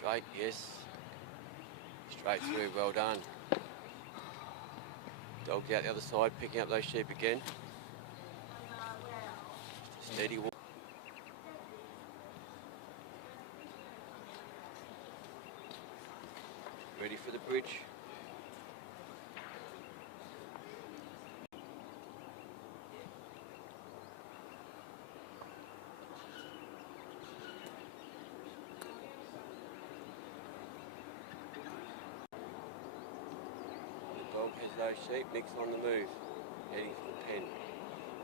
Straight, yes. Straight through, well done. Dog's out the other side, picking up those sheep again. Just a steady walk. Ready for the bridge. Dog has those sheep, next on the move, heading for the pen.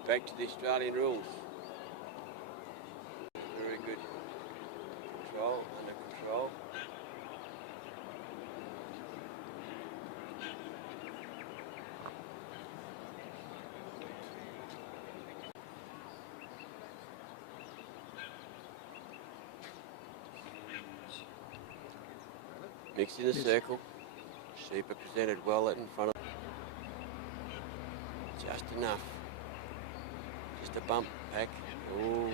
Back to the Australian rules. Very good control, under control. Mixed in the circle. Sheep are presented well in front of. Just enough. Just a bump back. Oh.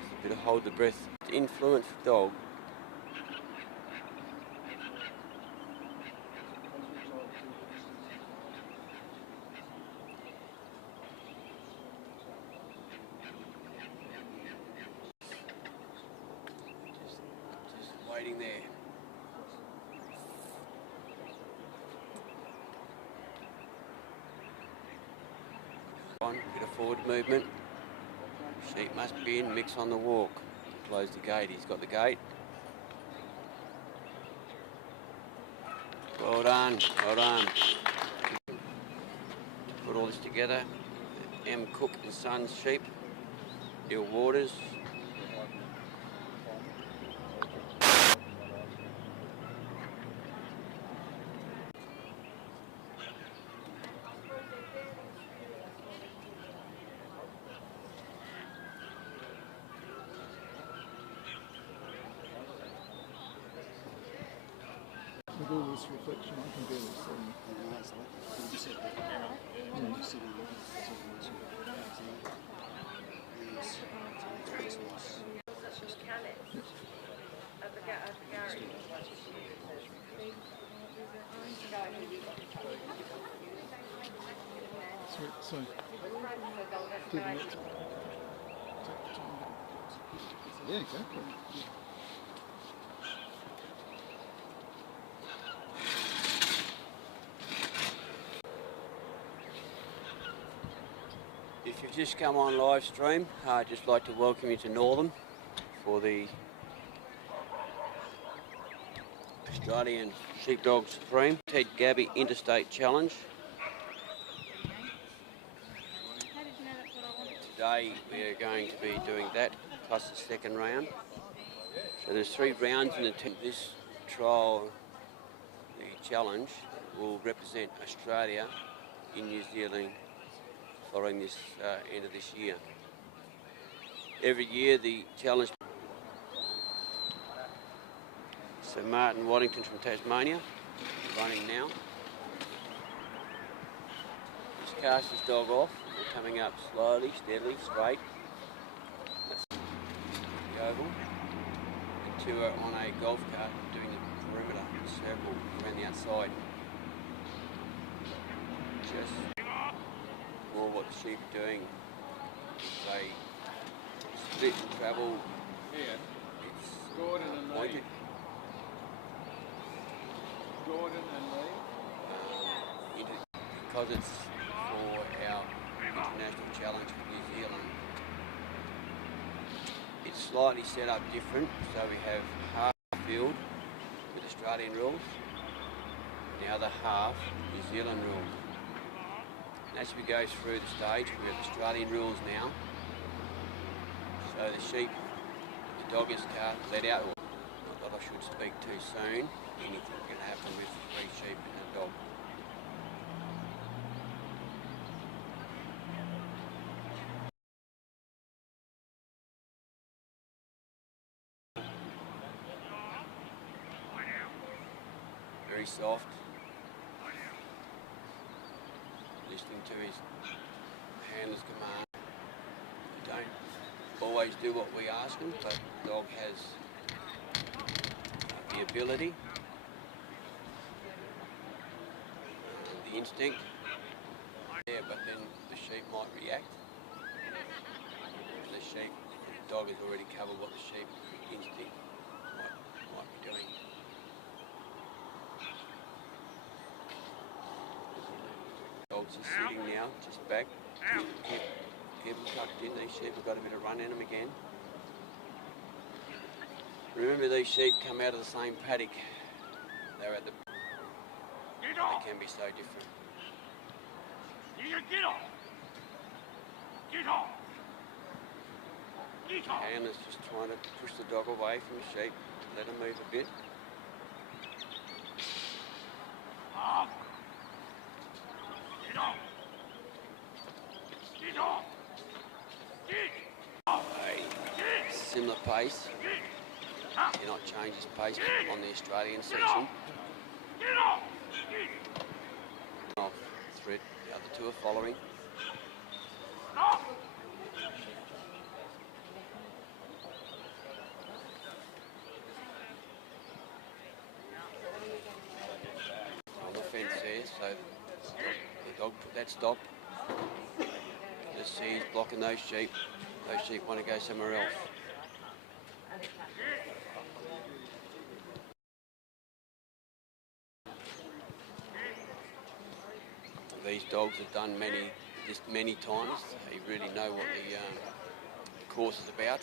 Just a bit of hold the breath. Influence dog. Just waiting there. Bit of forward movement. Sheep must be in, mix on the walk. Close the gate, he's got the gate. Well done, well done. Put all this together. M. Cook and Sons sheep. Ill Waters. With all this reflection, I can barely see. So, yeah, exactly. If you've just come on live stream, I'd just like to welcome you to Northern for the Australian Sheepdog Supreme Ted Gaby Interstate Challenge. Today we are going to be doing that plus the second round. So there's 3 rounds in this trial. The challenge will represent Australia in New Zealand following this end of this year. Every year the challenge. So Martin Waddington from Tasmania, running now. Just cast his dog off. We're coming up slowly, steadily, straight. That's the oval. And 2 are on a golf cart doing the perimeter, the circle around the outside. Just more what the sheep are doing. They split and travel. Yeah. It's Gordon and pointed. Lee. Gordon and Lee. Because it's for our international challenge for New Zealand, it's slightly set up different. So we have half field with Australian rules, and the other half New Zealand rules. And as we go through the stage, we have Australian rules now. So the sheep, the dog is let out. Not that I should speak too soon. Anything can happen with 3 sheep and a dog. Very soft. Listening to his handler's command. Don't always do what we ask them, but the dog has the ability, the instinct, but then the sheep might react. The dog has already covered what the sheep instinct might be doing. Dogs are sitting now, just back. Keep them tucked in. These sheep have got a bit of run in them again. Remember, these sheep come out of the same paddock. They're at the... They can be so different. Get off! Get off! Get off! Hannah's just trying to push the dog away from the sheep, let him move a bit. Off! Get off! Get off! Get off! A similar pace. He not change his pace on the Australian section. Get off! Off thread. The other two are following. Stop! On the fence there, so the dog put that stop. Just see he's blocking those sheep. Those sheep want to go somewhere else. These dogs have done this many times. They really know what the course is about.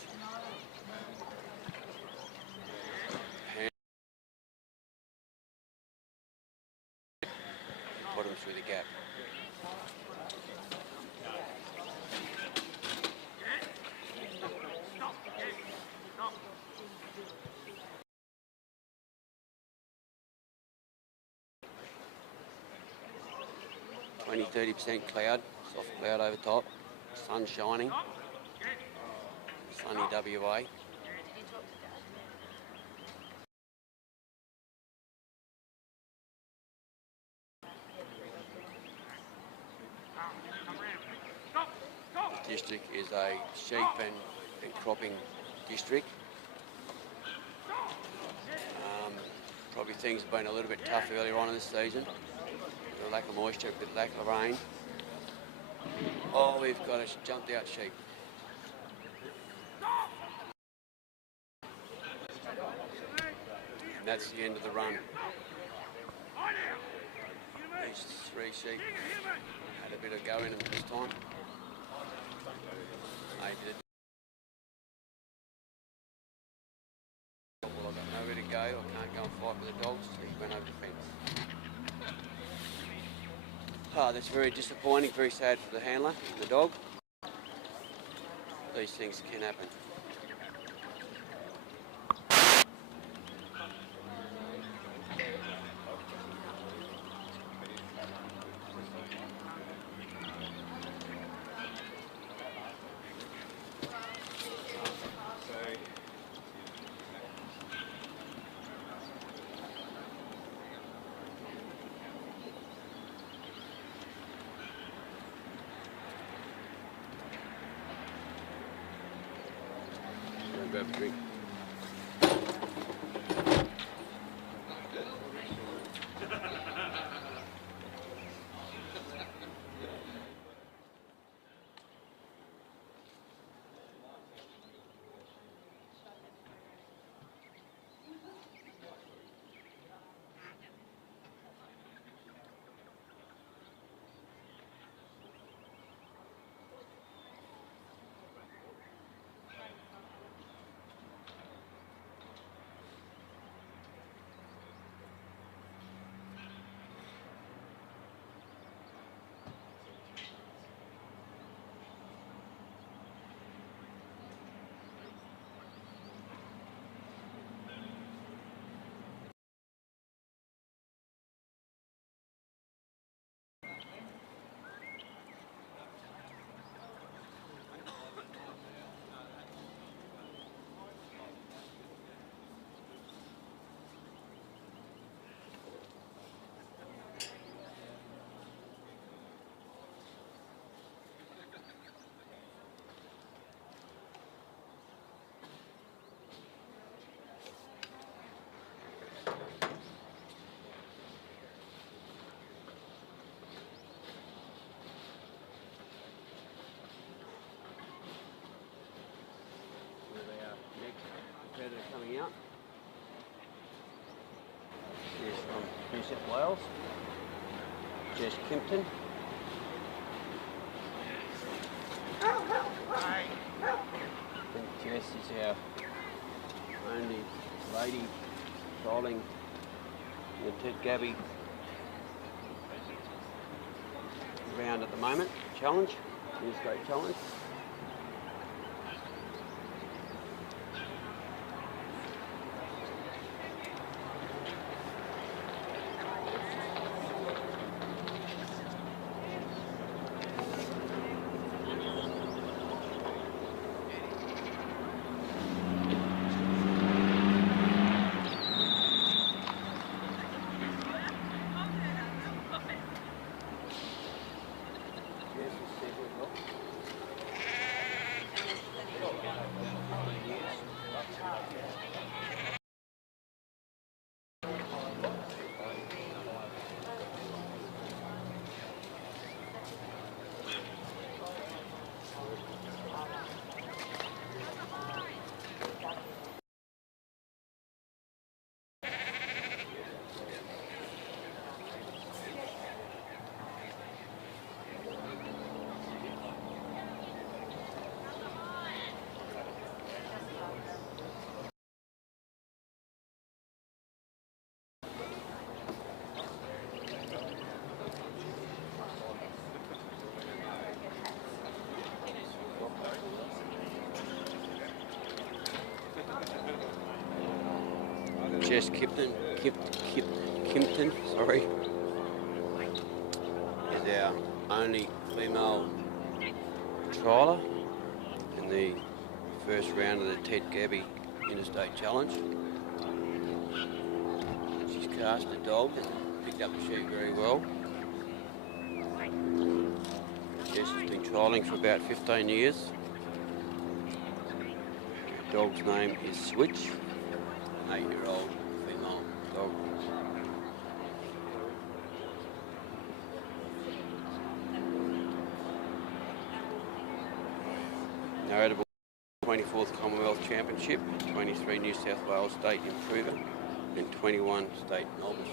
Put them through the gap. Only 30% cloud, soft cloud over top, sun shining, sunny WA. The district is a sheep and cropping district. Probably things have been a little bit tough earlier on in this season. A lack of moisture, a bit lack of rain. Oh, we've got a jumped out sheep. And that's the end of the run. These three sheep had a bit of go in them this time. Maybe the... Well, I've got nowhere to go. I can't go and fight with the dogs, so he went over the fence. Oh, that's very disappointing, very sad for the handler, the dog. These things can happen. Grab a drink. Wales. Jess Kimpton. And Jess is our only lady trialling the Ted Gaby round at the moment. Challenge, Interstate Challenge. Jess Kimpton, sorry, is our only female trialer in the first round of the Ted Gaby Interstate Challenge. She's cast a dog and picked up the sheep very well. Jess has been trialling for about 15 years. Her dog's name is Switch, an 8-year-old female dog. Notable 24th Commonwealth Championship, 23 New South Wales State Improver, and 21 State Novice.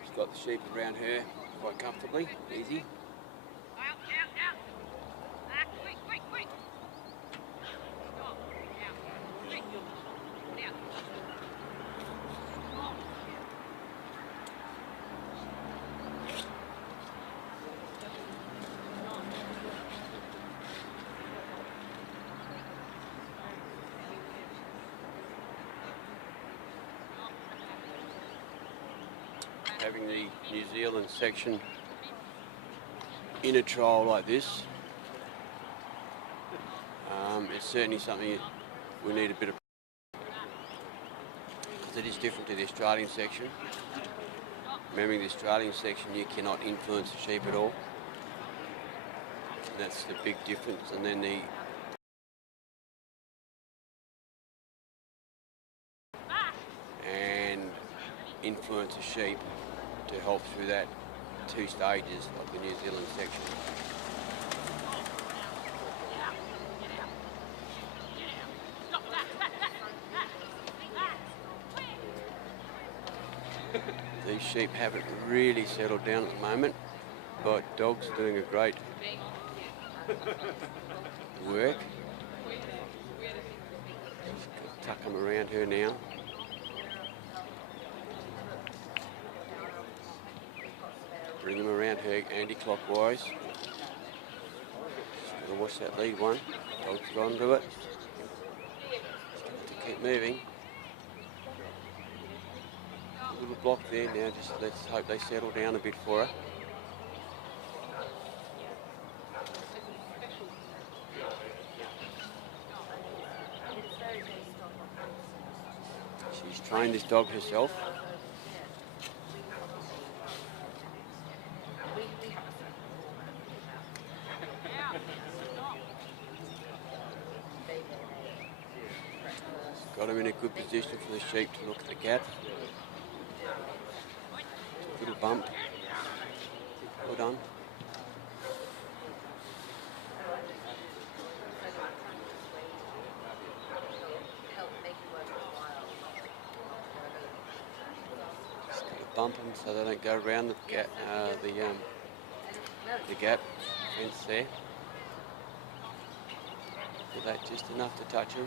She's got the sheep around her quite comfortably, easy. Having the New Zealand section in a trial like this, it's certainly something we need a bit of, because it is different to the Australian section. Remembering the Australian section, you cannot influence the sheep at all. That's the big difference. And then the influence the sheep to help through that 2 stages of the New Zealand section. These sheep haven't really settled down at the moment, but dogs are doing a great work. Just tuck them around her now. Bring them around her anti-clockwise. Just gotta watch that lead one. Dog's gone to it. To keep moving. A little block there now, just let's hope they settle down a bit for her. She's trained this dog herself. Got him in a good position for the sheep to look at the gap. Little bump. Well done. Just got to bump them so they don't go around the gap, the gap fence there. Is that just enough to touch him?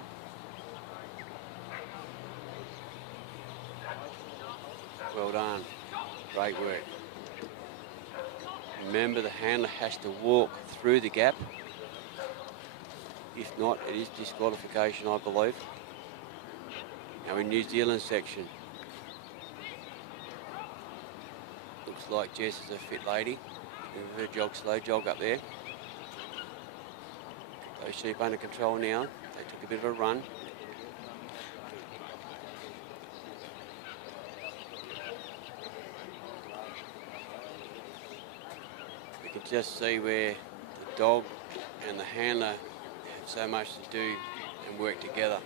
Well done. Great work. Remember, the handler has to walk through the gap. If not, it is disqualification, I believe. Now in New Zealand section. Looks like Jess is a fit lady. Give her jog, slow jog up there. Those sheep under control now. They took a bit of a run. We can just see where the dog and the handler have so much to do and work together.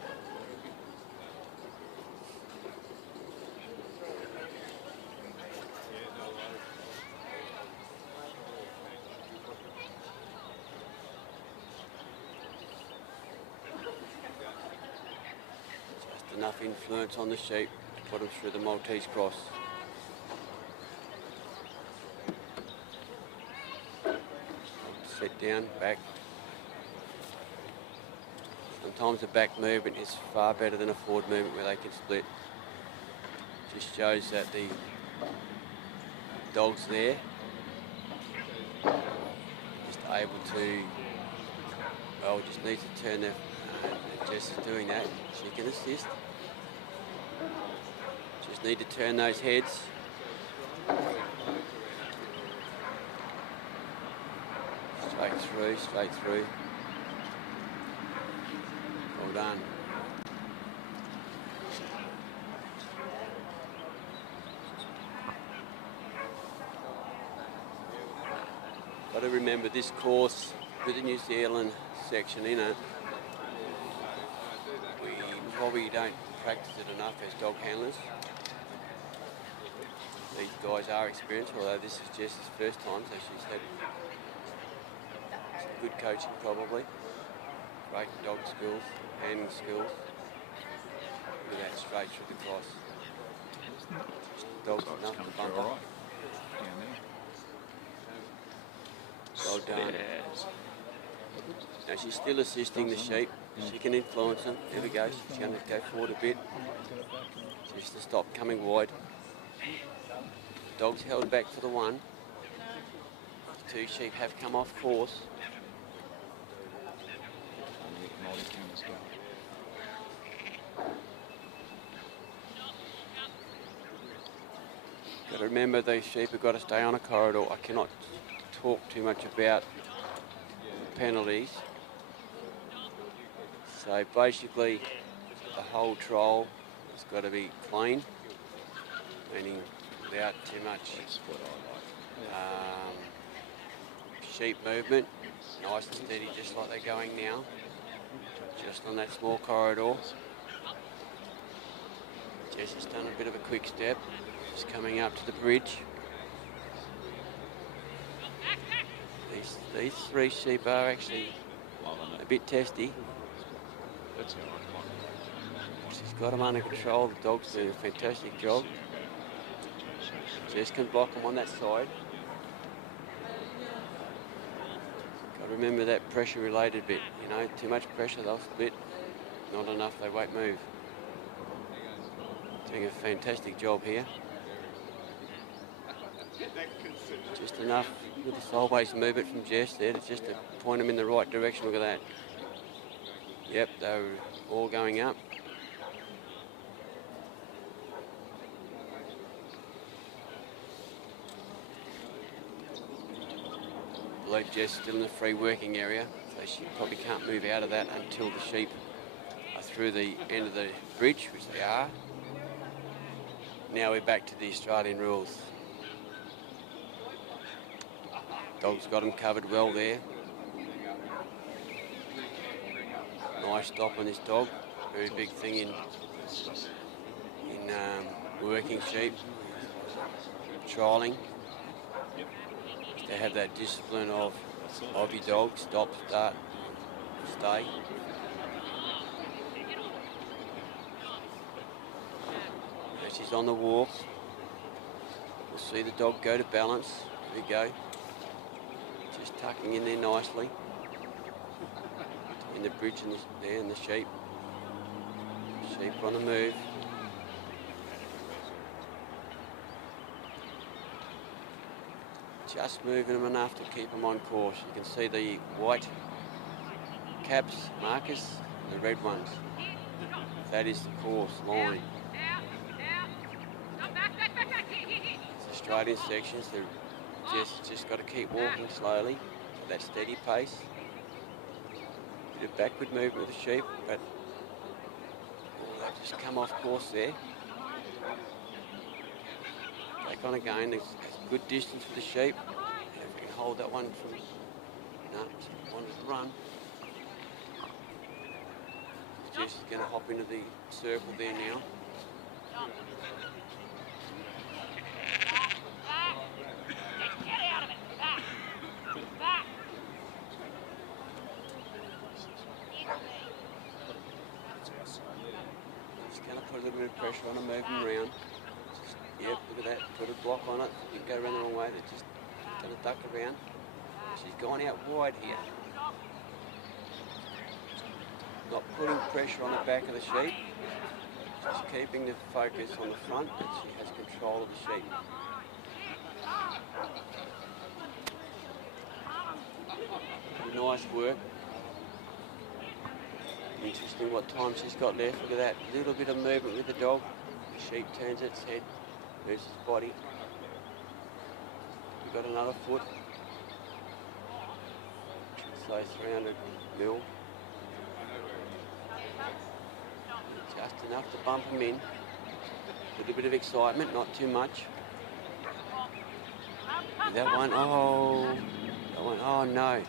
Enough influence on the sheep to put them through the Maltese cross. Sit down, back. Sometimes the back movement is far better than a forward movement where they can split. Just shows that the dog's there, just able to, well, just needs to turn their, Jess is doing that, she can assist. Just need to turn those heads. Straight through, straight through. Well done. Got to remember this course with the New Zealand section in it, we probably don't practice it enough as dog handlers. These guys are experienced, although this is Jess's first time, so she's had some good coaching probably. Great dog skills, handling skills. Look at that, straight through the cross. Dog's enough to bump up. Well done. Now she's still assisting the sheep. She can influence them. There we go. She's going to go forward a bit. Just to stop coming wide. Dog's held back for the one. The two sheep have come off course. Got to remember these sheep have got to stay on a corridor. I cannot talk too much about the penalties. So basically the whole trial has got to be clean, meaning without too much sheep movement, nice and steady just like they're going now, just on that small corridor. Jess has done a bit of a quick step, just coming up to the bridge. These three sheep are actually a bit testy. She's got them under control. The dog's doing a fantastic job. Jess can block them on that side. Got to remember that pressure related bit. You know, too much pressure they'll split. Not enough they won't move. Doing a fantastic job here. Just enough with the sideways movement from Jess there to just to point them in the right direction. Look at that. Yep, they're all going up. I believe Jess is still in the free working area, so she probably can't move out of that until the sheep are through the end of the bridge, which they are. Now we're back to the Australian rules. Dog's got him covered well there. Nice stop on this dog. Very big thing in working sheep. Trialling. They have that discipline of your dog, stop, start, stay. As she's on the walk, we'll see the dog go to balance. There we go. Just tucking in there nicely. In the bridge and there and the sheep. Sheep on the move. Just moving them enough to keep them on course. You can see the white caps, markers, and the red ones. That is the course line. It's a straight in sections. They're just got to keep walking slowly at that steady pace. Bit of backward movement with the sheep, but they've just come off course there. Back on again. There's a good distance for the sheep. And if we can hold that one from, wanted to run. Jess is going to hop into the circle there now. Just going to put a little bit of pressure on her, move them around. Yep, look at that. Put a block on it. You can go around the wrong way. They're just going to duck around. She's gone out wide here. Not putting pressure on the back of the sheep. Just keeping the focus on the front that she has control of the sheep. Nice work. Interesting what time she's got left. Look at that. Little bit of movement with the dog. The sheep turns its head. Moves its body. We've got another foot. So 300 mil. Just enough to bump them in. A little bit of excitement, not too much. That one, oh no.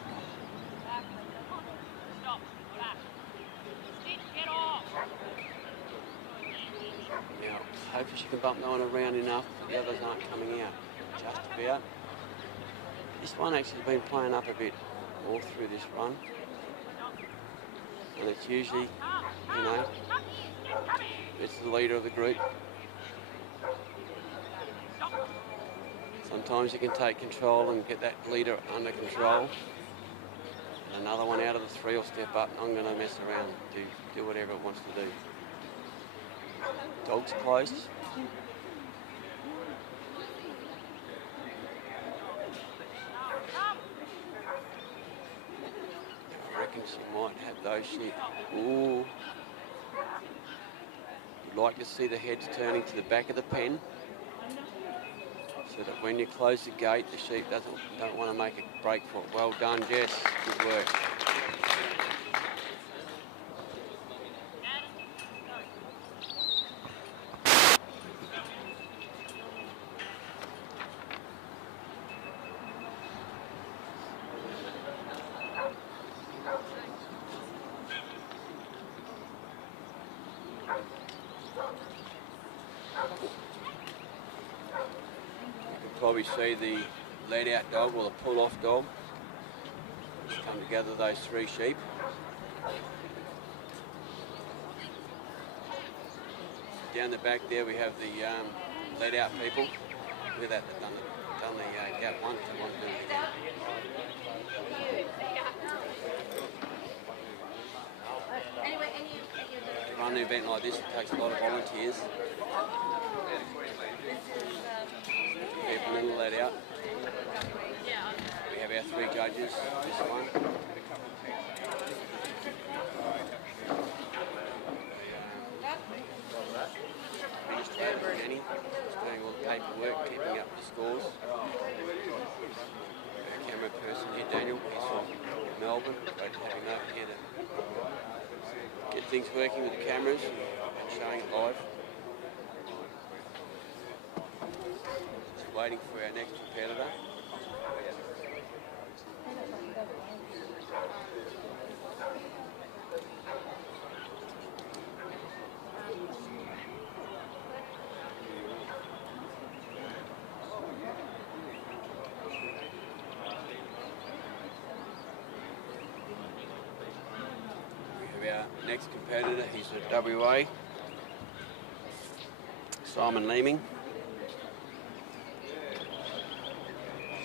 Now, hopefully she can bump that one around enough that the others aren't coming out. Just about. This one actually been playing up a bit all through this run. And it's usually, it's the leader of the group. Sometimes you can take control and get that leader under control. And another one out of the three will step up and I'm going to mess around, do whatever it wants to do. Dog's close. I reckon she might have those sheep. Ooh. You'd like to see the heads turning to the back of the pen so that when you close the gate, the sheep don't want to make a break for it. Well done, Jess. Good work. Probably see the let out dog or the pull off dog come together, those three sheep. Down the back there we have the let out people. Look at that, they've done the gap once, they want to do it again. To run an event like this, it takes a lot of volunteers. People in the let out. We have our three judges, this one. Administrator Jenny, just doing all the paperwork, keeping up the scores. Our camera person here, Daniel, he's from Melbourne, great to have him over here to get things working with the cameras and showing it live. Waiting for our next competitor. next competitor, he's a WA, Simon Leeming.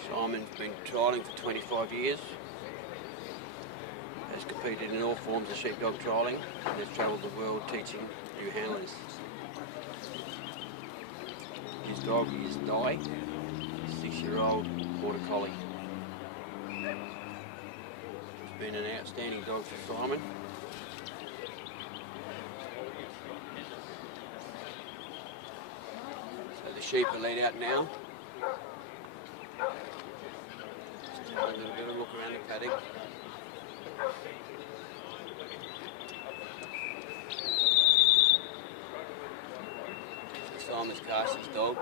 Simon's been trialling for 25 years. Has competed in all forms of sheepdog trialling and has travelled the world teaching new handlers. His dog is Di, 6-year-old Border Collie. He's been an outstanding dog for Simon. So the sheep are laid out now. Just having a little bit of a look around the paddock. Simon's Carson's dog.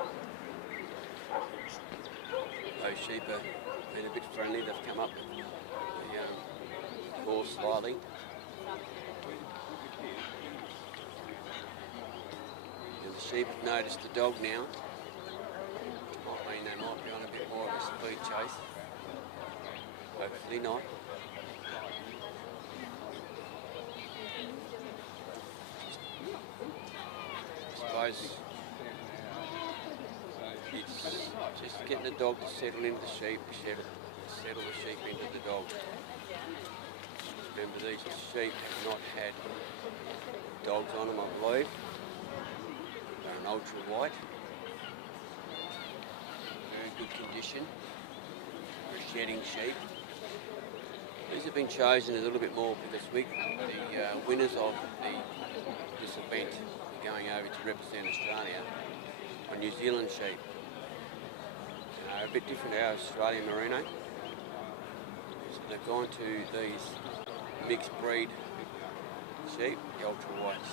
Those sheep have been a bit friendly, they've come up the ball slightly. The sheep have noticed the dog now. I mean, they might be on a bit more of a speed chase. Hopefully not. I suppose it's just getting the dog to settle into the sheep, settle the sheep into the dog. Remember, these sheep have not had dogs on them, I believe. They're an ultra white. Very good condition. For a shedding sheep. These have been chosen a little bit more because the winners of this event are going over to represent Australia on New Zealand sheep. A bit different to our Australian Merino. So they've gone to these mixed breed sheep, the ultra whites,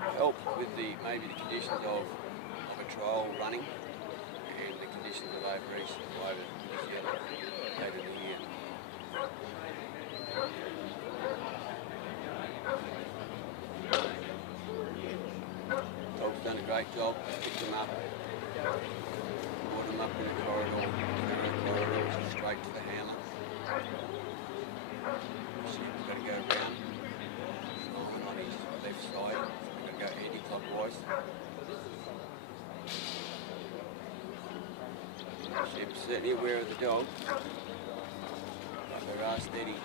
to help with maybe the conditions of a trial running and the conditions of over east or over New Zealand later in the year. Dog's done a great job, picked them up. Brought him up in the corridor, straight to the handler. Sheep's got to go around. Simon on his left side. We've got to go anti-clockwise. Sheep's certainly aware of the dog, but they are steady.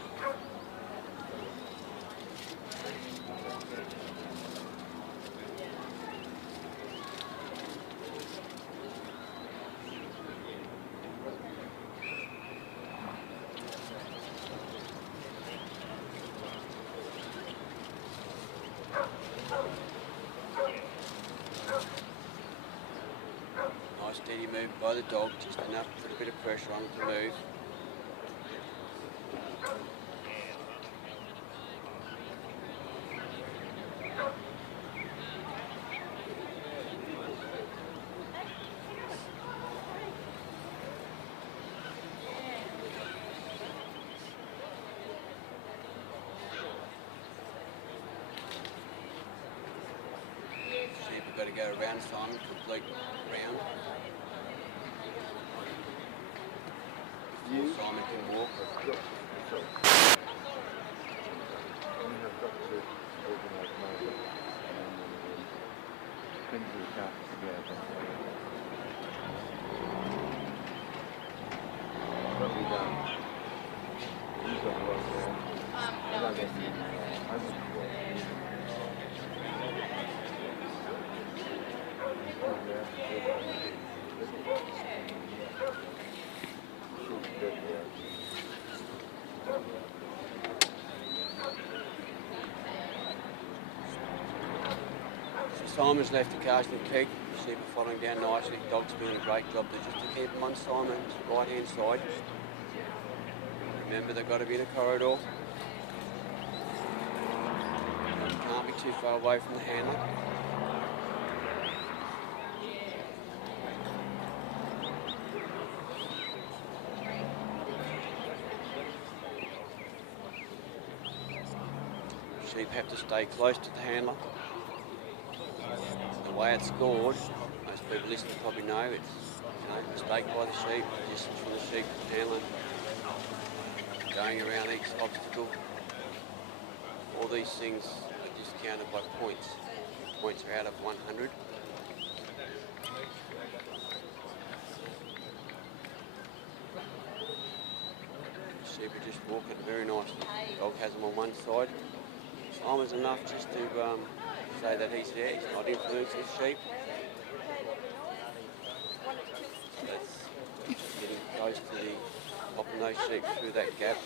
Steady move by the dog, just enough to put a bit of pressure on it to move. Sheep have got to go around Simon, complete round. Simon can walk. I mean, I've got to organise my work and bring the car together. What have we done? You've got to work there. No, I'm just in. I would work. Simon's left the cast and keg. Sheep are following down nicely. Dog's doing a great job there just to keep them on Simon's right hand side. Remember, they've got to be in a corridor. Can't be too far away from the handler. Sheep have to stay close to the handler. The way it's scored, most people listening probably know it's mistake by the sheep, distance from the sheep to the handler, going around each obstacle. all these things are discounted by points. Points are out of 100. Sheep are just walking very nicely. Dog has them on one side. Simon's enough just to say that he's there. He's not influencing the sheep. That's getting close to the popping those sheep through that gap.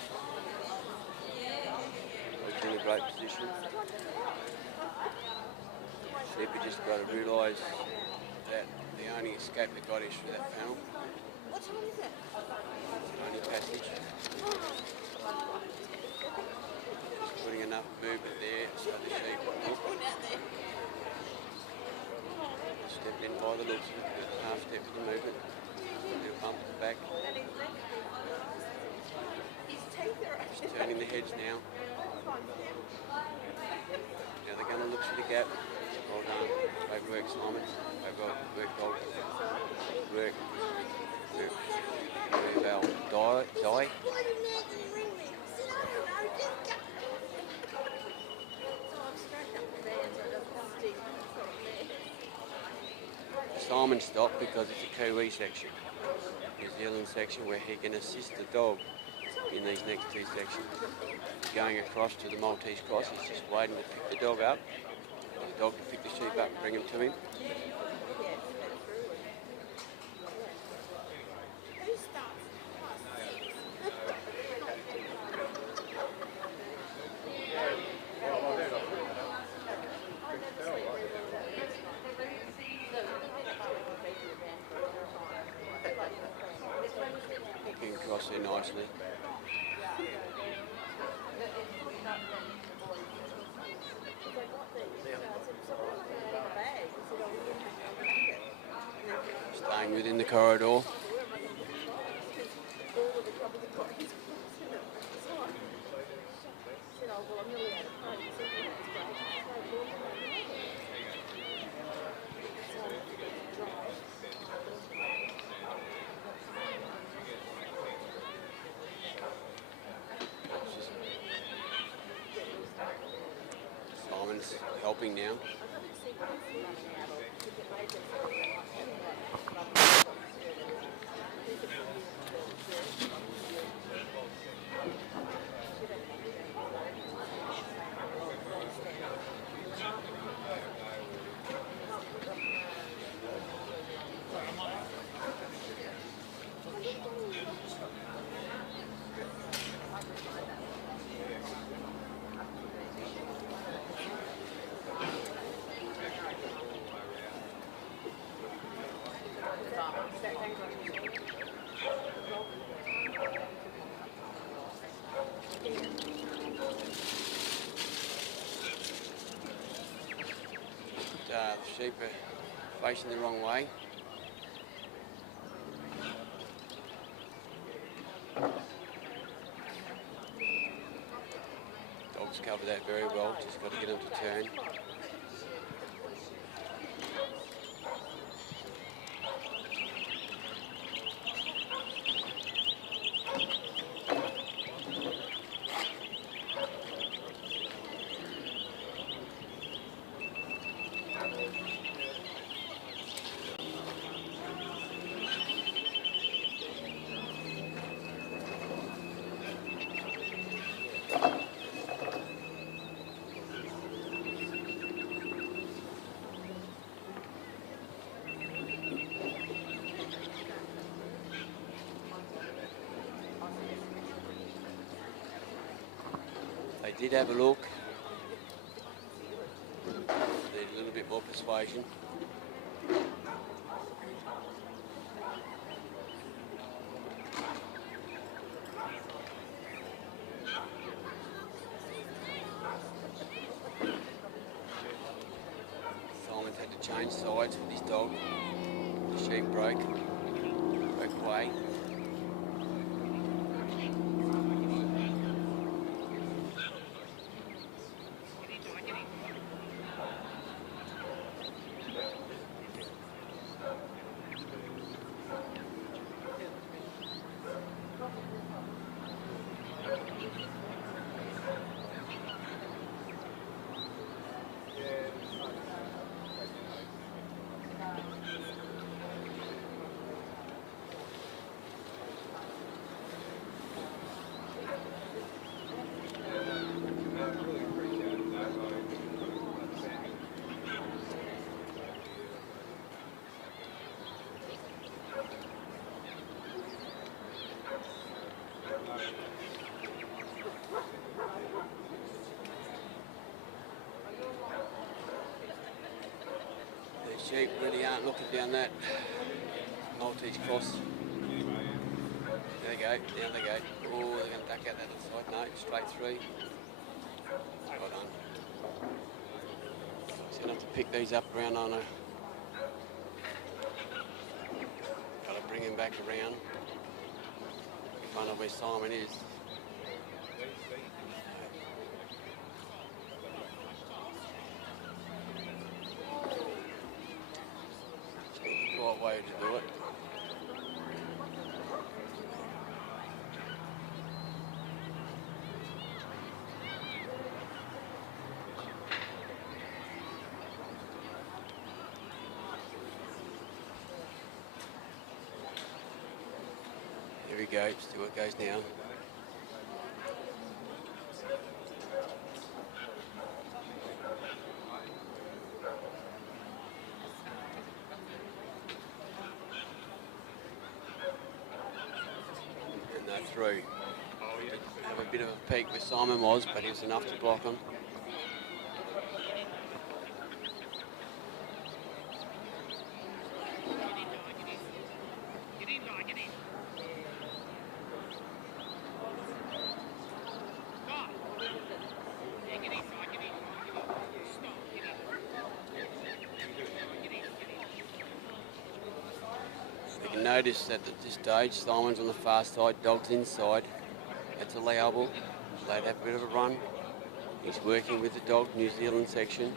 He's in a great position. Sheep have just got to realise that the only escape they've got is through that panel. What time is it? It's the only passage. Just putting enough movement there so the sheep look. Stepped in by the looks of it, half step to the movement. Little bump at the back. Just turning the heads now. Now they're going to look for the gap. Well done. Great work, Simon. Great work, dog. Work. Very well. Die. Simon stopped because it's a Kiwi section. New Zealand section where he can assist the dog in these next two sections. Going across to the Maltese cross, he's just waiting to pick the dog up. The dog to pick the sheep up and bring him to him. Walking across there nicely. Staying within the corridor. Simon's helping now. The sheep are facing the wrong way. Dogs cover that very well, just got to get them to turn. They did have a look. Need a little bit more persuasion. Simon's had to change sides with his dog. The sheep broke away. sheep really aren't looking down that Maltese cross. There they go, down they go. Oh, they're going to duck out that other side. No, straight through. Well done. Just going to have to pick these up around on her. Got to bring him back around. Find out where Simon is. The right way to do it. Here we go, see what goes now. And they're through. Have a bit of a peek where Simon was, but he was enough to block him. You can notice that at this stage, Simon's on the far side, dog's inside. That's allowable. Let have a bit of a run. He's working with the dog, New Zealand section.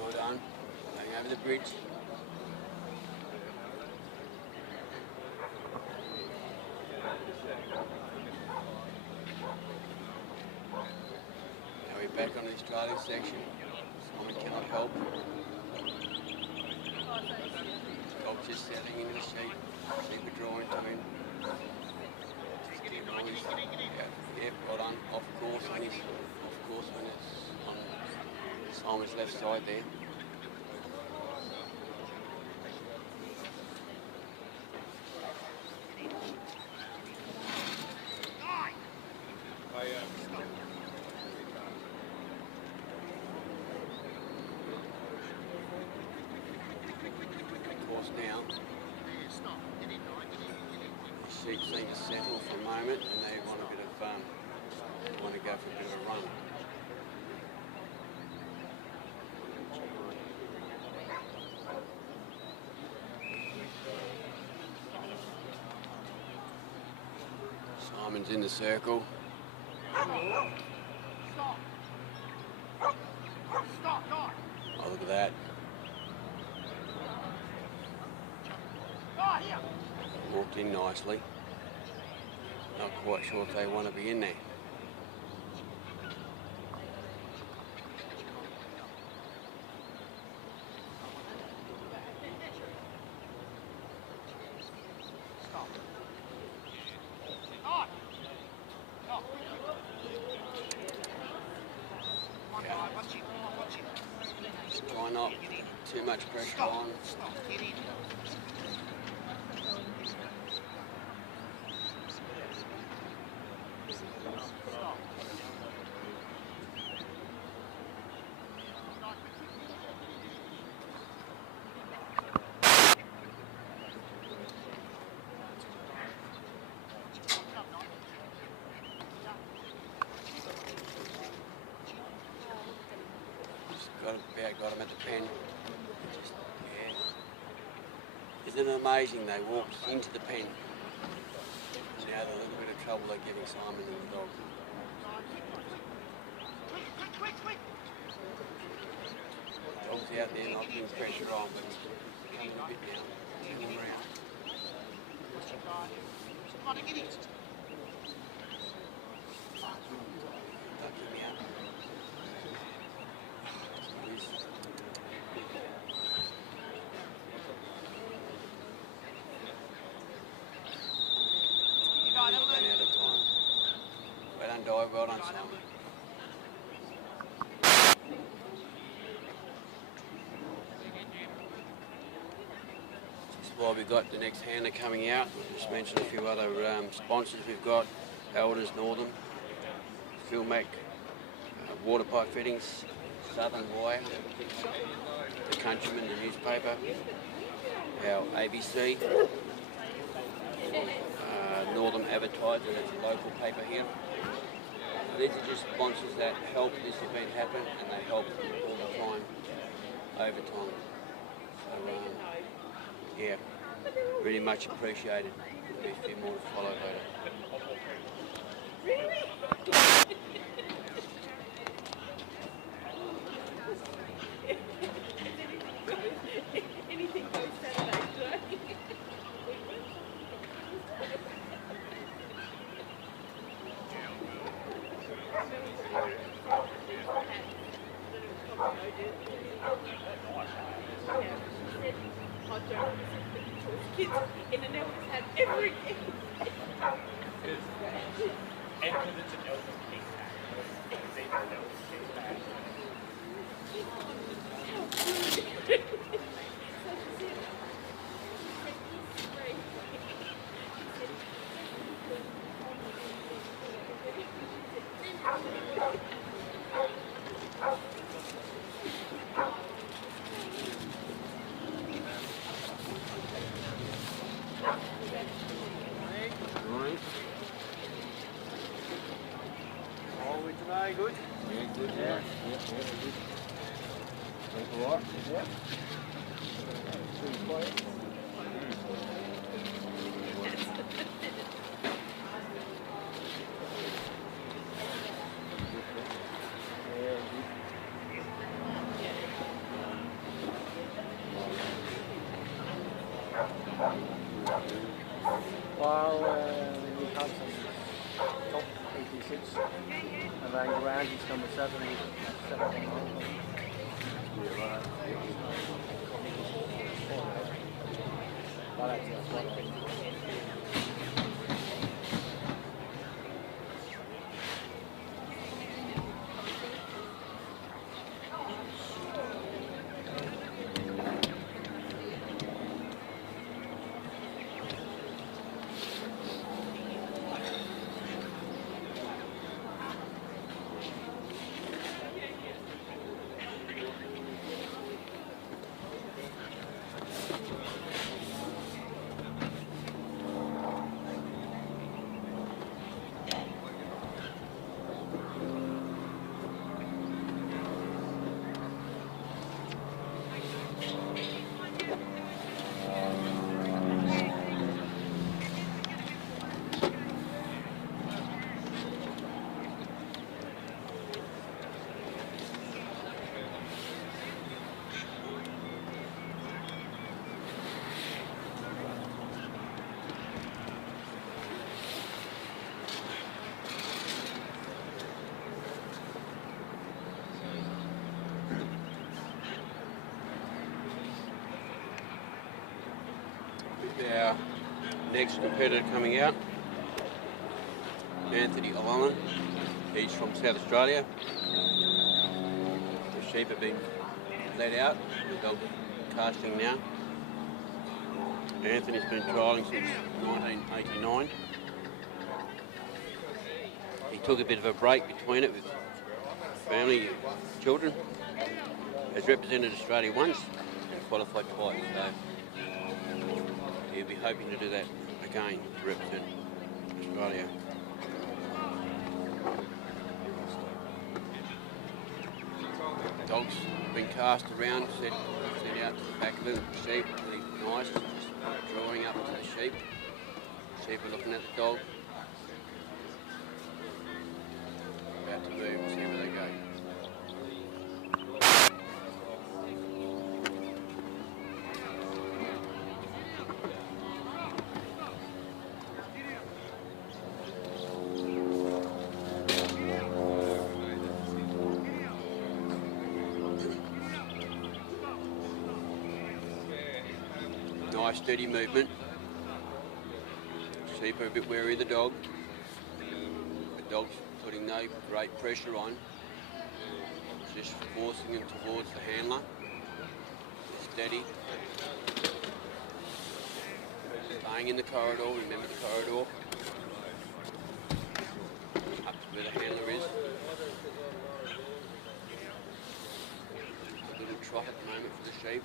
Well done. Going over the bridge. Now we're back on the Australian section. Simon cannot help. Dog's just settling into the sheep. Sheep are drawing to him. Yep, well done. Off course when it's on Simon's left side there. Course now. The sheep seem to settle for a moment and they want a bit of they want to go for a bit of a run. Simon's in the circle. Oh, look at that. Walked in nicely. Not quite sure if they want to be in there. Just try not too much pressure on. Got him at the pen. Just, yeah. Isn't it amazing they walked into the pen? Now the little bit of trouble they're giving Simon and the dog. The dog's out there knocking pressure on, but he's coming a bit down. Coming around. Alright, well done, Simon. Just while we've got the next handler coming out, we'll just mention a few other sponsors we've got. Elders Northern, Philmac, Water Pipe Fittings, Southern Wire, The Countryman, the newspaper, our ABC, Northern Advertiser, that's a local paper here. These are just sponsors that help this event happen, and they help all the time, over time. So, yeah, really much appreciated. There'll be a few more to follow later. Anything goes Saturday, kids in the network had every Good? Yeah, good. Yeah, good. Thanks a lot. Yeah. Pretty quiet. Well, we had some top 86 and then grand is number 7. Our next competitor coming out, Anthony Allen. He's from South Australia. The sheep have been let out. The dog's casting now. Anthony's been trialling since 1989. He took a bit of a break between it with family, children. Has represented Australia once and qualified twice. So he'll be hoping to do that again to represent Australia. Dogs been cast around, sent out to the back of them. Sheep, really nice, just drawing up to the sheep. Sheep are looking at the dog. About to move, see where they go. Nice steady movement. Sheep are a bit wary of the dog. The dog's putting no great pressure on, just forcing them towards the handler. Steady. Staying in the corridor, remember the corridor. Up to where the handler is. A little trot at the moment for the sheep.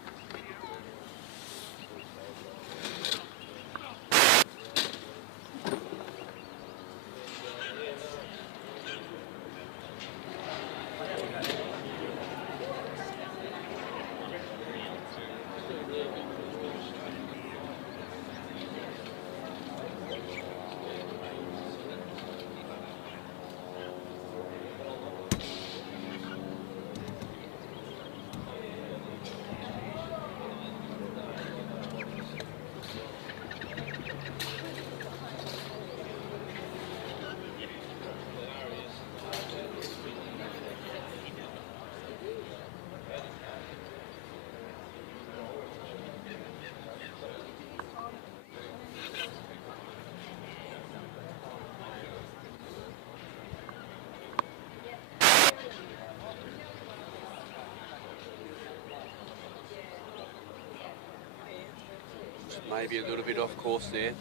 Maybe a little bit off course there.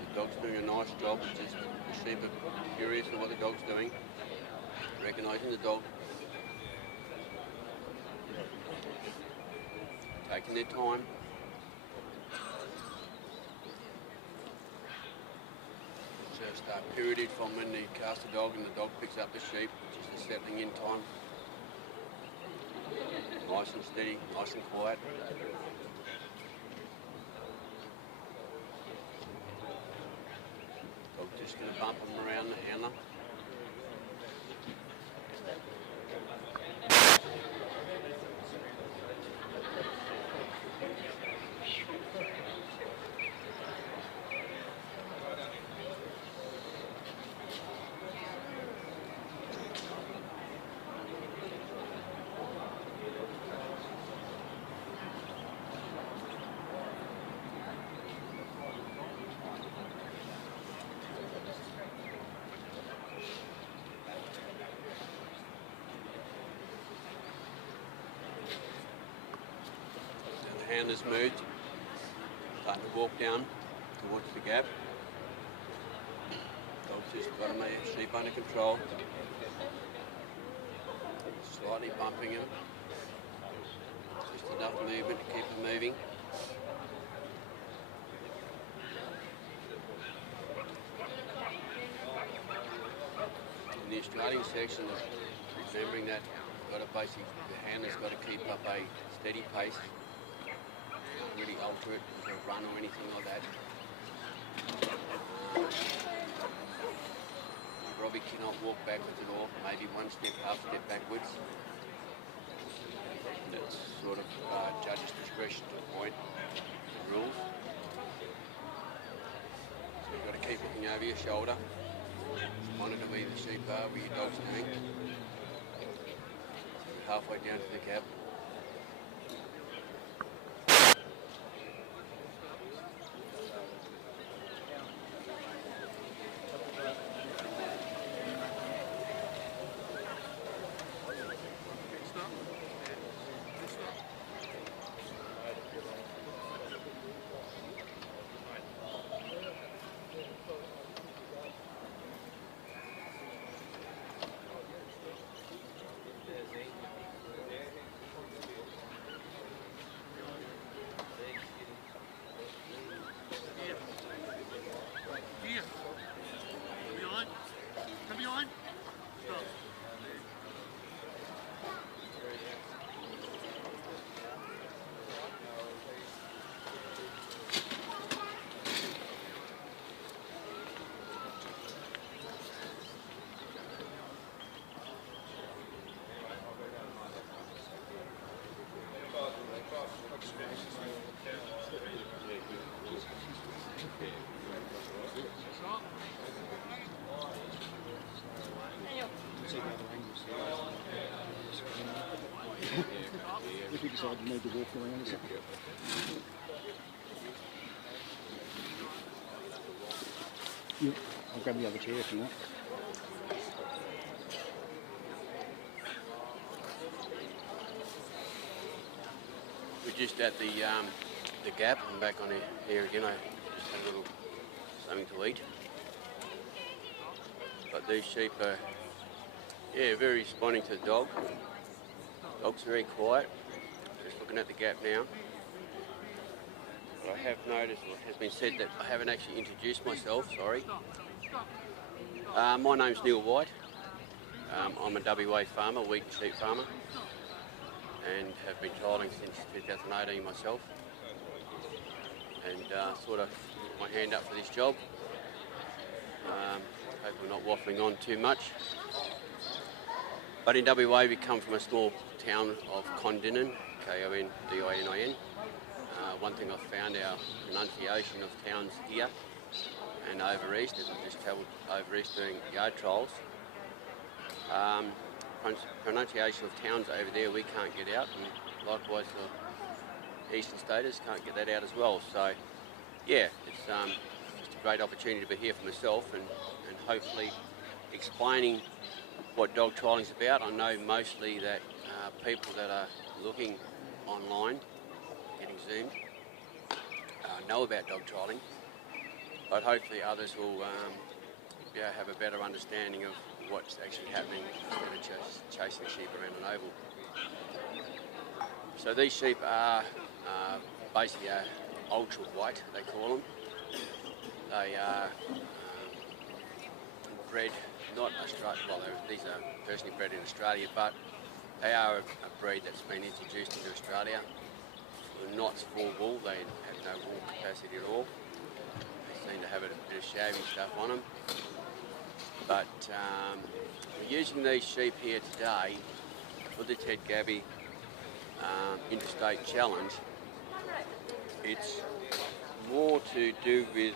The dog's doing a nice job. It's just the sheep are curious at what the dog's doing, recognising the dog, taking their time. Just period from when they cast the dog and the dog picks up the sheep, just a settling in time. Nice and steady, nice and quiet. Dog just going to bump them around the handler. The handler's moved, starting to walk down towards the gap. Dog's just got him sheep under control. Slightly bumping him. Just enough movement to keep him moving. In the Australian section, remembering that the handler's got to keep up a steady pace. Really alter it into a run or anything like that. Robbie cannot walk backwards at all, maybe one step, half step backwards. That's sort of judge's discretion to a point, the rules. So you've got to keep looking over your shoulder, monitor where the sheep are, where your dog's doing. Halfway down to the cab. If you decide you need to walk around or something. Yeah. I'll grab the other chair if you want. We're just at the gap. I'm back on here again. I just had a little something to eat. But these sheep are, yeah, very responding to the dog. Dog's very quiet. Just looking at the gap now. But I have noticed, or it has been said, that I haven't actually introduced myself, sorry. My name's Neil White. I'm a WA farmer, wheat and sheep farmer, and have been trialling since 2018 myself. And sort of put my hand up for this job. Hope I'm not waffling on too much. But in WA we come from a small town of Kondinan, K-O-N-D-I-N-I-N. One thing I've found, our pronunciation of towns here and over east, as we've just travelled over east doing yard trials, pronunciation of towns over there we can't get out, and likewise the eastern staters can't get that out as well. So yeah, it's just a great opportunity to be here for myself and hopefully explaining what dog trialling is about. I know mostly that people that are looking online, getting zoomed, know about dog trialling, but hopefully others will have a better understanding of what's actually happening instead of chasing sheep around an oval. So these sheep are basically ultra white, they call them. They are bred, not Australia, well these are personally bred in Australia, but they are a breed that's been introduced into Australia. They're not full wool, they have no wool capacity at all. They seem to have a bit of shaving stuff on them. But we're using these sheep here today for the Ted Gaby Interstate Challenge. It's more to do with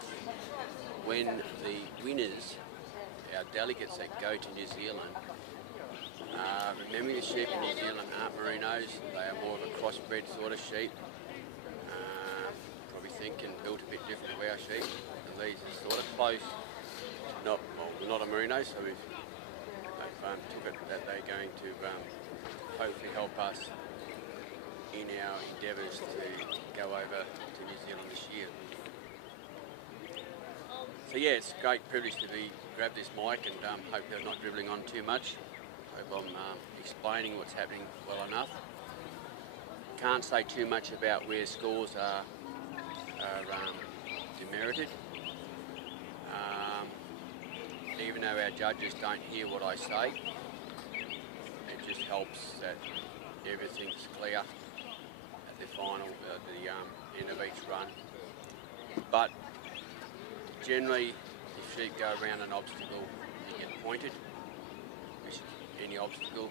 when the winners, our delegates that go to New Zealand, remember the sheep in New Zealand aren't merinos, they are more of a crossbred sort of sheep. Probably thinking built a bit different to our sheep. And these are sort of close, we're not a merino, so they've took it that they're going to hopefully help us in our endeavours to go over to New Zealand this year. So yeah, it's a great privilege to grab this mic and hope they're not dribbling on too much. Hope I'm explaining what's happening well enough. Can't say too much about where scores are demerited. Even though our judges don't hear what I say, it just helps that everything's clear at the final, the end of each run. But generally, if sheep go around an obstacle, you get pointed, which is any obstacle.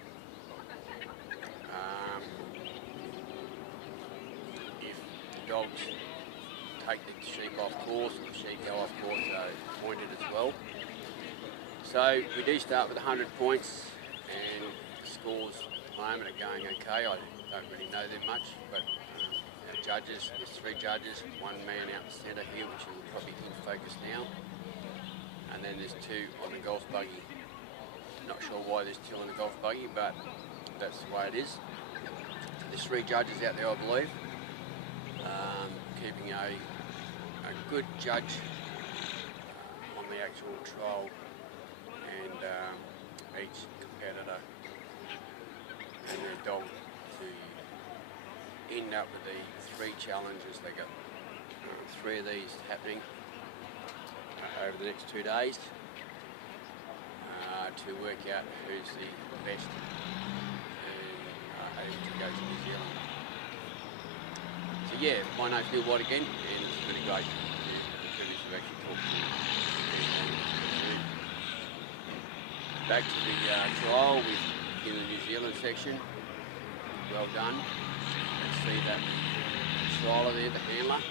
If the dogs take the sheep off course, or the sheep go off course, they're pointed as well. So we do start with 100 points, and scores at the moment are going okay. I don't really know them much, but our judges, there's 3 judges, 1 man out in the centre here, which will probably in focus now, and then there's 2 on the golf buggy. Not sure why there's 2 on the golf buggy, but that's the way it is. There's 3 judges out there, I believe, keeping a good judge on the actual trial, and each competitor and their dog to end up with the 3 challenges. They got 3 of these happening over the next 2 days to work out who's the best and able to go to New Zealand. So yeah, my name's Neil White again, and it's really great the privilege to actually talk to you. Back to the trial in the New Zealand section. Well done. Let's see that trialer there, the handler.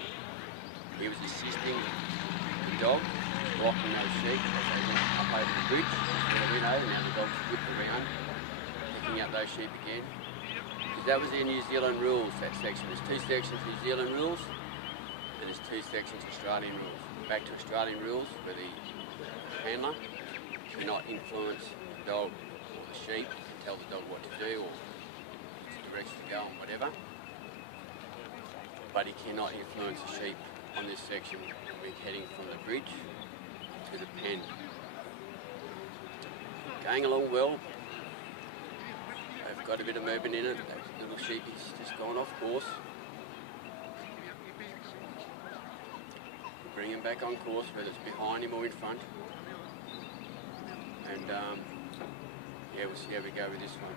He was assisting the dog, blocking those sheep as they went up over the bridge. They went over, now the dog's whipped around, picking up those sheep again. Because that was their New Zealand rules, that section. There's 2 sections, New Zealand rules, and and there's two sections of Australian rules. Back to Australian rules where the handler cannot influence the dog or the sheep, tell the dog what to do or which direction to go and whatever. But he cannot influence the sheep on this section. We're heading from the bridge to the pen. Going along well. They've got a bit of movement in it. That little sheepy's just gone off course. Bring him back on course, whether it's behind him or in front. And yeah, we'll see how we go with this one.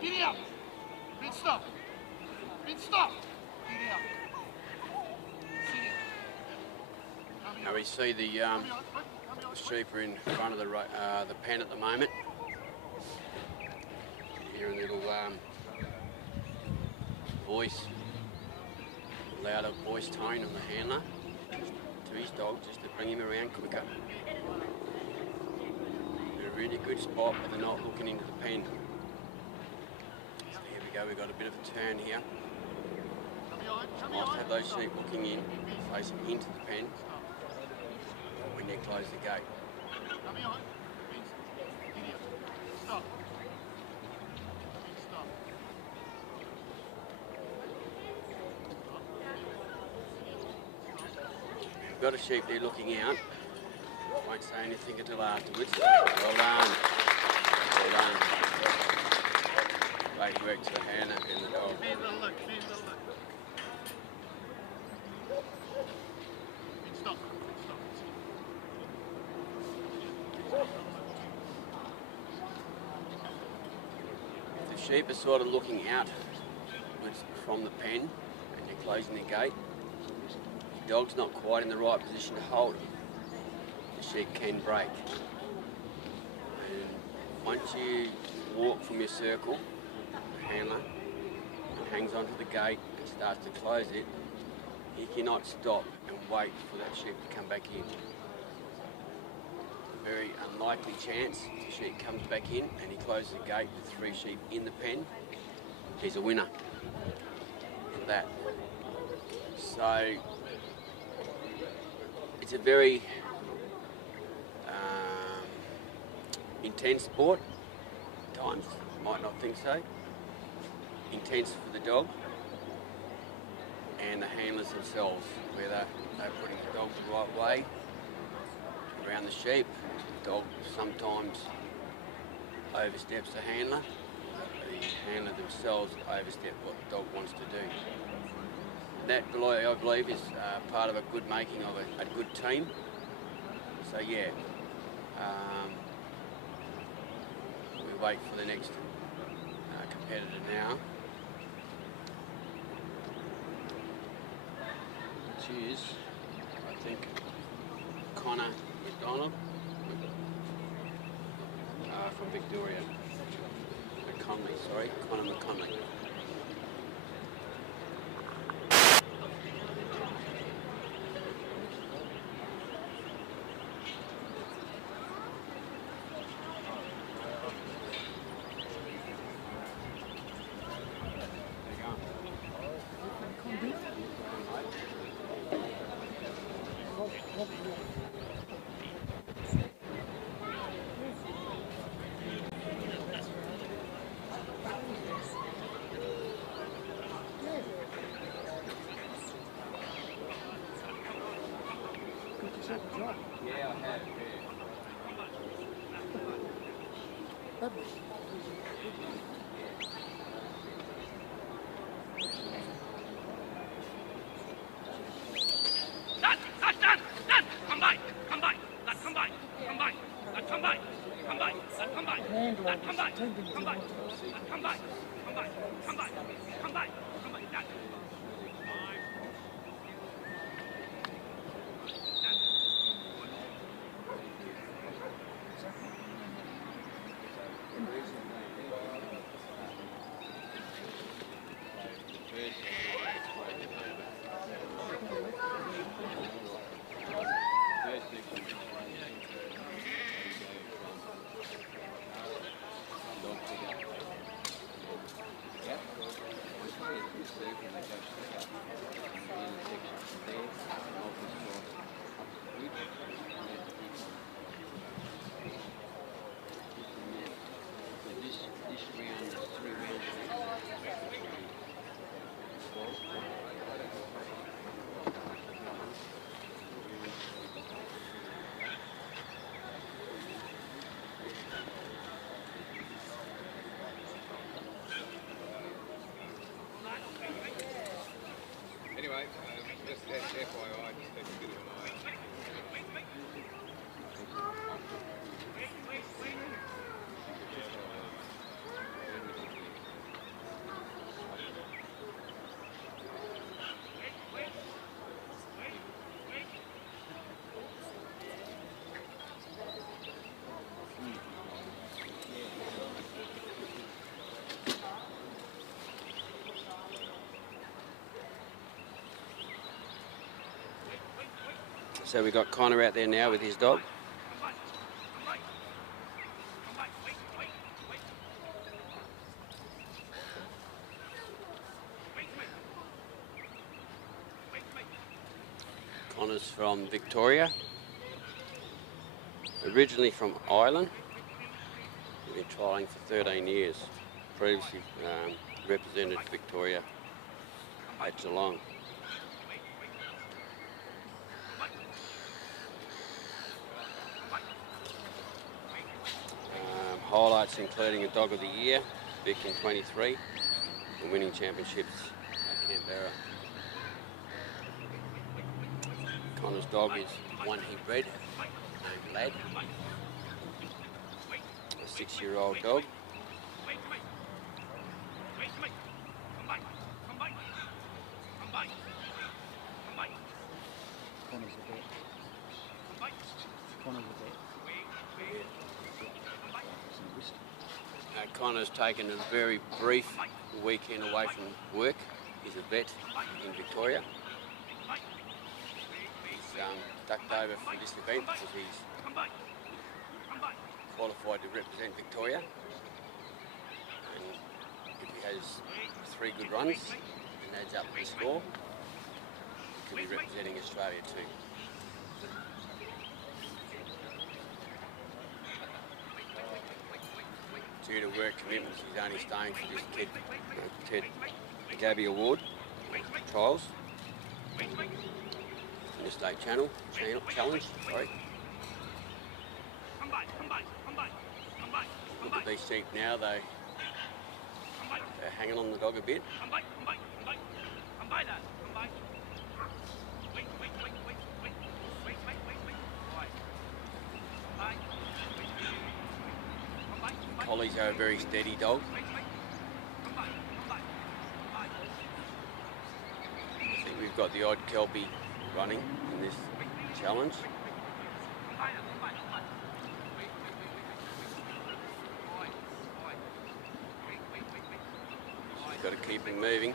Giddy up! Bit stop! Bit stop! Giddy up! Now we see the sheep are in front of the pen at the moment. Hear a little voice, louder voice tone of the handler to his dog just to bring him around quicker. They're a really good spot, but they're not looking into the pen. So here we go, we've got a bit of a turn here. Nice to have those sheep looking in, facing into the pen when you close the gate. Stop. We've got a sheep there looking out. Won't say anything until afterwards. Well done. Well done. Great work to the handler and the dog. Stop. The sheep are sort of looking out from the pen and you're closing the gate. The dog's not quite in the right position to hold it. The sheep can break. And once you walk from your circle, the handler hangs onto the gate and starts to close it, he cannot stop and wait for that sheep to come back in. Very unlikely chance the sheep comes back in and he closes the gate with 3 sheep in the pen. He's a winner for that. So it's a very intense sport. At times, you might not think so. Intense for the dog and the handlers themselves, whether they're putting the dog the right way around the sheep. The dog sometimes oversteps the handler. The handler themselves overstep what the dog wants to do. That, I believe, is part of a good making of a good team. So yeah, we wait for the next competitor now, which is, I think, McDonald from Victoria. Conor McConley. Yeah, I have. Done! Come by! Come by! Come by! Come by! Come by! Come by! Come by! Come by! Come by! Come by! Come by! Come by! Come by! Come by! Done! So we got Connor out there now with his dog. Connor's from Victoria, originally from Ireland. He's been trialling for 13 years. Previously represented Victoria at Geelong. Highlights including a Dog of the Year, Vic in 23, and winning championships at Canberra. Connor's dog is one he bred, named Lad, a 6-year-old dog. Connor's a vet. Connor's a vet. Connor's taken a very brief weekend away from work. He's a vet in Victoria. He's ducked over for this event because he's qualified to represent Victoria. And if he has 3 good runs and adds up the score, he could be representing Australia too. Due to work commitments, he's only staying for this Ted Gaby Award trials. Interstate Challenge. Sorry. Look at these sheep now. They're hanging on the dog a bit. Collies are a very steady dog. I think we've got the odd Kelpie running in this challenge. Just got to keep him moving.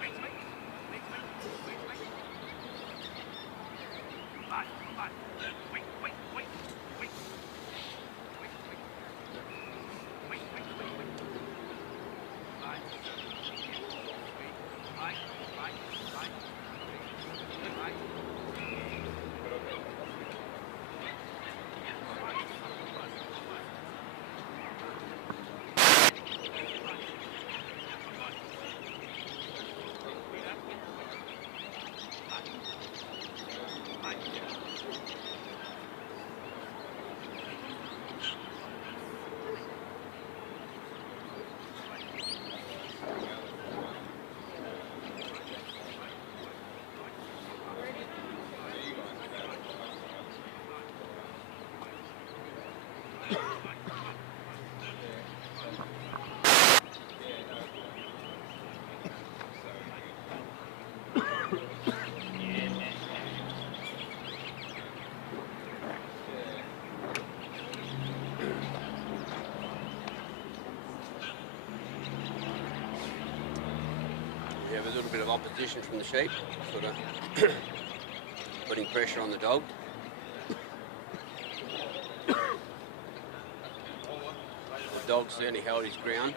We have a little bit of opposition from the sheep, sort of putting pressure on the dog. The dog certainly held his ground.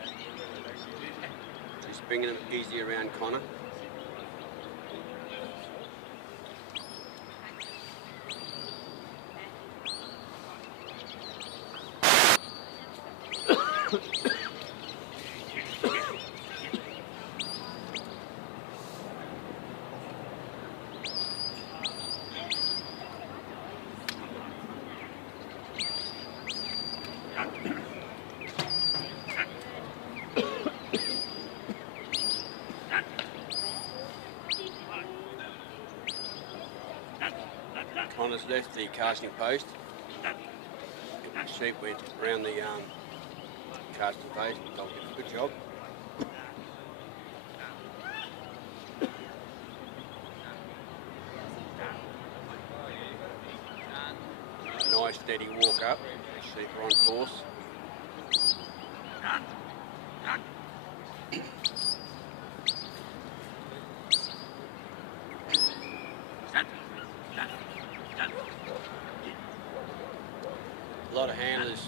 He's bringing him easy around Connor. left the casting post. The sheep went around the casting post. Dog did a good job. Nice steady walk up. Sheep are on course. A lot of handlers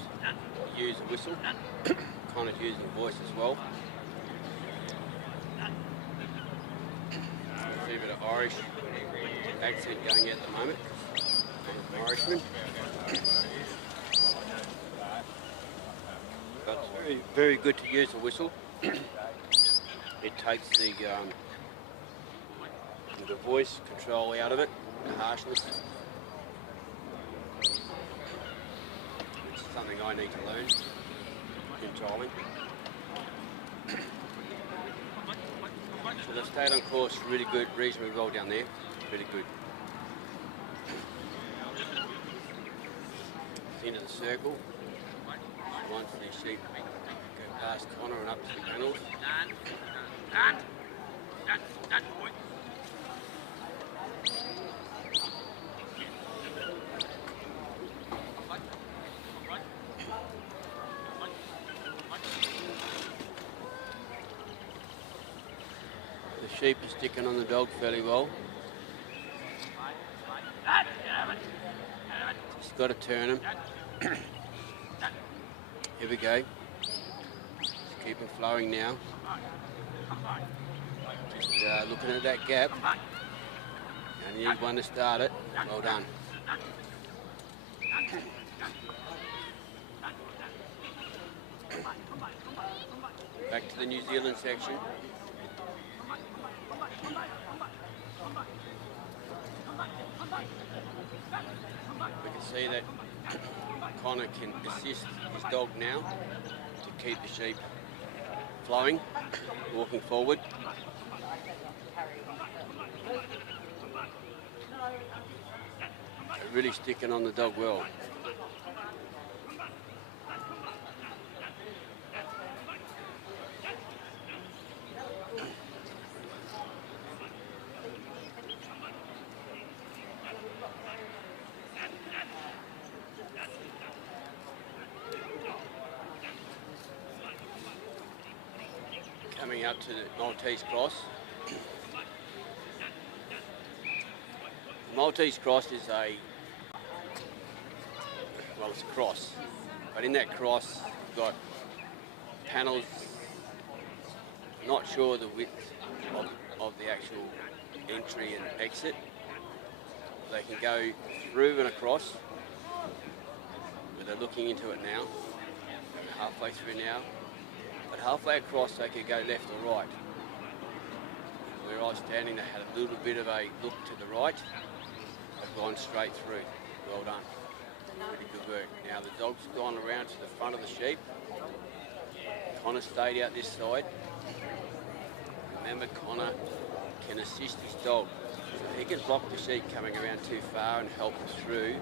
use a whistle, kind of using voice as well. See a bit of Irish accent going out at the moment. I'm an Irishman. But it's very, very good to use a whistle. It takes the voice control out of it, the harshness. It's something I need to learn in trialling. So they've stayed on course really good, reasonably well down there, really good. Into the circle. One for the sheep go past Connor and up to McDonald. The sheep are sticking on the dog fairly well. Just got to turn him. Here we go. Just keep him flowing now. Just looking at that gap. And you need one to start it. Well done. Back to the New Zealand section. We can see that Connor can assist his dog now to keep the sheep flowing, walking forward. They're really sticking on the dog well. Coming up to the Maltese Cross. The Maltese Cross is it's a cross, but in that cross you've got panels, not sure the width of the actual entry and exit. They can go through and across, but they're looking into it now, halfway through now. But halfway across they could go left or right. Where I was standing they had a little bit of a look to the right. They've gone straight through. Well done. Really good work. Now the dog's gone around to the front of the sheep. Connor stayed out this side. Remember, Connor can assist his dog. So he can block the sheep coming around too far and help them through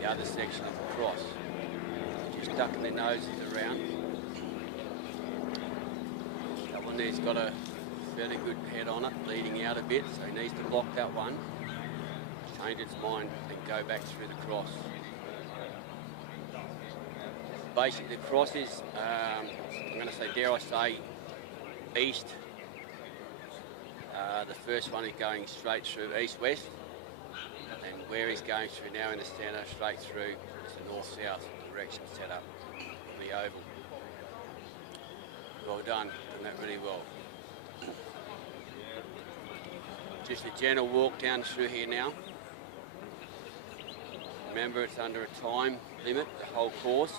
the other section of the cross. Just ducking their noses around. He's got a fairly good head on it, leading out a bit, so he needs to block that one, change its mind and go back through the cross. Basically the cross is, I'm going to say, dare I say, east. The first one is going straight through east-west, and where he's going through now in the centre, straight through to north-south direction set up on the oval. Well done, done that really well. Just a gentle walk down through here now. Remember, it's under a time limit, the whole course.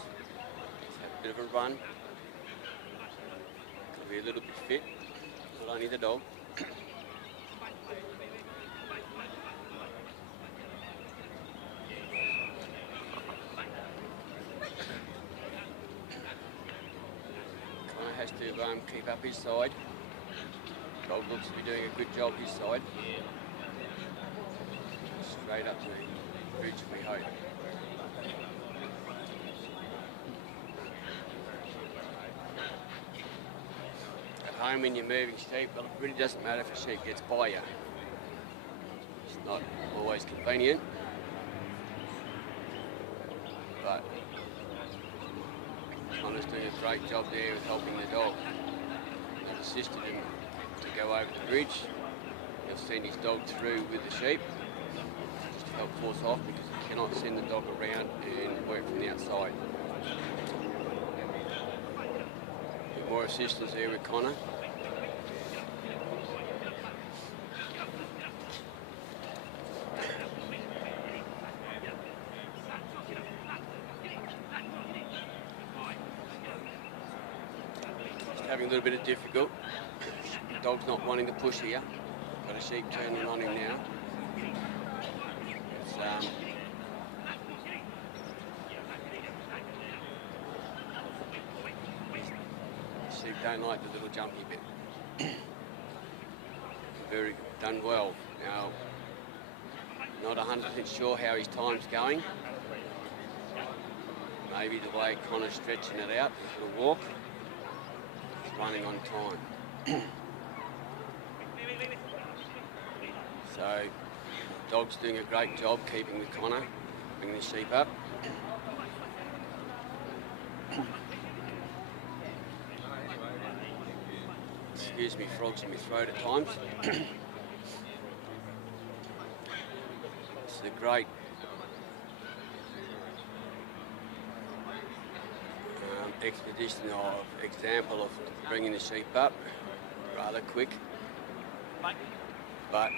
Let's have a bit of a run. Could be a little bit fit, not only the dog. Has to keep up his side. Dog looks to be doing a good job his side. Straight up to bridge, we hope. At home when you're moving sheep, well, it really doesn't matter if a sheep gets by you. It's not always convenient, but Connor's doing a great job there with helping the dog. I've assisted him to go over the bridge. He'll send his dog through with the sheep just to help force off, because he cannot send the dog around and work from the outside. With more assistance there with Connor. Just having a little bit of difficult. The dog's not wanting to push here. Got a sheep turning on him now. It's, sheep don't like the little jumpy bit. Very done well. Now, not 100% sure how his time's going. Maybe the way Connor's stretching it out for the walk, he's running on time. So, the dog's doing a great job keeping with Connor, bringing the sheep up. Excuse me, frogs in my throat at times. It's a great expedition of example of bringing the sheep up, rather quick, but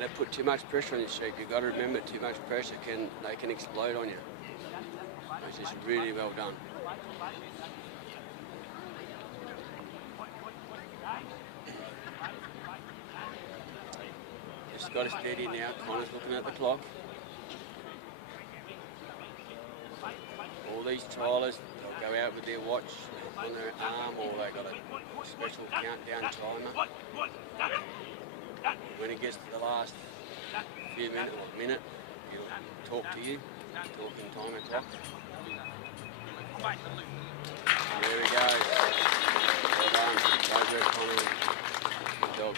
don't put too much pressure on the sheep. You've got to remember, too much pressure they can explode on you. It's just really well done. Just got to steady now. Connor's looking at the clock. All these trialers, they'll go out with their watch on their arm, or they've got a special countdown timer. When it gets to the last few minutes or minute, he'll talk to you, talking timer clock. There we go. Well done. Progress, Connor. Good dog.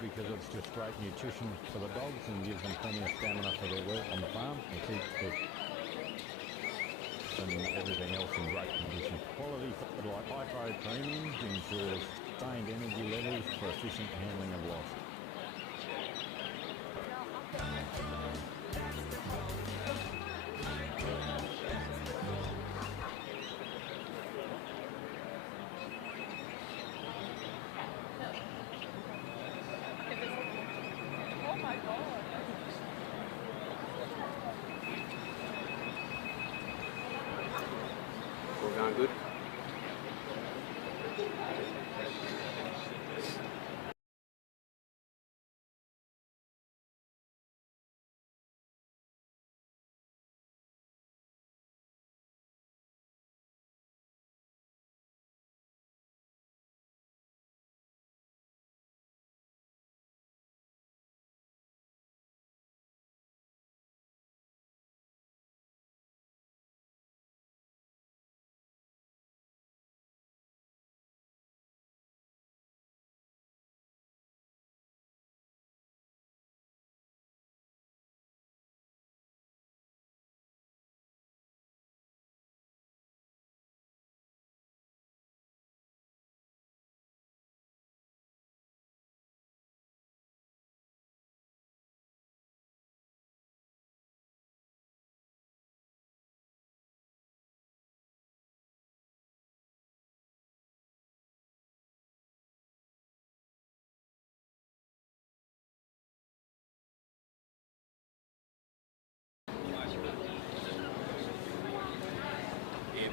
Because it's just great nutrition for the dogs and gives them plenty of stamina for their work on the farm and keeps and everything else in great condition. Quality food like high-pro premium ensures sustained energy levels for efficient handling of loss. All going good.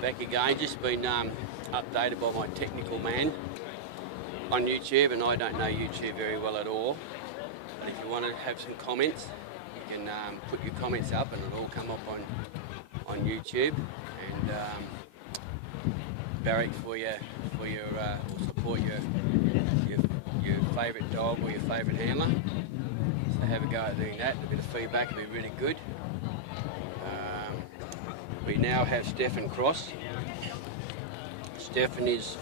Back again, just been updated by my technical man on YouTube, and I don't know YouTube very well at all. But if you want to have some comments, you can put your comments up and it'll all come up on YouTube, and barrack for your or support your favourite dog or your favourite handler. So have a go at doing that. A bit of feedback would be really good. We now have Stefan Cross. Stefan is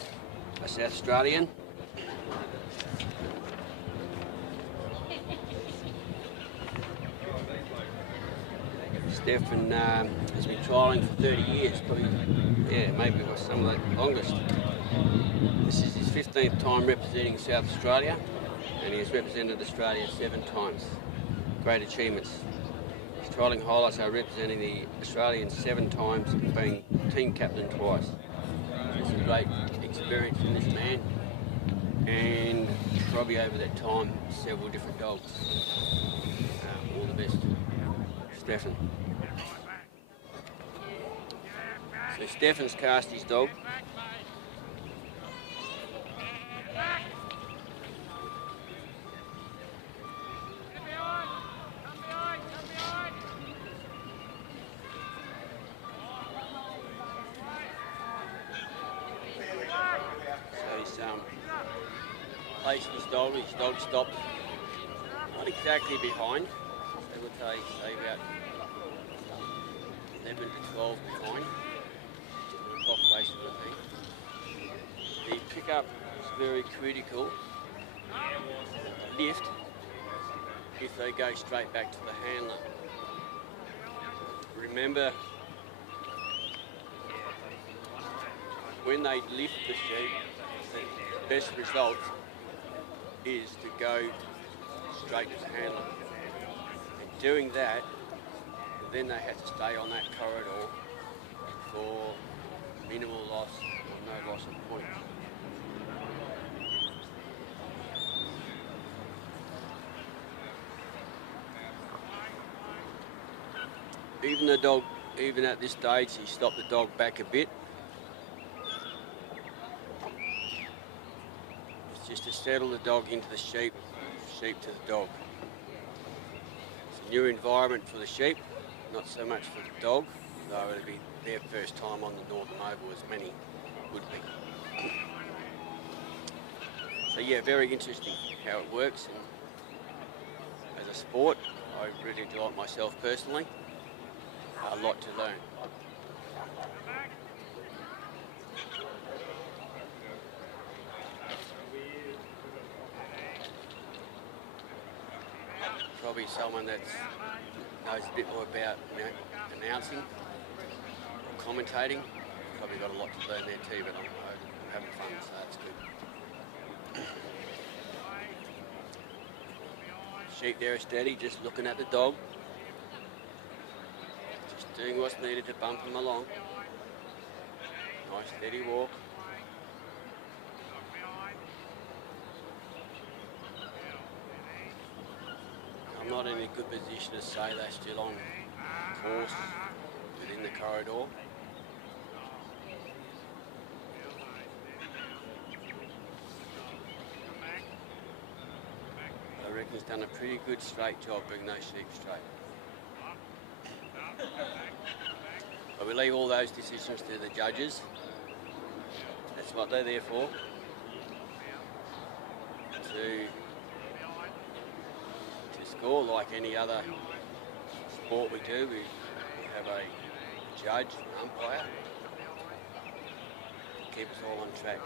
a South Australian. Stefan has been trialling for 30 years, probably, yeah, maybe got some of the longest. This is his 15th time representing South Australia, and he has represented Australia 7 times. Great achievements. His trialling highlights are representing the Australians 7 times and being team captain twice. It's a great experience in this man, and probably over that time several different dogs. All the best, Stefan. So Stefan's cast his dog. Placing his dog stopped not exactly behind, so we'll say about 11 to 12 behind, the clock basically. The pickup is very critical. Lift if they go straight back to the handler. Remember, when they lift the sheep, the best result is to go straight to the handler. And doing that, then they have to stay on that corridor for minimal loss or no loss of point. Even the dog, even at this stage, he stopped the dog back a bit. It's just to settle the dog into the sheep, sheep to the dog. It's a new environment for the sheep, not so much for the dog, though it'll be their first time on the Northern Oval, as many would be. So yeah, very interesting how it works, and as a sport, I really enjoy it myself personally. A lot to learn. Probably someone that knows a bit more about, you know, announcing or commentating. Probably got a lot to learn there too, but I'm having fun, so that's good. Sheep there are steady, just looking at the dog. Doing what's needed to bump them along. Nice steady walk. I'm not in a good position to say they're still on course within the corridor. I reckon he's done a pretty good straight job bringing those sheep straight. But we leave all those decisions to the judges. That's what they're there for. To score like any other sport we do. We have a judge, an umpire, to keep us all on track.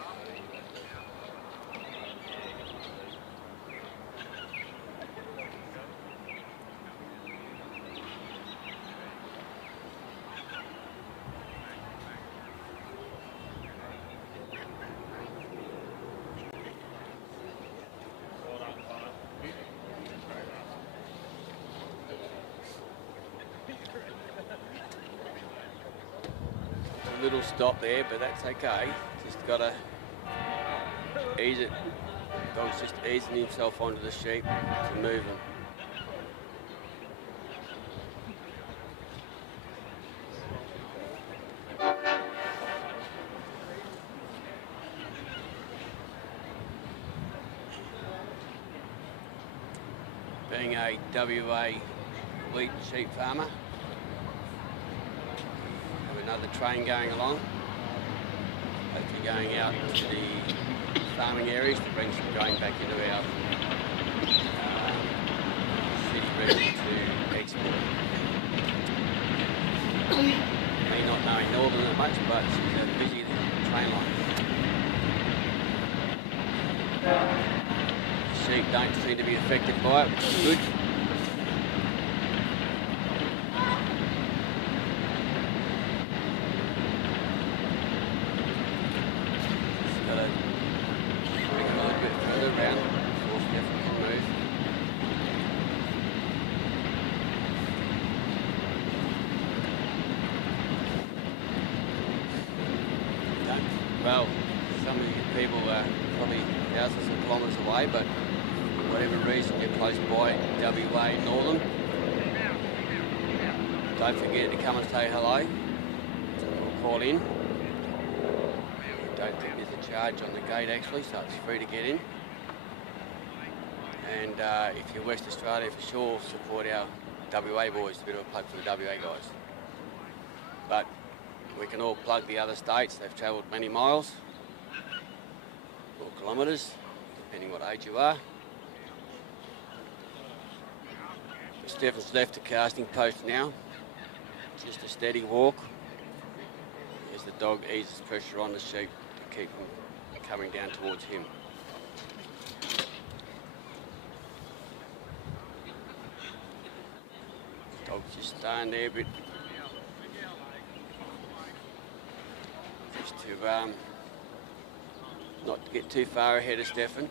Little stop there, but that's okay. Just gotta ease it. The dog's just easing himself onto the sheep to move them. being a WA wheat sheep farmer. Have another train going along. Hopefully going out to the farming areas to bring some grain back into our city ready to export. Me not knowing Northern that much, but she's a busy train line. Sheep don't seem to be affected by it, which is good. Just got to bring it a little bit further around before Stefan can move. Well, some of you people are probably thousands of kilometres away, but for whatever reason you're close by WA Northern, don't forget to come and say hello or call in. I don't think there's a charge on the gate actually, so it's free to get in. And if you're West Australia, for sure support our WA boys. A bit of a plug for the WA guys. But we can all plug the other states. They've travelled many miles or kilometres, depending what age you are. But Stefan's left the casting post now. Just a steady walk as the dog eases pressure on the sheep to keep them coming down towards him. Dog's just staying there a bit. Just to not to get too far ahead of Stefan.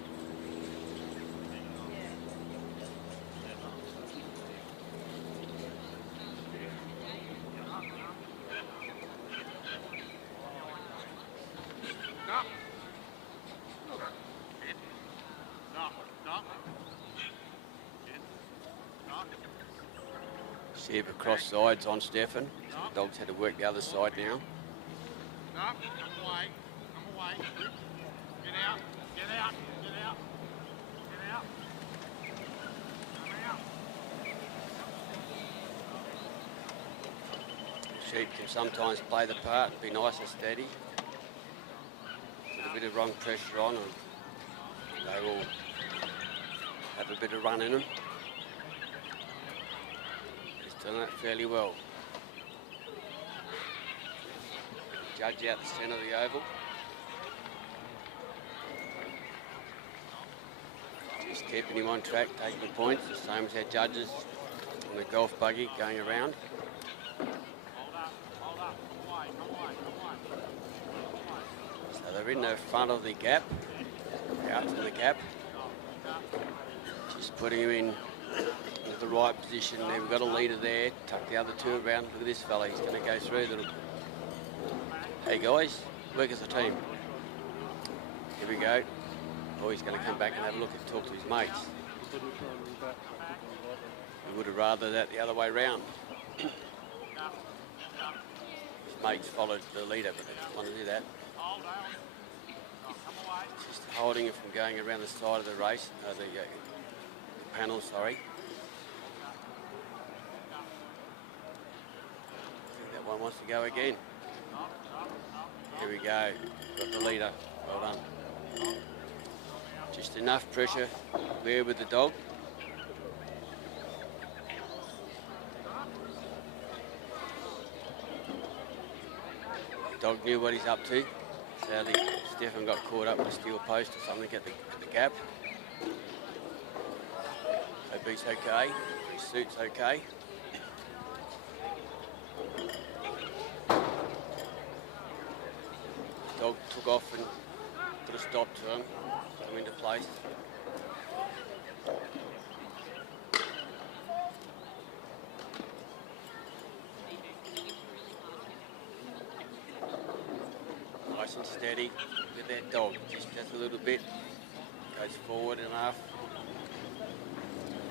Sheep across sides on Stefan. So the dog's had to work the other side now. No, come away, come away. Get out, get out, get out, get out. Come out. Sheep can sometimes play the part and be nice and steady. With a bit of wrong pressure on and they will have a bit of run in them. He's done that fairly well. Judge out the centre of the oval. Just keeping him on track, taking the points, the same as our judges on the golf buggy going around. So they're in the front of the gap, out from the gap. Just putting him in the right position there. We've got a leader there, tuck the other two around. Look at this fella, he's going to go through the... Hey guys, work as a team. Here we go. Oh, he's going to come back and have a look and talk to his mates. We would have rather that the other way round. His mates followed the leader, but they didn't want to do that. Just holding it from going around the side of the race, the panel, sorry. I think that one wants to go again. Here we go, got the leader, well done. Just enough pressure there with the dog. The dog knew what he's up to. Sadly, Stefan got caught up with a steel post or something at the gap. Hope he's okay, his suit's okay. Dog took off and put a stop to him, put him into place. Nice and steady with that dog, just a little bit, goes forward enough.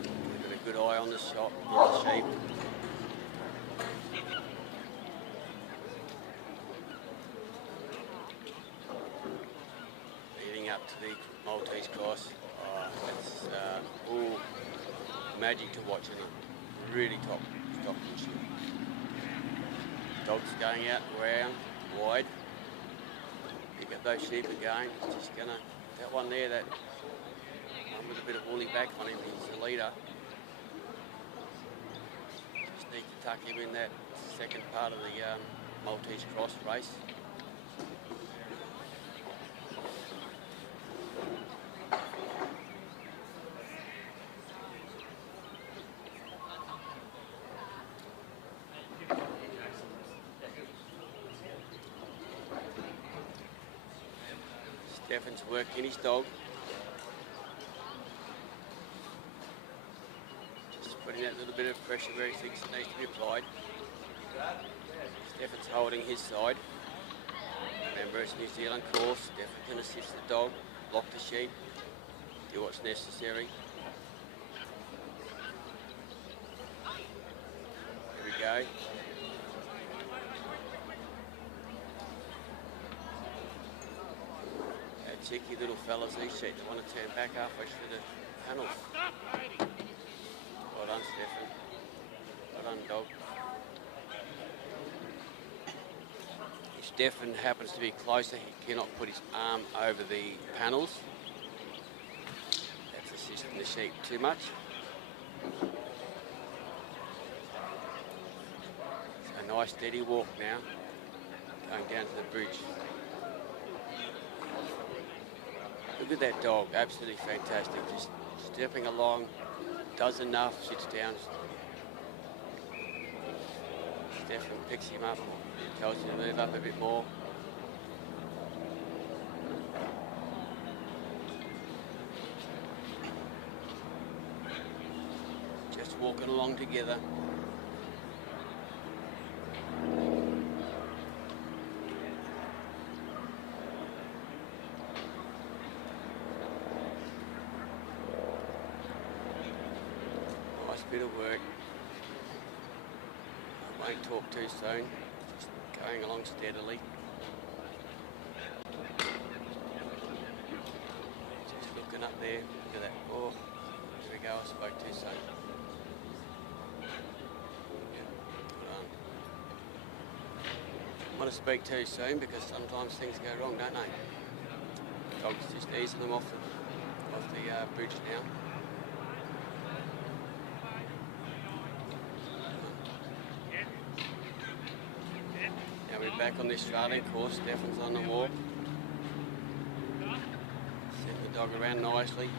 Got a good eye on the shot, on the sheep. Up to the Maltese cross. Oh, that's, magic to watch in it. Really top sheep. Dogs going out round, wide. Pick up those sheep again. Just gonna, that one there, that one with a bit of woolly back on him, he's the leader. Just need to tuck him in that second part of the Maltese cross race. Stefan's working his dog. Just putting that little bit of pressure where he thinks it needs to be applied. Stefan's holding his side. Remember, it's New Zealand course. Stefan can assist the dog, block the sheep, do what's necessary. Here we go. Cheeky little fellas, these sheep that want to turn back halfway through the panel. Well done, Stefan. Well done, dog. If Stefan happens to be closer, he cannot put his arm over the panels. That's assisting the sheep too much. So a nice steady walk now, going down to the bridge. Look at that dog, absolutely fantastic. Just stepping along, does enough, sits down. Stefan picks him up, tells him to move up a bit more. Just walking along together. Bit of work. I won't talk too soon. Just going along steadily. Just looking up there. Look at that. Oh, there we go. I spoke too soon. Yeah, I want to speak too soon because sometimes things go wrong, don't they? Dog's just easing them off the bridge now. Back on the Australian course, Stefan's on the walk. Set the dog around nicely.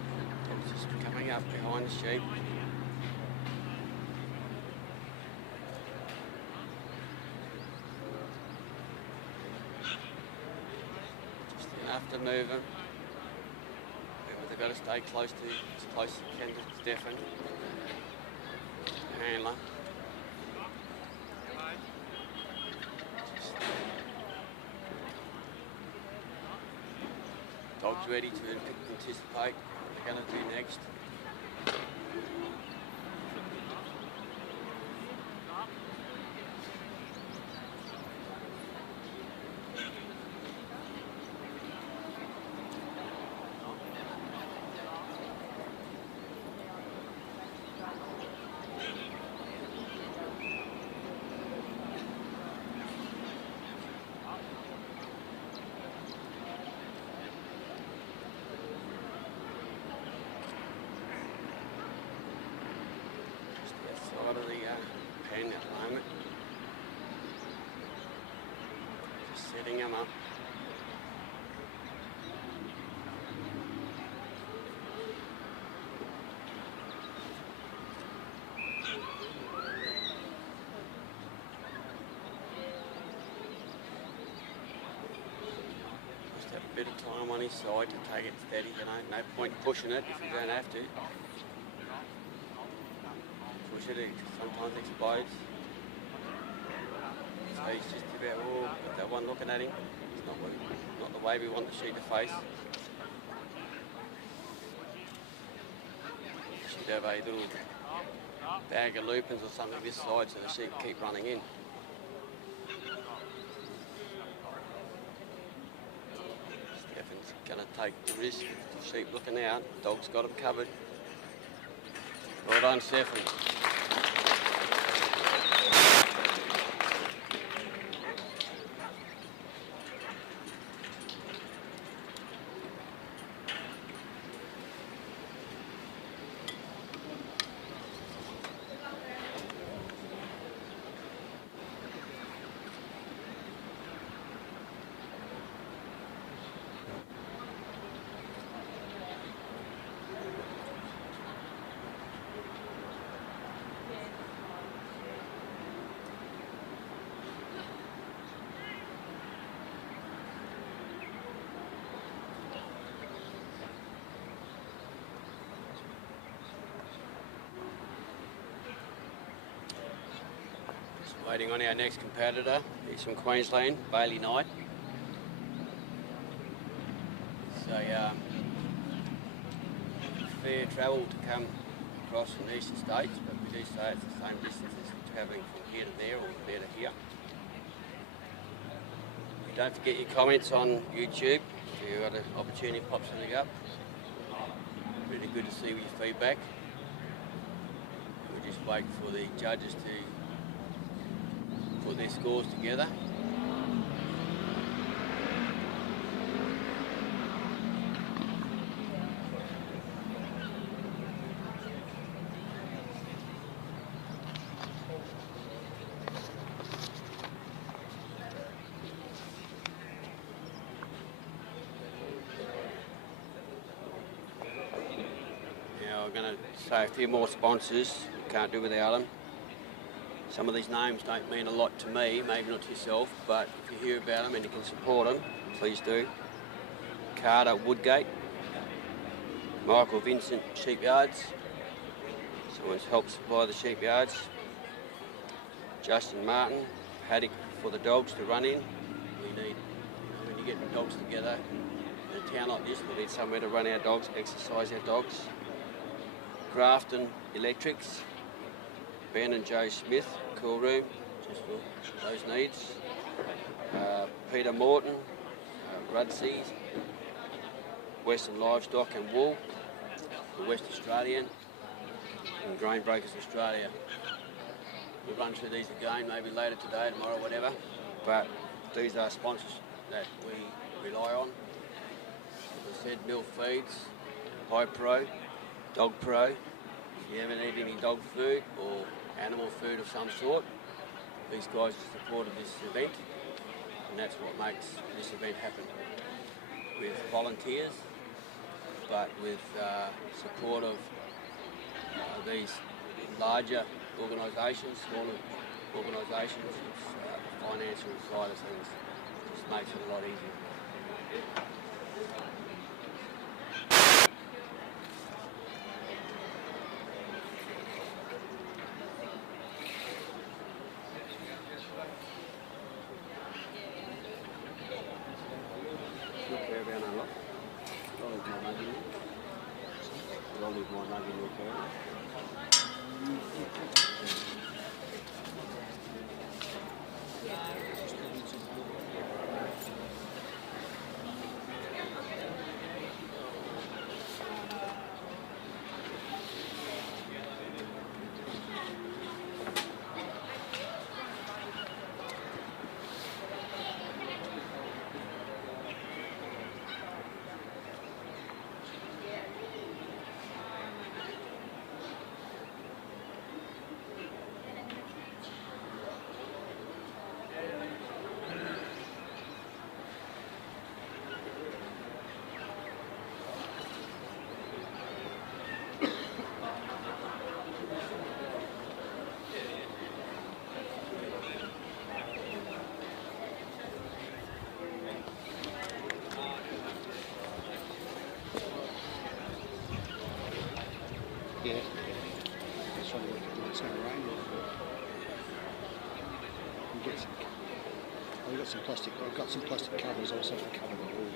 Dog's just coming up behind the sheep. Just enough to move him. Remember, they've got to stay close to, as close as you can to Stefan. Handler. Dog's ready to anticipate what they're going to do next. Side of the pen at the moment. Just setting them up. Just have a bit of time on his side to take it steady, you know, no point pushing it if you don't have to. Push it, sometimes explodes. So he's just about, oh, got that one looking at him. It's not the way we want the sheep to face. Should have a little bag of lupins or something this side so the sheep keep running in. Stefan's going to take the risk of the sheep looking out. Dog's got him covered. Well done, Stefan. Waiting on our next competitor. He's from Queensland, Bailey Knight. So fair travel to come across from the eastern states, but we do say it's the same distance as travelling from here to there or there to here. Don't forget your comments on YouTube. If you've got an opportunity to pop something up. Really good to see your feedback. We'll just wait for the judges to put their scores together. Now we're going to say a few more sponsors. Can't do without them. Some of these names don't mean a lot to me, maybe not to yourself, but if you hear about them and you can support them, please do. Carter Woodgate, Michael Vincent Sheepyards, someone's helped supply the sheepyards. Justin Martin, paddock for the dogs to run in. We need, when you get the dogs together in a town like this, we need somewhere to run our dogs, exercise our dogs. Grafton Electrics, Ben and Joe Smith, cool room, just for those needs. Peter Morton, Rudsies, Western Livestock and Wool, the West Australian, and Grain Brokers Australia. We'll run through these again, maybe later today, tomorrow, whatever. But these are sponsors that we rely on. As I said, Mill Feeds, High Pro, Dog Pro. If you ever need any dog food or animal food of some sort, these guys have supported this event, and that's what makes this event happen. With volunteers, but with support of these larger organisations, smaller organisations, the financial side of things just makes it a lot easier. Yeah. It's going to rain. We've got some plastic. I've got some plastic covers also to cover the wall.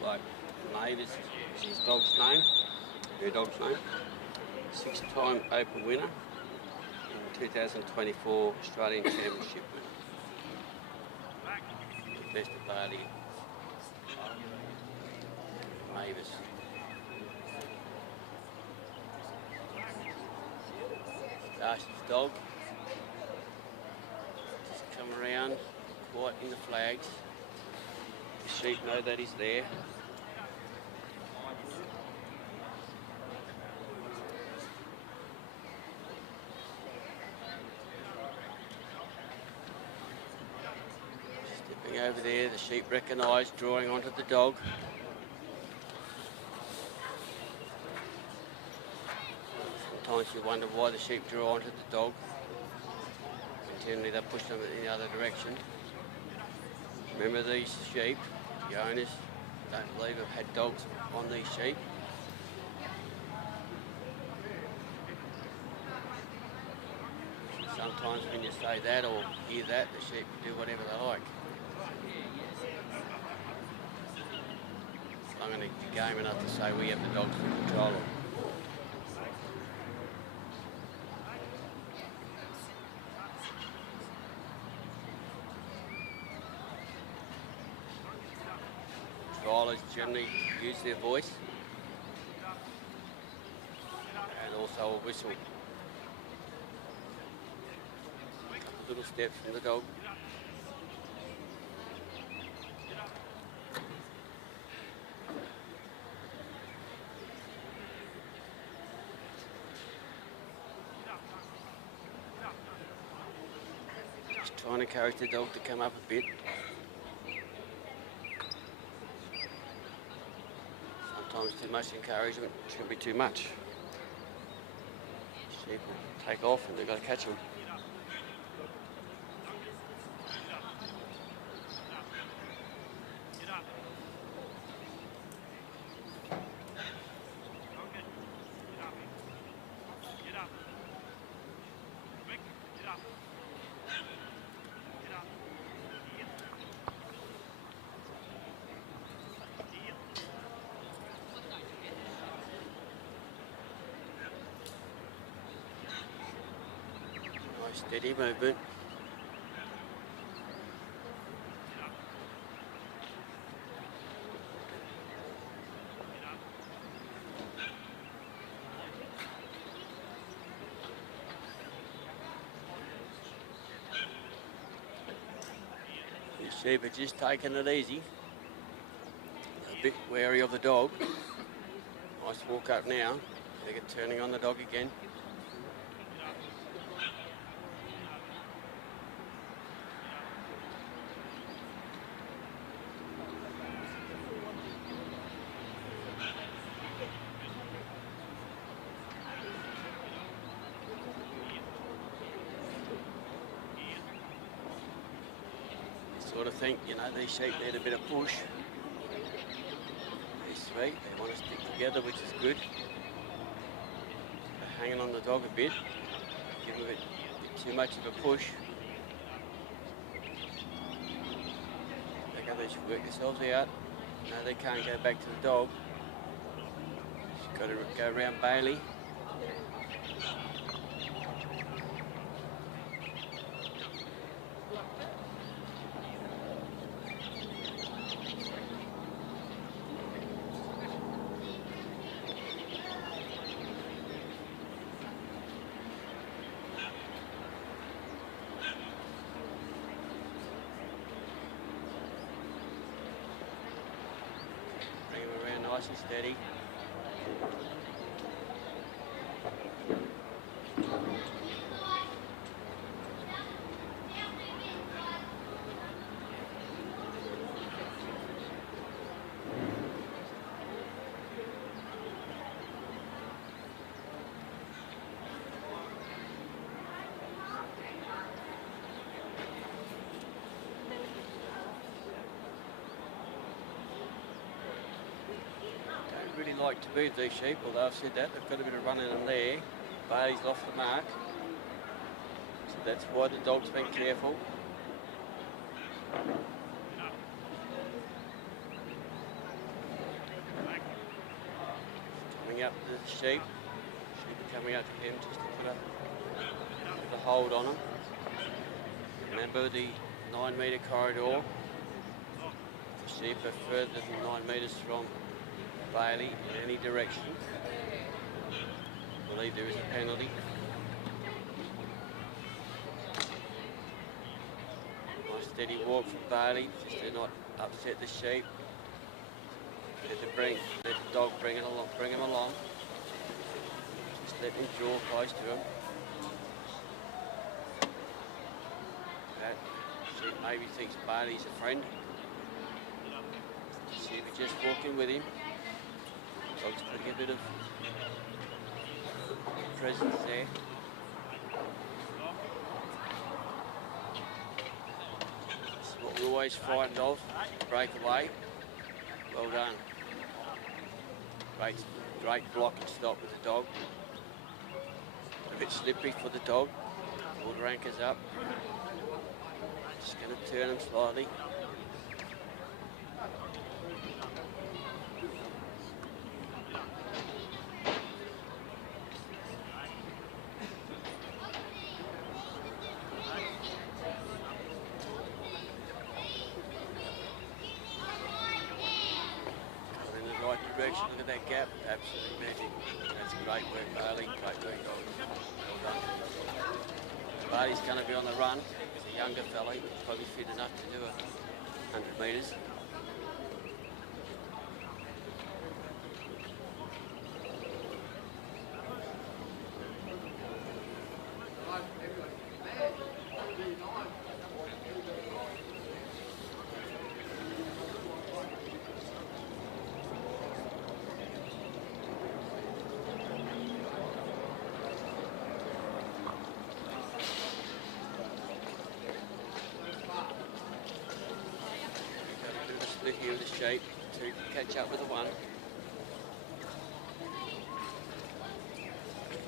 bloke. Mavis is his dog's name, her dog's name. 6-time Open winner in 2024 Australian Championship. Best of Barty. Mavis. Darcy's dog. Just come around, quite in the flags. The sheep know that he's there. Stepping over there, the sheep recognise, drawing onto the dog. Sometimes you wonder why the sheep draw onto the dog. Generally they push them in the other direction. Remember, these sheep, the owners, don't believe have had dogs on these sheep. Sometimes when you say that or hear that, the sheep do whatever they like. I'm going to be game enough to say we have the dogs in control of. Trialers generally use their voice and also a whistle. Little steps from the dog. Just trying to encourage the dog to come up a bit. Sometimes too much encouragement can be too much. Sheep will take off and they've got to catch them. Steady movement. These sheep are just taking it easy. A bit wary of the dog. Nice walk up now. They get turning on the dog again. Sort of think, you know, these sheep need a bit of push. They're sweet, they want to stick together, which is good. They're hanging on the dog a bit, give them a bit too much of a push. They should work themselves out. No, they can't go back to the dog. Just got to go around Bailey. Nice and steady. Really like to beat these sheep, although I've said that, they've got a bit of running in there. Bailey's off the mark. So that's why the dog's been careful. coming up to the sheep. Sheep are coming up to him just to put a hold on him. Remember the 9 metre corridor. The sheep are further than 9 metres from Bailey in any direction. I believe there is a penalty. Nice steady walk from Bailey, just to not upset the sheep. Let the dog bring him along. Just let him draw close to him. That sheep maybe thinks Bailey's a friend. Sheep are just walking with him. Dog's putting a bit of presence there. This is what we're always frightened of, break away. Well done. Great block and stop with the dog. A bit slippery for the dog. Water anchors up. Just going to turn him slightly. Look at that gap, absolutely magic. That's great work, Bailey. Great work, dog. Well done. Bailey's going to be on the run. He's a younger fella, he's probably fit enough to do 100 metres. Here with the sheep to catch up with the one.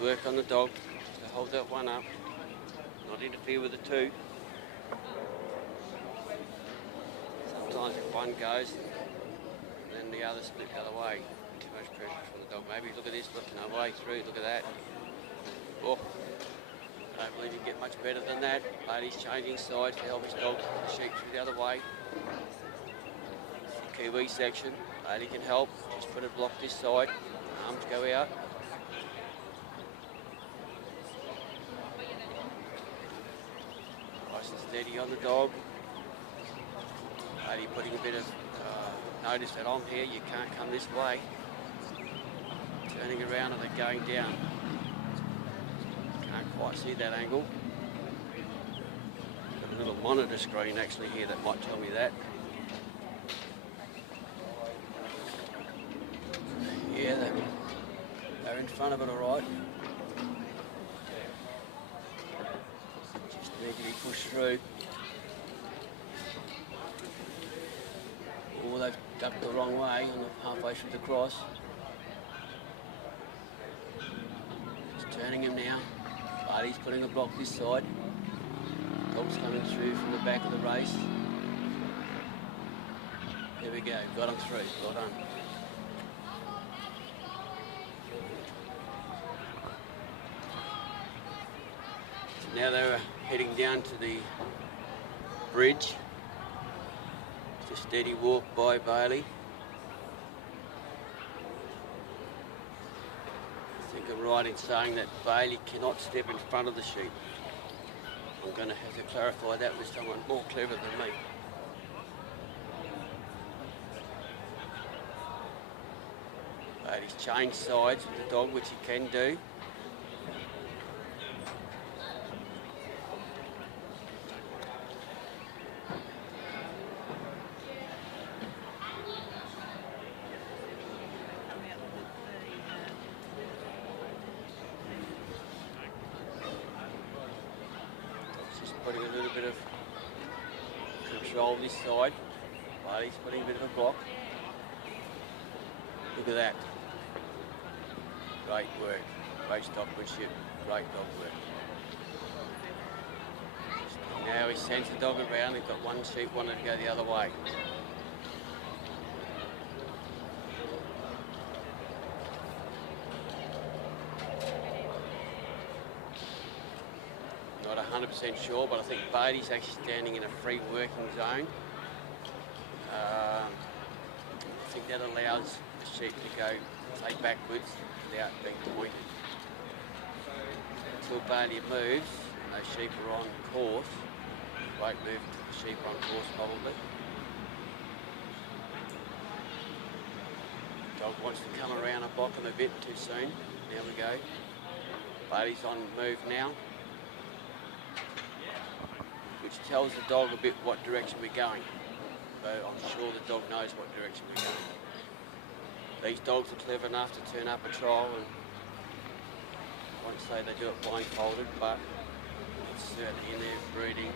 Work on the dog to hold that one up, not interfere with the two. Sometimes if one goes, then the other split the other way. Too much pressure for the dog. Maybe look at this, looking our way through, look at that. Oh, I don't believe you can get much better than that. Bailey's changing sides to help his dog, the sheep through the other way. Kiwi section, Bailey can help, just put a block this side, arms go out. Nice and steady on the dog. Bailey putting a bit of notice that I'm here, you can't come this way. Turning around and they're going down. Can't quite see that angle. Got a little monitor screen actually here that might tell me that. Yeah, they're in front of it all right. Just need to be pushed through. Oh, they've ducked the wrong way on the halfway through the cross. Just turning him now. Bailey's putting a block this side. Dog's coming through from the back of the race. There we go, got him through, well done. Now they're heading down to the bridge. It's a steady walk by Bailey. I think I'm right in saying that Bailey cannot step in front of the sheep. I'm going to have to clarify that with someone more clever than me. Bailey's changed sides with the dog, which he can do. Putting a little bit of control this side. Bailey's putting a bit of a block. Look at that. Great work. Great stockmanship. Great dog work. Now he sends the dog around. He's got one sheep wanting to go the other way. 100% sure, but I think Beatty's actually standing in a free working zone. I think that allows the sheep to go, say, backwards without being pointed. Until Bailey moves, and those sheep are on course, won't move until the sheep are on course probably. Dog wants to come around and block him a bit too soon. There we go. Bailey's on move now, which tells the dog a bit what direction we're going. So I'm sure the dog knows what direction we're going. These dogs are clever enough to turn up a trial, and I won't say they do it blindfolded, but it's certainly in their breeding,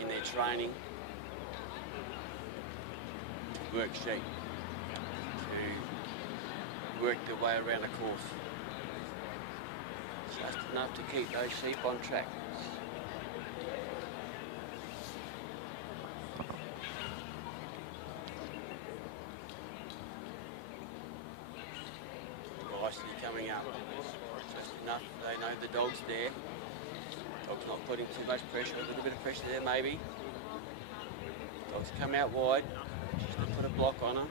in their training, to work sheep, to work their way around a course. Just enough to keep those sheep on track. Nicely coming up. Just enough, they know the dog's there. Dog's not putting too much pressure, a little bit of pressure there maybe. Dog's come out wide, just to put a block on her.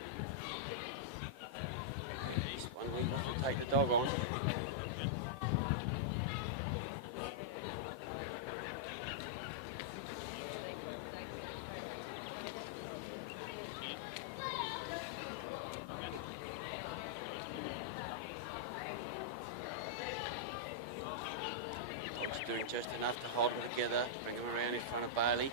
This one we want to take the dog on. Doing just enough to hold them together, bring them around in front of Bailey.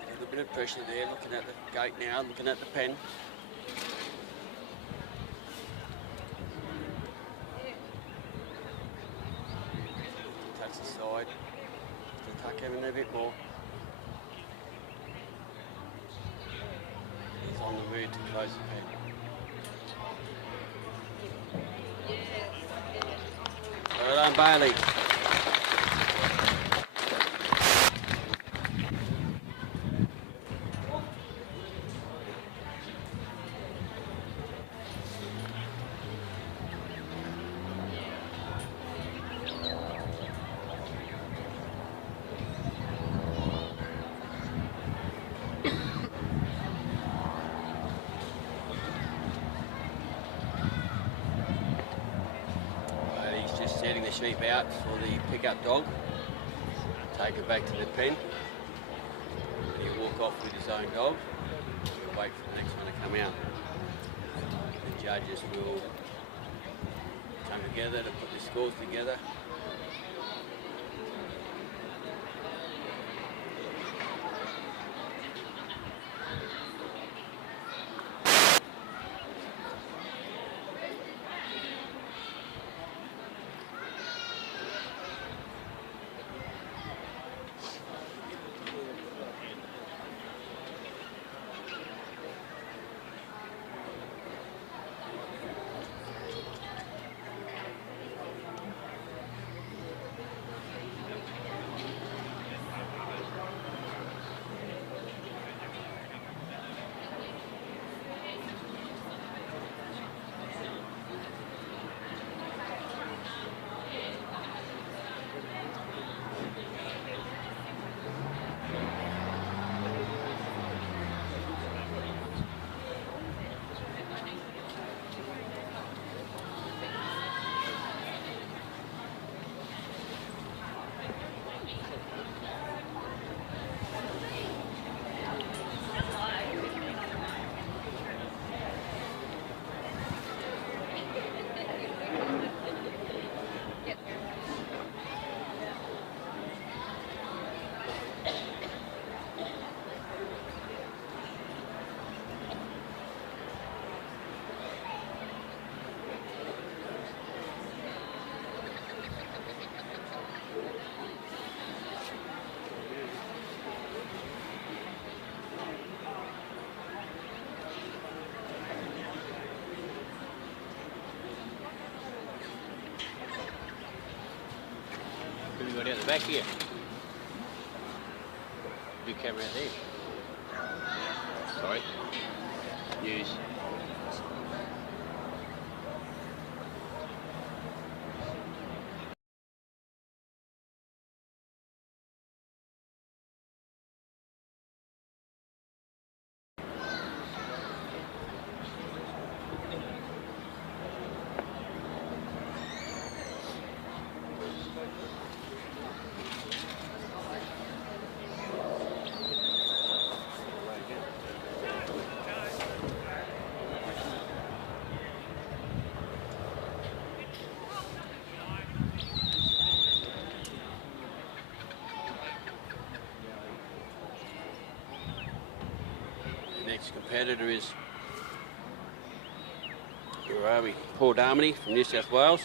A little bit of pressure there, looking at the gate now, looking at the pen. Side, to tuck him in a bit more. He's on the move to close the pen. Well done, Bailey. Setting the sheep out for the pickup dog. Take her back to the pen. He'll walk off with his own dog. We'll wait for the next one to come out. The judges will come together to put the scores together. Right out the back here. Big camera out there. Sorry. News. Next competitor is, where are we? Paul Darmody from New South Wales.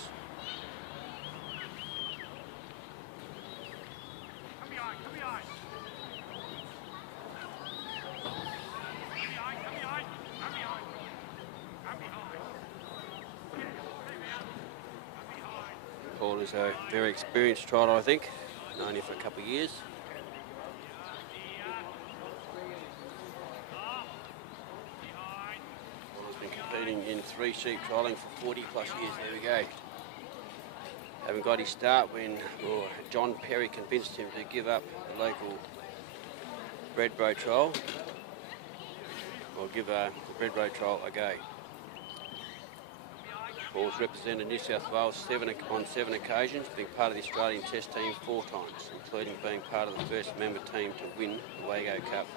Paul is a very experienced trialer, I think. Known him for a couple of years. In 3 sheep trialling for 40 plus years. There we go. Haven't got his start when John Perry convinced him to give up the local bred-bro trial, or give the bred-bro trial a go. Paul's represented New South Wales on 7 occasions, being part of the Australian Test team 4 times, including being part of the first member team to win the Wayleggo Cup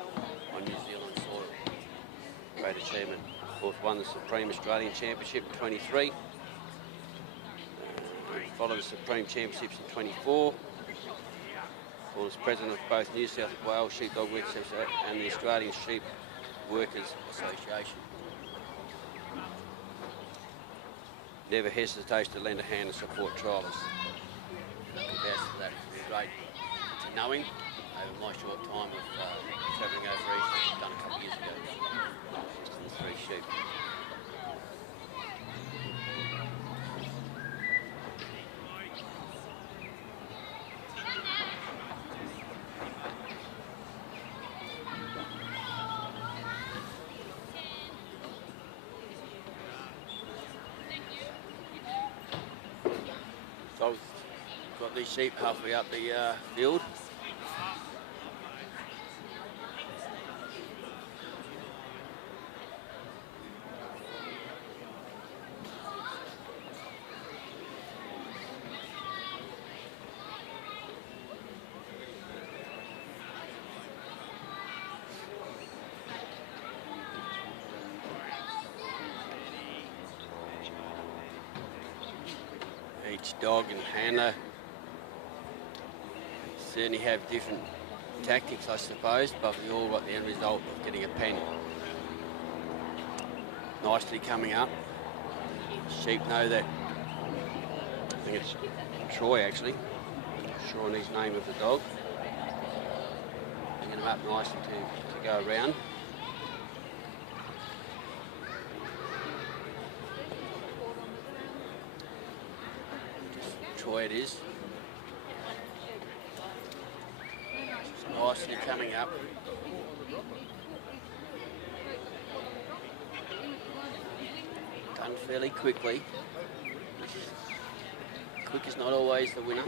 on New Zealand soil. Great achievement. Paul's won the Supreme Australian Championship in 23. Followed the Supreme Championships in 24. Paul is president of both New South Wales Sheepdog Workers Association and the Australian Sheep Workers Association. Never hesitates to lend a hand and support triallers. That is great to know him over my short time of travelling overseas, done a couple of years ago. Just in the 3 sheep. So I've got these sheep halfway up the field. Each dog and handler certainly have different tactics, I suppose, but we all got the end result of getting a pen. Nicely coming up. Sheep know that. I think it's Troy actually. Not sure on his name of the dog. Bringing him up nicely to go around. Troy it is. Nicely coming up. Done fairly quickly. Quick is not always the winner.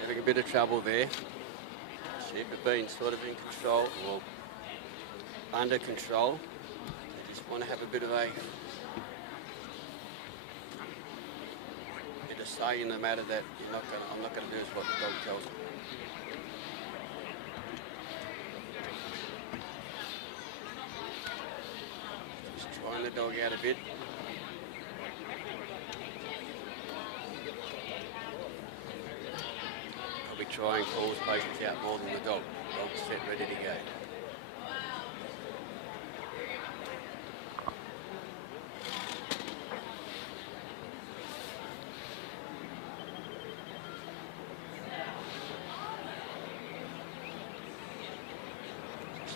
Having a bit of trouble there. Sheep have been sort of in control, or under control. They just want to have a bit of a say in the matter that I'm not going to do is what the dog tells me. Just trying the dog out a bit. Probably try and call his patients out more than the dog. Dog's set, ready to go.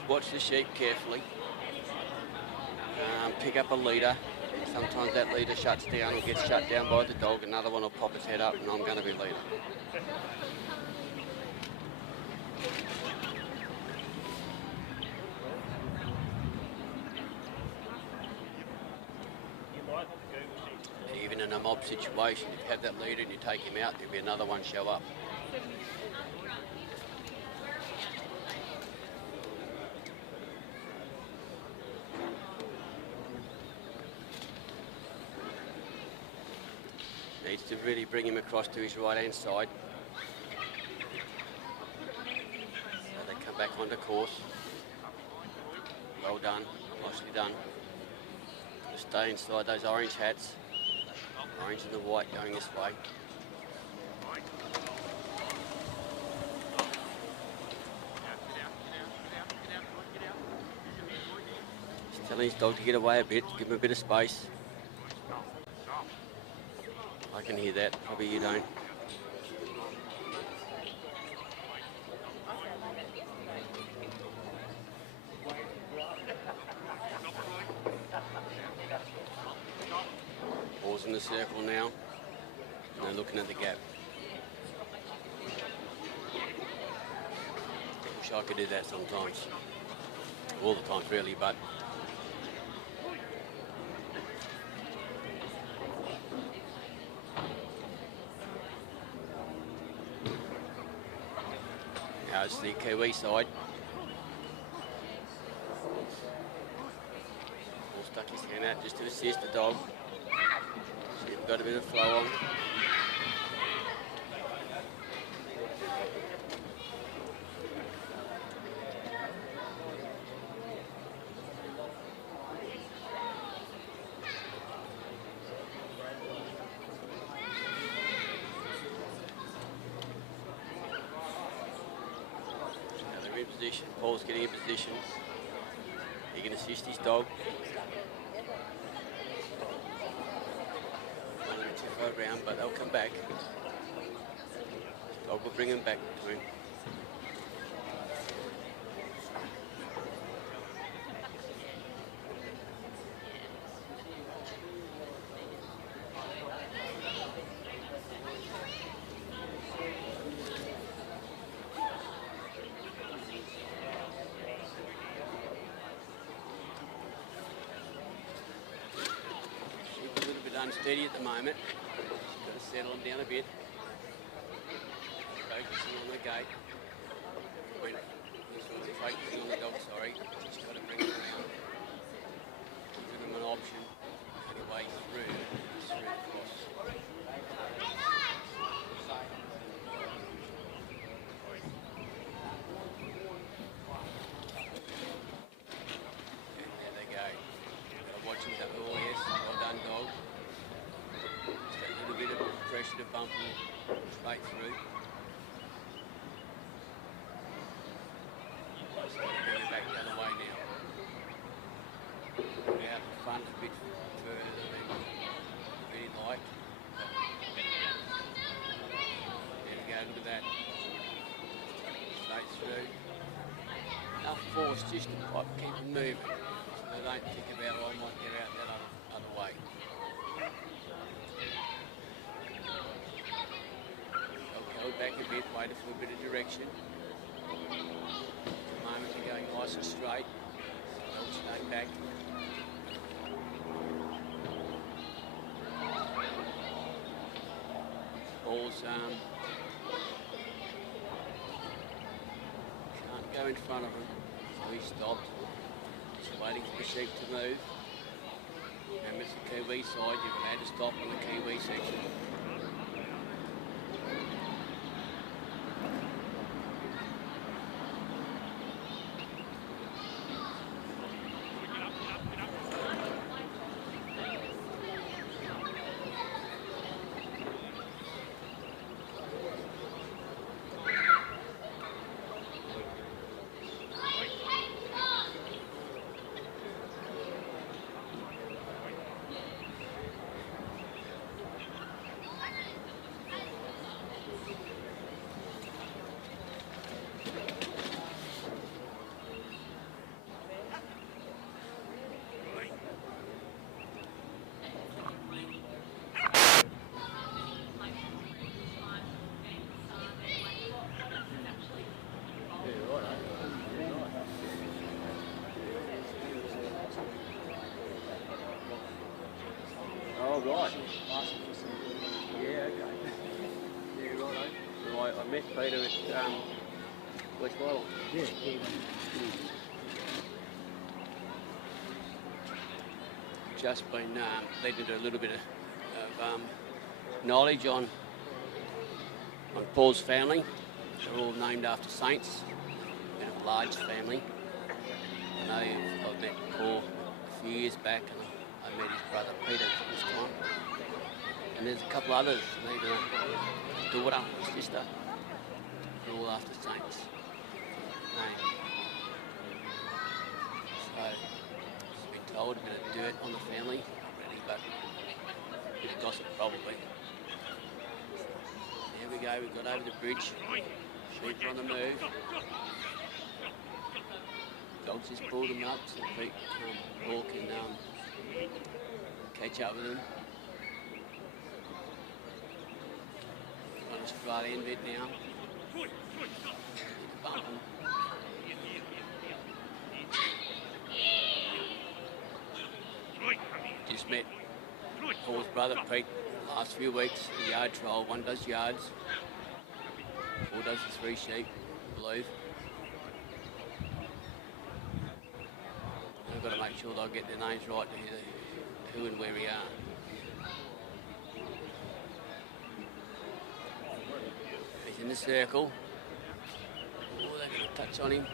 Watch the sheep carefully. Pick up a leader. Sometimes that leader shuts down or gets shut down by the dog. Another one will pop its head up and I'm going to be leader. Even in a mob situation, if you have that leader and you take him out, there'll be another one show up. Needs to really bring him across to his right-hand side. So they come back onto course. Well done, nicely done. Stay inside those orange hats. Orange and the white going this way. Just telling his dog to get away a bit, give him a bit of space. I can hear that, probably you don't. Ball's in the circle now, and they're looking at the gap. Wish I could do that sometimes. All the time really, but now it's the Kiwi side. Paul stuck his hand out just to assist the dog. See if we've got a bit of flow on. Position. Paul's getting in position. He can assist his dog. Not too far around, but they'll come back. His dog will bring him back to him. Unsteady at the moment. Got to settle him down a bit. Focusing on the gate. Focusing on the dog, sorry. Just got to bring him around. Give him an option. Get away through the cross. And there they go. Got to watch him that little yes. Well done, dog. A bit of pressure to bump him straight through. Just bring him back the other way now. Out the front a bit further than really like. There we go, look at that. Straight through. Enough force just to keep him moving. So they don't think about, oh, I might get out that other way. Go back a bit, wait for a bit of direction. At the moment they're going nice and straight. They'll stay back. Ball's can't go in front of him, so he stopped. Just waiting for the sheep to move. And it's the Kiwi side, you're allowed to stop on the Kiwi section. Oh, right. Asking for some. Yeah, okay. Yeah, right. Well, I met Peter at West Waddingham. Yeah. Just been led into a little bit of knowledge on Paul's family. They're all named after saints. A bit of a large family. I know I've met Paul a few years back, and I met his brother Peter this time. And there's a couple others. Maybe a daughter, sister. They're all after saints. Name. So, just been told a bit of dirt on the family, really, but a bit of gossip probably. There we go, we've got over the bridge. Sheep are on the move. Dogs just pulled them up so Paul can catch up with them. On Australian bit now. Bump them. Just met Paul's brother Pete last few weeks, a yard trial. One does yards, Paul does the 3 sheep, I believe. I've got to make sure that I get their names right to hear who and where we are. He's in the circle. Oh, they're going to touch on him.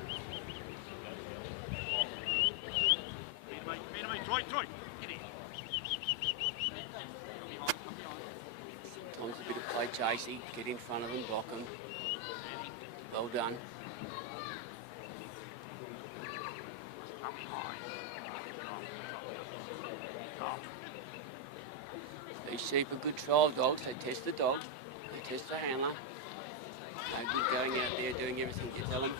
Sometimes a bit of play chasey, get in front of them, block them. Well done. These sheep are good trial dogs. They test the dog, they test the handler. They're good going out there doing everything you tell them.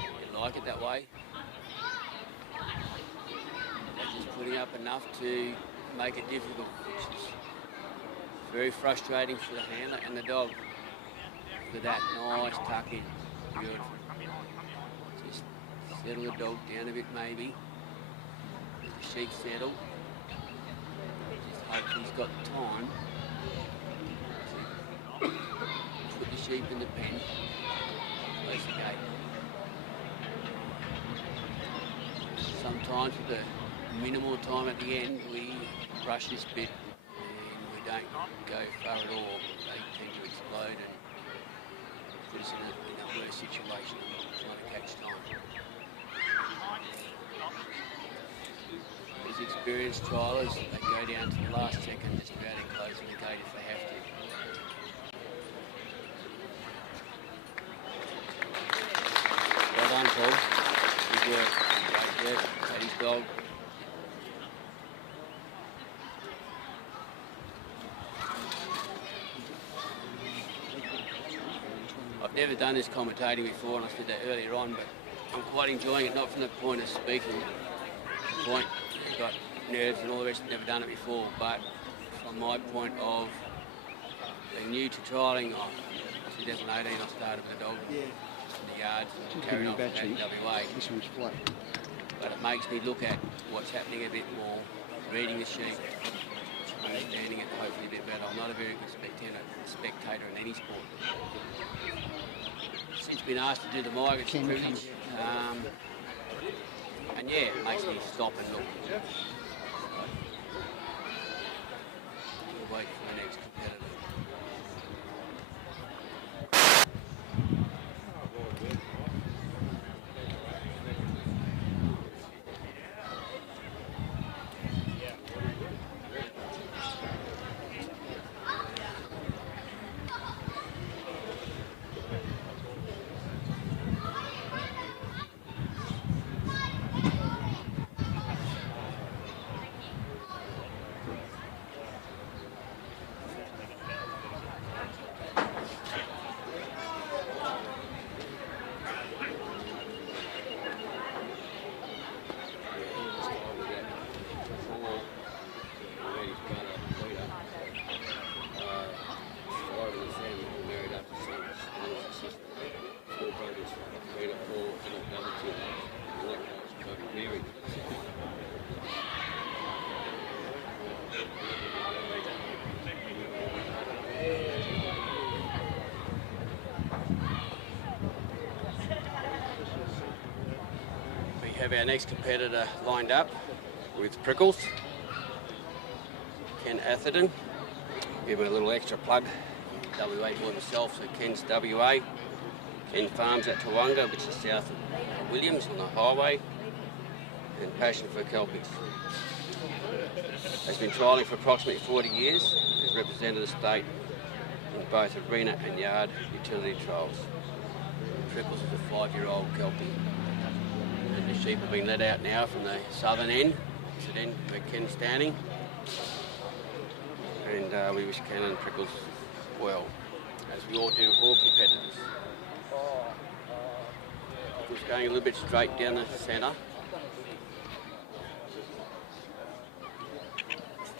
You like it that way. They're just putting up enough to make it difficult, which is very frustrating for the handler and the dog. For that nice tuck in. Good. Just settle the dog down a bit maybe. Let the sheep settle. Just hope he's got time to put the sheep in the pen. Close the gate. Sometimes with the minimal time at the end we rush this bit and we don't go far at all. They tend to explode and put us in a worse situation of trying to catch time. These experienced trialers, they go down to the last second just about in closing the gate if they have to. Well done, Paul. Good work. Great work. Paddy's dog. I've never done this commentating before, and I said that earlier on, but I'm quite enjoying it, not from the point of speaking, the point I've got nerves and all the rest, never done it before, but from my point of being new to trialling, 2018 I started with a dog in the yards and carried on from that in WA. This one's flat. But it makes me look at what's happening a bit more, reading the sheep, understanding it hopefully a bit better. I'm not a very good spectator in any sport. Since been asked to do the mic, it's a privilege. And yeah, it makes me stop and look. We'll wait for the next competitor. have our next competitor lined up with Prickles, Ken Athean. Give him a little extra plug. WA boy himself, so Ken's WA. Ken farms at Tawonga, which is south of Williams on the highway, and passion for kelpies. Has been trialling for approximately 40 years. Has represented the state in both arena and yard utility trials. Prickles is a 5-year-old kelpie. And the sheep have been let out now from the southern end, to the end where Ken's standing. And we wish Ken and Prickles well, as we all do all competitors. Prickles going a little bit straight down the centre.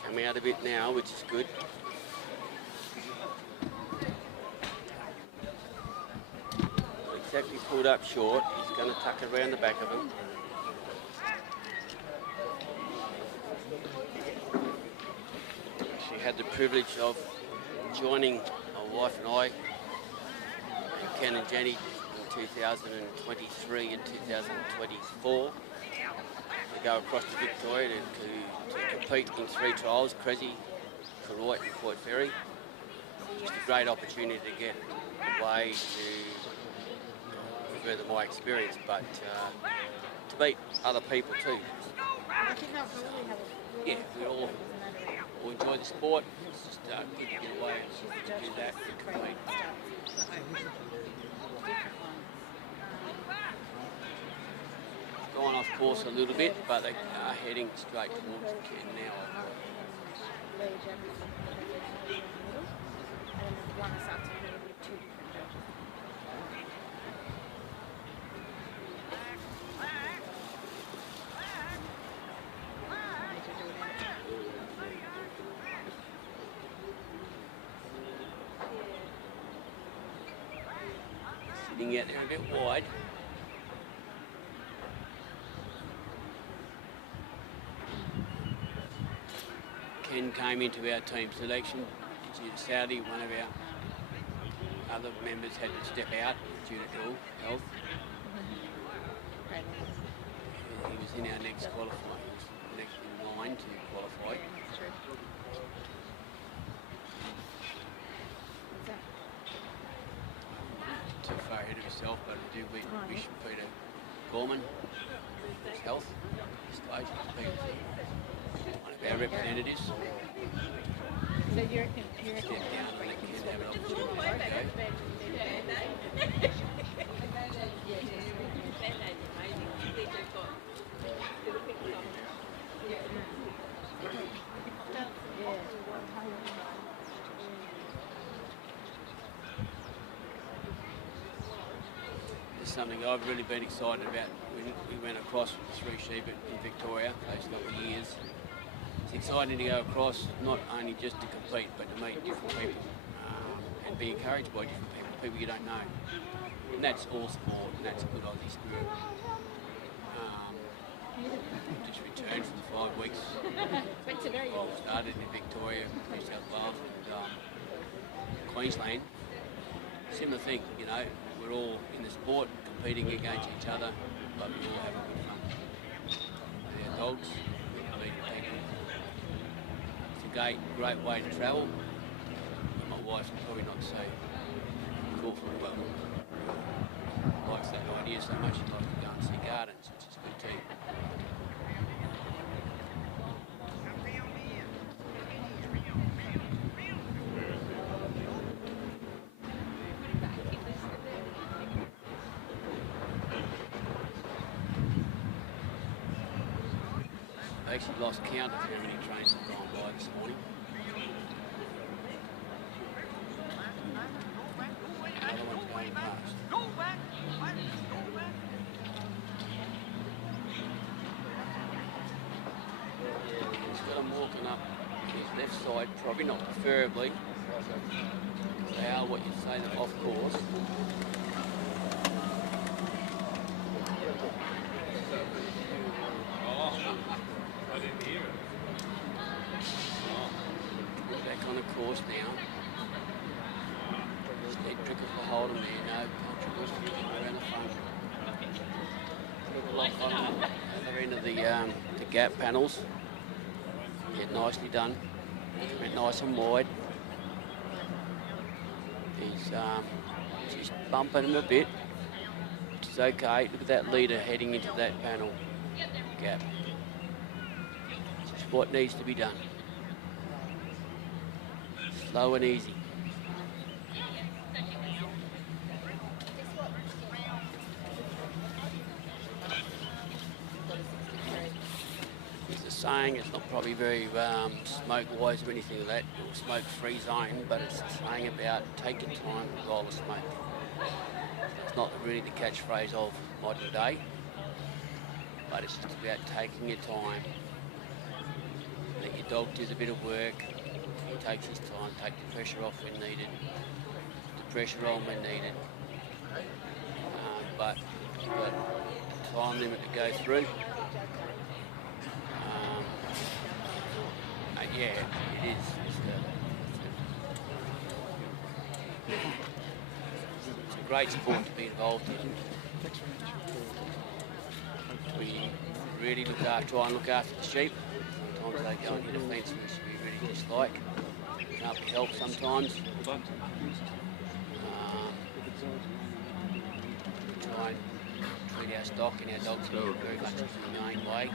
Coming out a bit now, which is good. Exactly pulled up short. He's going to tuck around the back of him. She had the privilege of joining my wife and I, Ken and Jenny, in 2023 and 2024 to go across to Victoria to compete in 3 trials, Cressy, Koroit and Port Fairy. Just a great opportunity to get away to further my experience, but to meet other people too. Yeah, we all enjoy the sport. It's just good to get away and do that and compete. Gone off course a little bit, but they are heading straight towards Ken now. Sitting out there a bit wide. Ken came into our team selection due to Saudi. One of our other members had to step out due to ill health. He was in our next qualifying. He was next in line to qualify. Too far ahead of himself, but I do wish Peter Gorman his health at this stage. One of our representatives. So you reckon Step down and let Ken have an opportunity to go. It's something I've really been excited about. We went across with 3 sheep in Victoria those couple of years. It's exciting to go across, not only just to compete, but to meet different people and be encouraged by different people you don't know. And that's all sport, and that's a good Aussie spirit. Just returned from the 5 weeks. I started in Victoria, New South Wales, and Queensland. Similar thing, you know, we're all in the sport, competing against each other, but we all have a good fun. With our dogs, meeting people. It's a great way to travel. My wife's probably not so cool for it, but likes that idea so much she'd like to go and see gardens, which is good too. I actually lost count of how many trains have gone by this morning. Another one's going past. He's got him walking up his left side, probably not preferably. They are what you'd say, they're off course. Back on the course now. Just need Prickles to hold him there, no, Prickles around the front. lock on the other end of the gap panels. Get nicely done. Keep it nice and wide. He's just bumping him a bit, which is okay. Look at that leader heading into that panel gap. It's just what needs to be done. Slow and easy. There's a saying, it's not probably very smoke-wise or anything like that, or smoke-free zone, but it's a saying about take your time to roll the smoke. It's not really the catchphrase of modern day, but it's just about taking your time. Let your dog do the bit of work. He takes his time, take the pressure off when needed, the pressure on when needed. But you've got a time limit to go through. Yeah, it is. It's a great sport to be involved in. We really try and look after the sheep. Sometimes they go and hit a fence which we really dislike. Can't be helped sometimes. Try and treat our stock and our dogs very much in the humane way.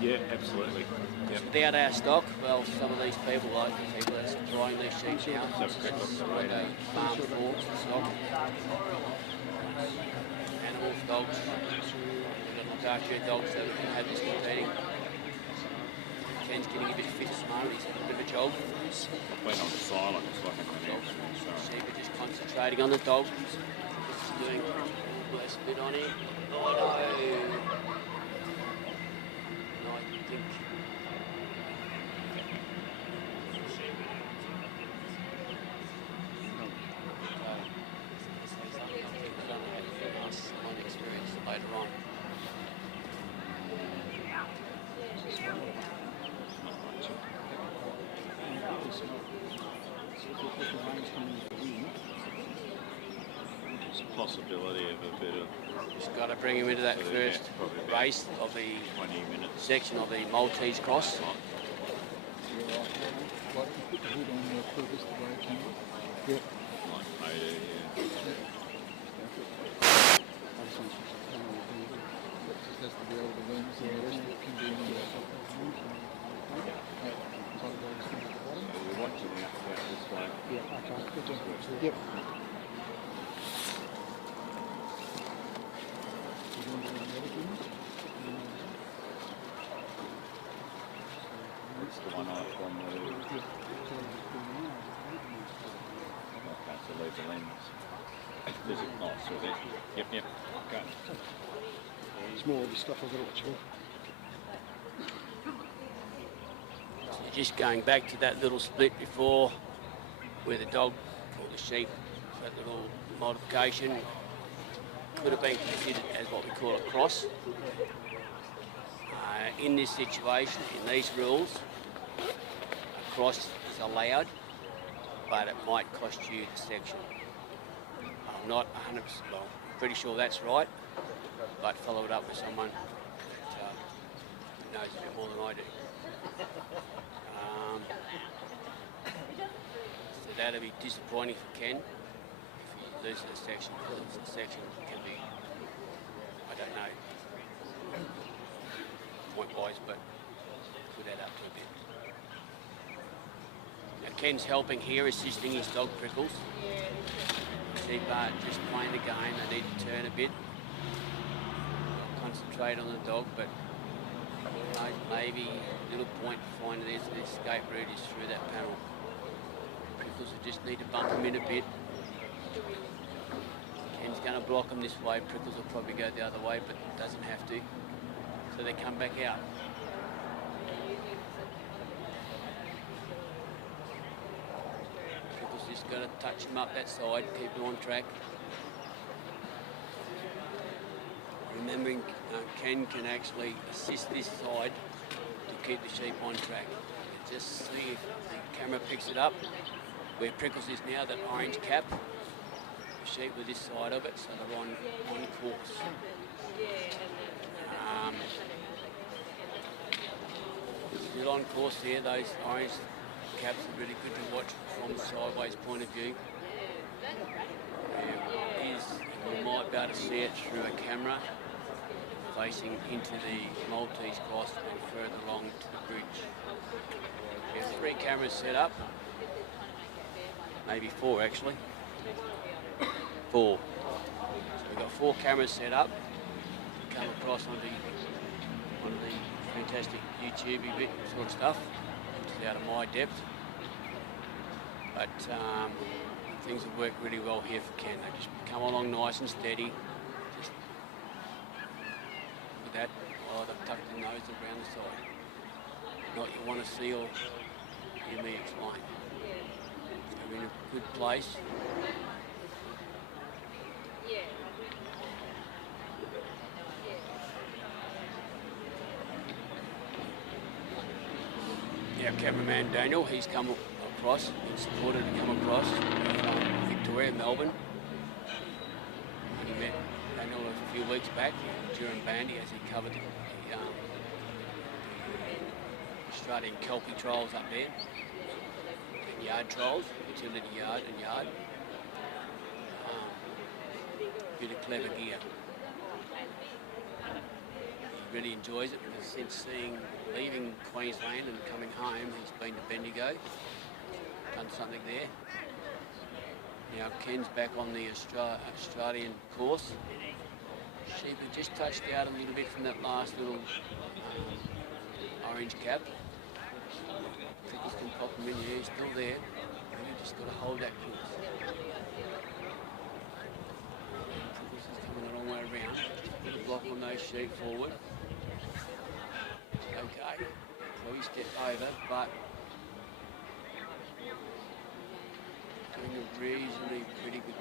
Yeah, absolutely. Yep. Without our stock, well, some of these people, like the people that are supplying these sheep now, that's where they farm for stock. Animals, dogs. We've got to look after your dogs so we can have this competing. Ken's getting a bit fit at the moment, he's having a bit of a jog. Went on silent, it's like a Sheep are just concentrating on the dog. Just doing a nice bit on it. I think experience later on. There's a possibility of a bit of... Just got to bring him into that first race of the 20 minutes. Section of the Maltese cross. Yep. Like Mater, yeah. Has to be able to lens and the rest of it can be in the So you're watching the out this way. Yeah, okay, good job. Yep. It's the one up on the... Okay, so leave the lens. There's a nice with it. Yep, okay. It's more of the stuff I've got to watch for. So just going back to that little split before where the dog or the sheep, that little modification could have been considered as what we call a cross. In this situation, in these rules, a cross is allowed, but it might cost you the section. I'm not 100%, well, I'm pretty sure that's right, but follow it up with someone that knows a bit more than I do. So that'll be disappointing for Ken if he loses a section, because the section can be, I don't know, point-wise, but could add up to a bit. Now Ken's helping here, assisting his dog Prickles. Sheep are just playing the game, they need to turn a bit, concentrate on the dog, but maybe a little point to find the escape route is through that panel. Prickles will just need to bump him in a bit. Ken's going to block him this way, Prickles will probably go the other way, but doesn't have to. So they come back out. Prickles just got to touch him up that side, keep him on track. Remembering Ken can actually assist this side to keep the sheep on track. Just see if the camera picks it up. Where Prickles is now, that orange cap. The sheep with this side of it, so they're on course. Still on course there, those orange caps are really good to watch from the sideways point of view. You might be able to see it through a camera facing into the Maltese Cross and further along to the bridge. We have 3 cameras set up, maybe 4 actually. 4. So we've got 4 cameras set up. Come across onto the fantastic YouTube bit sort of stuff, which is out of my depth. But things have worked really well here for Ken. They just come along nice and steady. Just with that, they've tucked their nose around the side. Not you want to see or hear me explain. So we're in a good place. Our cameraman Daniel, he's come across, been supported to come across from Victoria, Melbourne. He met Daniel a few weeks back during Bandy as he covered the Australian Kelpie trials up there, and yard trials, utility yard and yard. Bit of clever gear. He really enjoys it because since leaving Queensland and coming home, he's been to Bendigo, done something there. Now Ken's back on the Australian course. Sheep had just touched out a little bit from that last little orange cap. Crickets can pop them in here, he's still there. And you just got to hold that course. Crickets is coming the long way around. Just put a block on those sheep forward. Okay, so he stepped over, but doing a reasonably pretty good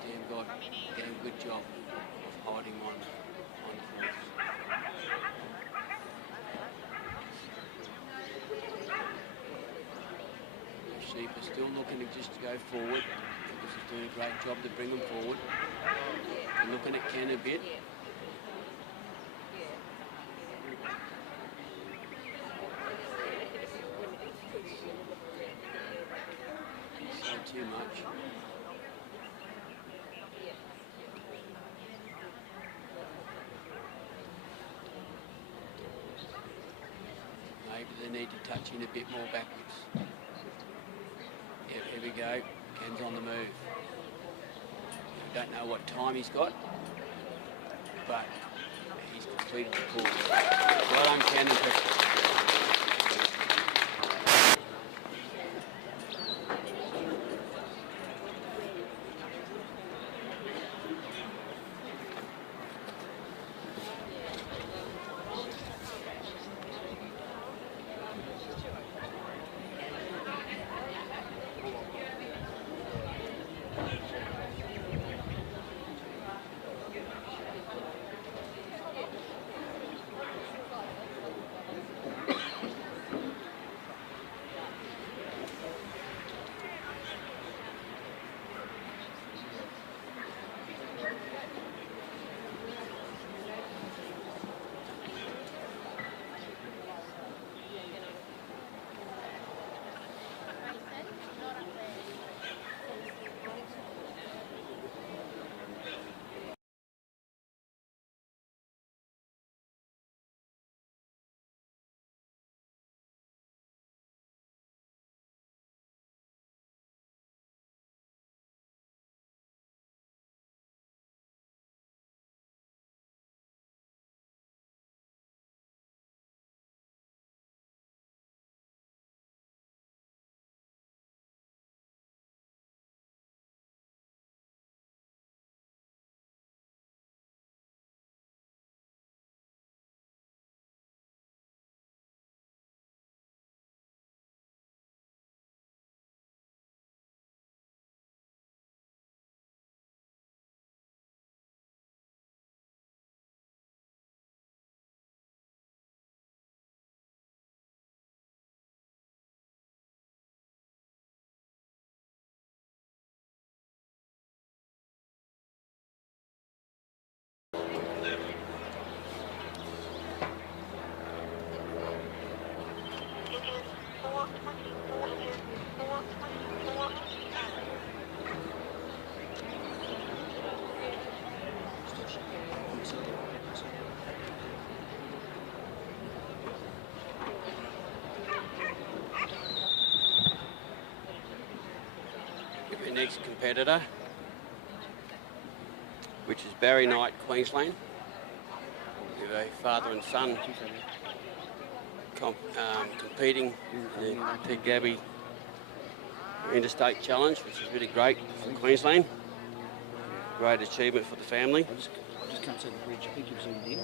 damn good job of hiding on course. The sheep are still looking to just go forward. This is doing a great job to bring them forward. They're looking at Ken a bit. Too much. Maybe they need to touch in a bit more backwards. Yeah, here we go. Ken's on the move. Don't know what time he's got, but he's completed the course. Well done, Ken. your next competitor, which is Barry Knight, Queensland. We have a father and son competing in the Ted Gaby Interstate Challenge, which is really great for Queensland. Great achievement for the family. I just can't see the bridge. I think you've zoomed in.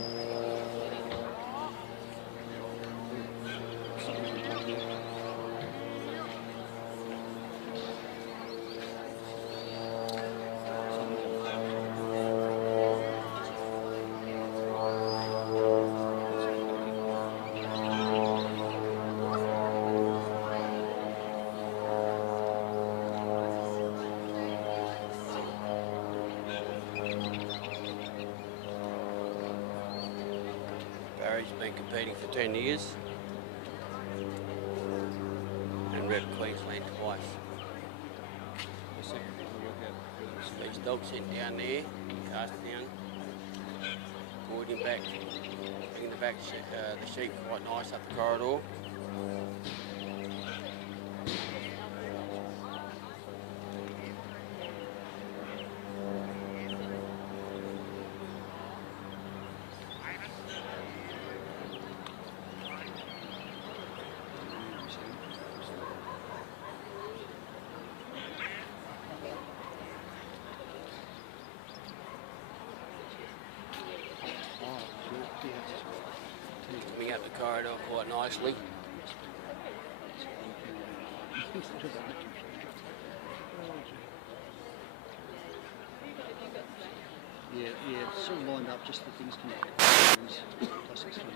Barry's been competing for 10 years and rep Queensland twice. These dogs sitting down there, cast down, boarding back, bringing the sheep quite nice up the corridor. Coming up the corridor quite nicely. Yeah, it's sort of lined up just the things can plus it's kind of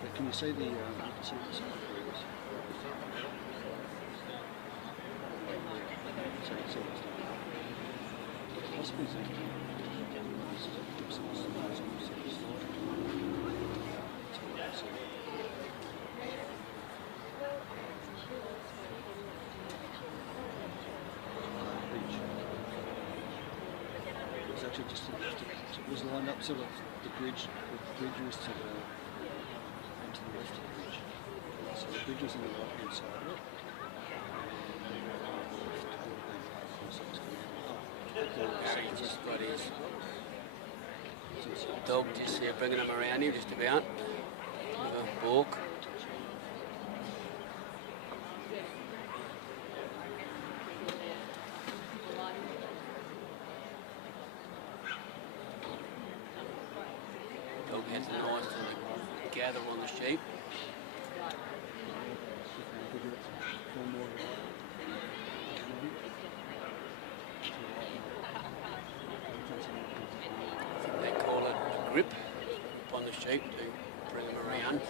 but can you see the you can see the side grooves? So you can see what's possibly it's actually just it was lined up sort of the bridge was to the left of the bridge. So the bridge was on the right hand side of it. Just got his dog just there bringing him around him just about. With a walk. Dog has a nice gather on the sheep. They call it a grip on the sheep to bring them around.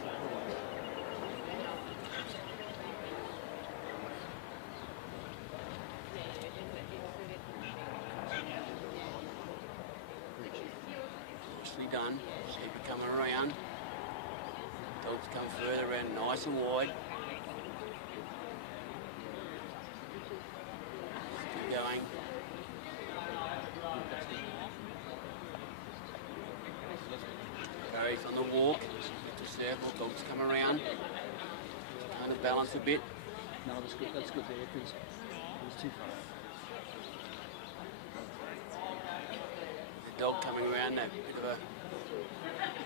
Nicely done. Sheep are coming around. Dogs come further around nice and wide. Still going. Barry's on the walk, the circle, dogs come around, trying to balance a bit. No, that's good there because it was too far. The dog coming around that bit of a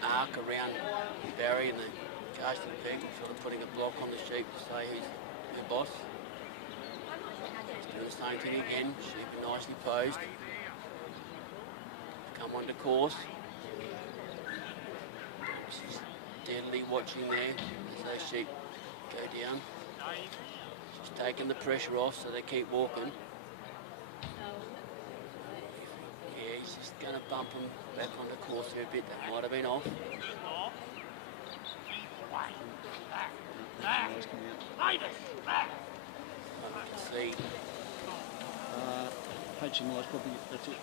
arc around Barry and the casting peg, sort of putting a block on the sheep to say who's the boss. He's doing the same thing again, sheep are nicely posed. Come onto course. Steadily watching there as those sheep go down. Just taking the pressure off so they keep walking. Yeah, he's just going to bump them back onto course here a bit. That might have been off. I can see. HMI is probably, that's it.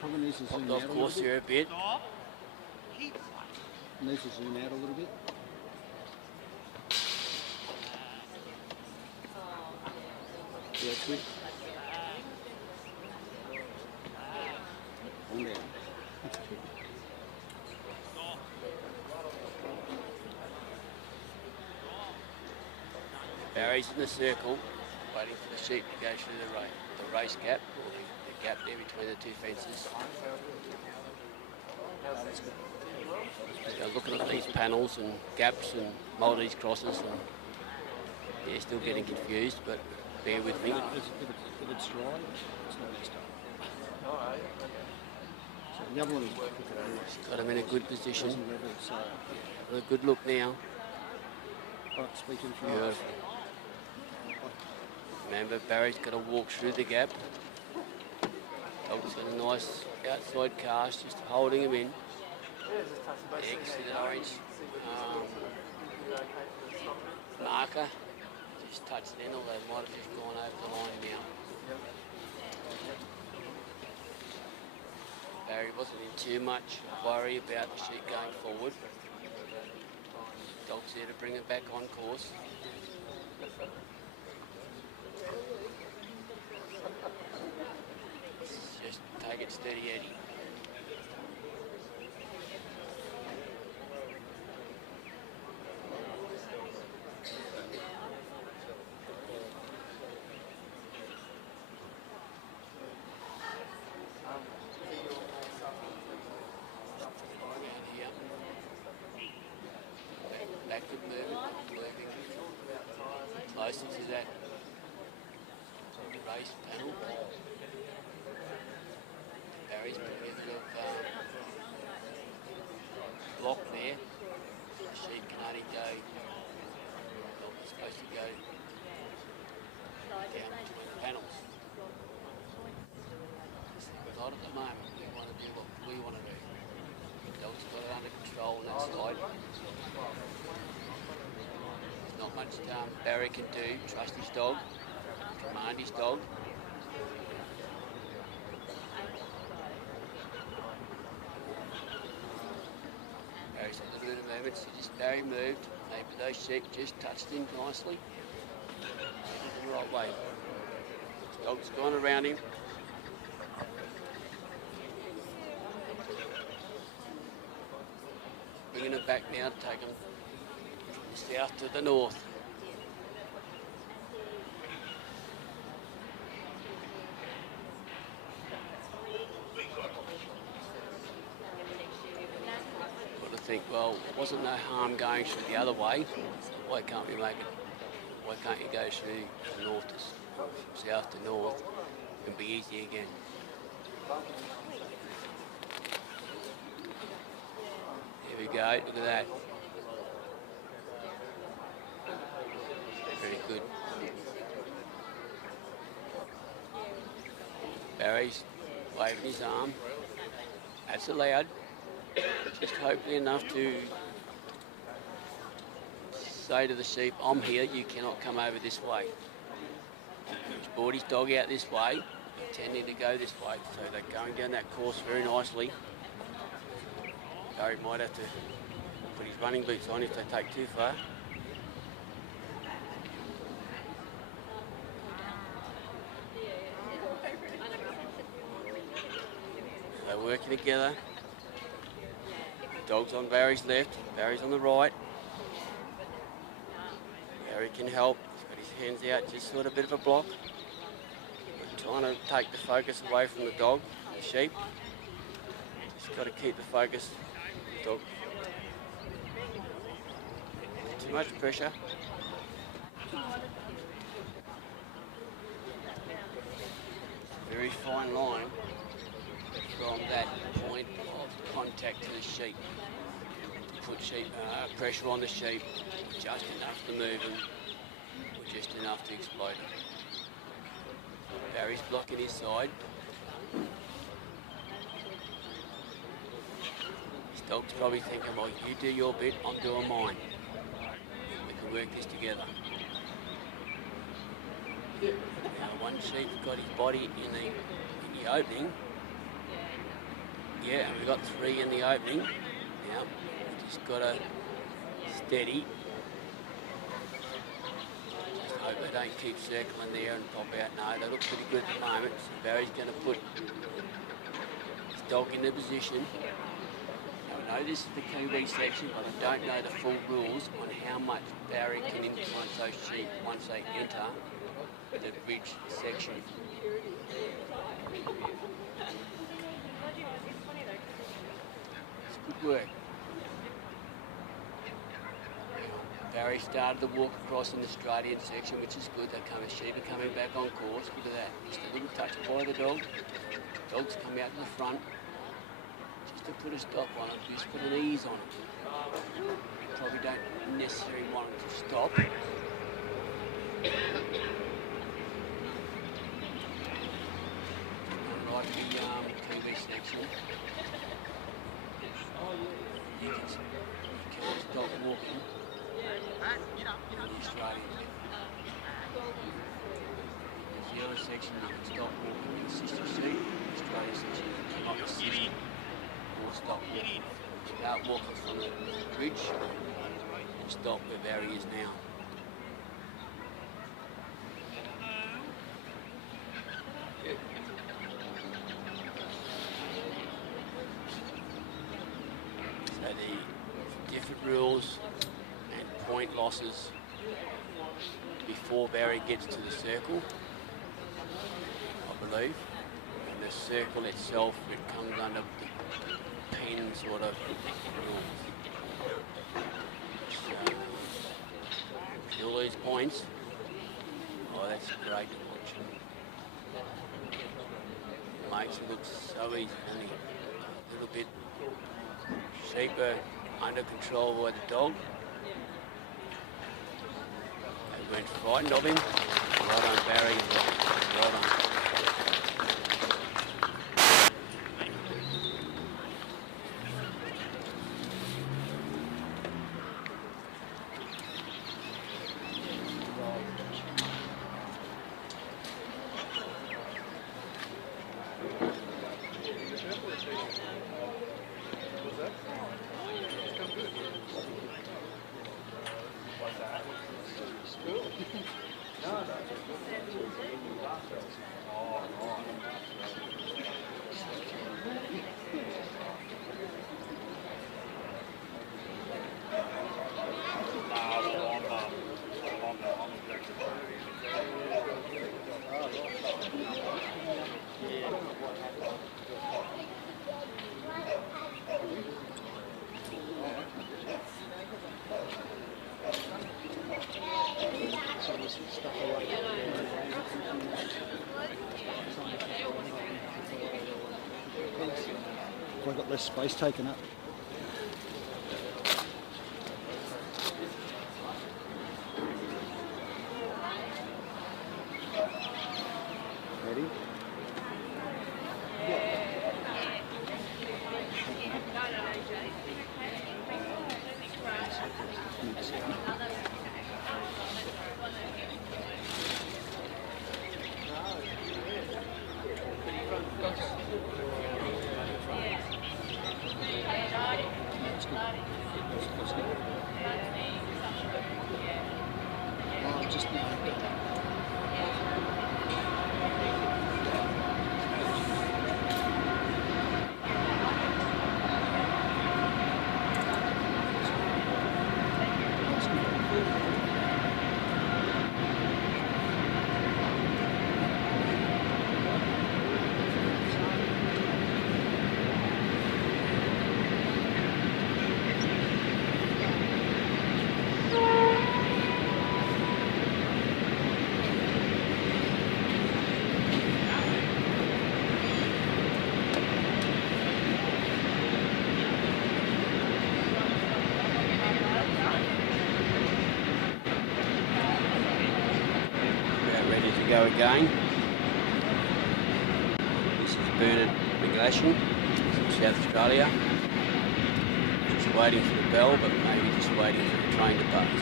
Probably needs to zoom out Popped off course here a bit. Needs to zoom out a little bit. Yeah, that's good. On down. That's good. Barry's in the circle, waiting for the sheep to go through the race gap, or the gap there between the two fences. So looking at these panels and gaps and Maltese crosses, and yeah, still getting confused, but bear with me. If it's dry, it's not going to start. So the other one is Got him in a good position. so Have a good look now. speaking from Beautiful. Remember, Barry's got to walk through the gap. Dog's got a nice outside cast, just holding him in. Yeah, you can see the orange marker. Just touched it in, although it might have just gone over the line now. Barry wasn't in too much worry about the sheep going forward. Dog's there to bring it back on course. Just take it steady, Eddie. Backward moving closer to that race panel. Barry's put a bit of block there. The sheep can only go, well, it's supposed to go down between the panels. We're not at the moment. We want to do what we want to do. The dog's got it under control on that side. There's not much Barry can do. Trust his dog. Command his dog. Barry's got a little bit of movement, so just Barry moved. Maybe those sheep just touched him nicely. In the right way. Dog's gone around him. Bringing it back now to take him from the south to the north. Got to think, well, wasn't no harm going through the other way. Why can't we make it? Why can't you go through from north to south to north and be easy again? Here we go, look at that. Very good. Barry's waving his arm. That's allowed. Just hopefully enough to say to the sheep, I'm here, you cannot come over this way. He's brought his dog out this way, intending to go this way. So they're going down that course very nicely. Barry might have to put his running boots on if they take too far. They're working together. Dog's on Barry's left, Barry's on the right. Barry can help. He's got his hands out, just sort of a bit of a block. Trying to take the focus away from the dog, the sheep. Just got to keep the focus. Dog. Too much pressure. Very fine line from that point of contact to the sheep. Put pressure on the sheep, just enough to move them, or just enough to explode them. Barry's blocking his side. His dog's probably thinking, well, you do your bit, I'm doing mine. We can work this together. Now, one sheep's got his body in the opening. Yeah, and we've got 3 in the opening. Now, we just got to steady. Just hope they don't keep circling there and pop out. No, they look pretty good at the moment. So Barry's going to put his dog in the position. No this is the QB section, but I don't know the full rules on how much barrier can influence those sheep once they enter the bridge section. It's good work. Barry started the walk across in the Australian section, which is good. The sheep are coming back on course. Look at that. Just a little touch by the dog. Dogs come out to the front. Just to put a stop on it, just put an ease on it. You probably don't necessarily want it to stop. Like the QB section. You can't stop walking. The Australian bit. The yellow section you can stop walking and assist your seat. The Australian section you cannot assist or stop walking. Start walking from the bridge and stop where Barry is now. So the different rules and point losses before Barry gets to the circle, I believe. And the circle itself, it comes under the pin sort of rules. So, if you lose points, oh, that's great to watch. It makes it look so easy, only a little bit. Sheep are under control by the dog. They weren't frightened of him. Well done, Barry. Well done. I've got less space taken up. Ready? Go again. This is Lashian from South Australia. Just waiting for the bell, but maybe just waiting for the train to pass.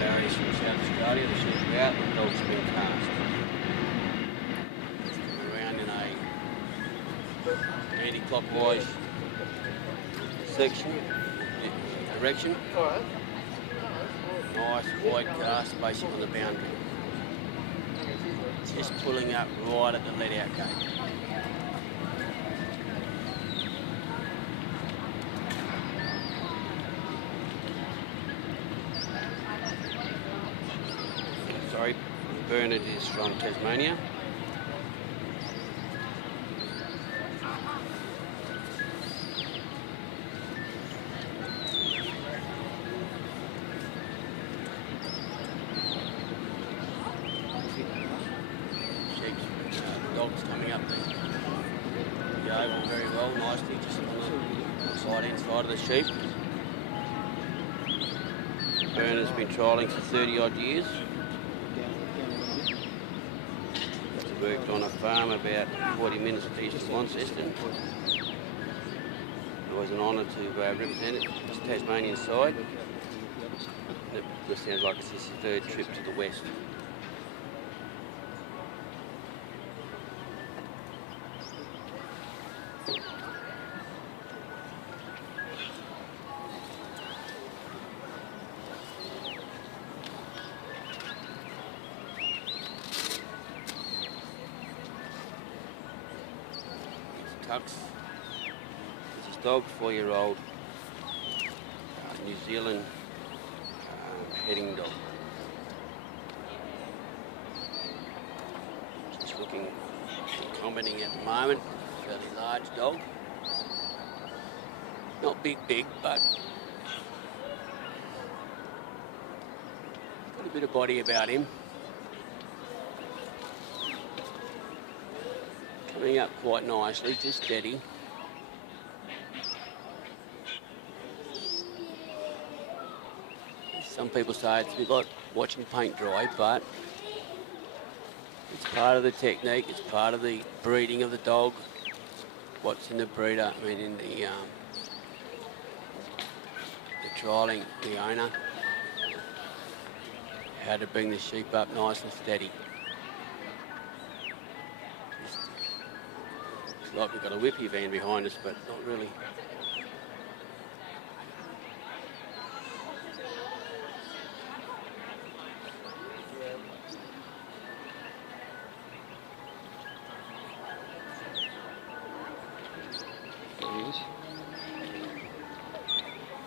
Barry's from South Australia, the sheep are out, the dog's been cast. Around in a anti-clockwise section, direction. Alright. Nice wide cast basically on the boundary. Just pulling up right at the let out gate. Sorry, Bernard is from Tasmania. Dogs coming up the oval very well, nicely, just on the inside of the sheep. Bernard's been trialling for 30 odd years. He's worked on a farm about 40 minutes east of Launceston. Always an honour to represent it, this Tasmanian side. It just sounds like it's his third trip to the west. Tux. This is dog, 4-year-old New Zealand heading dog. Just looking combining at the moment. Fairly large dog. Not big, but got a bit of body about him. Coming up quite nicely, just steady. Some people say it's a bit like watching paint dry, but it's part of the technique, it's part of the breeding of the dog. What's in the breeder, I mean in the trialling the owner. How to bring the sheep up nice and steady. Like we've got a whippy van behind us, but not really. There he is.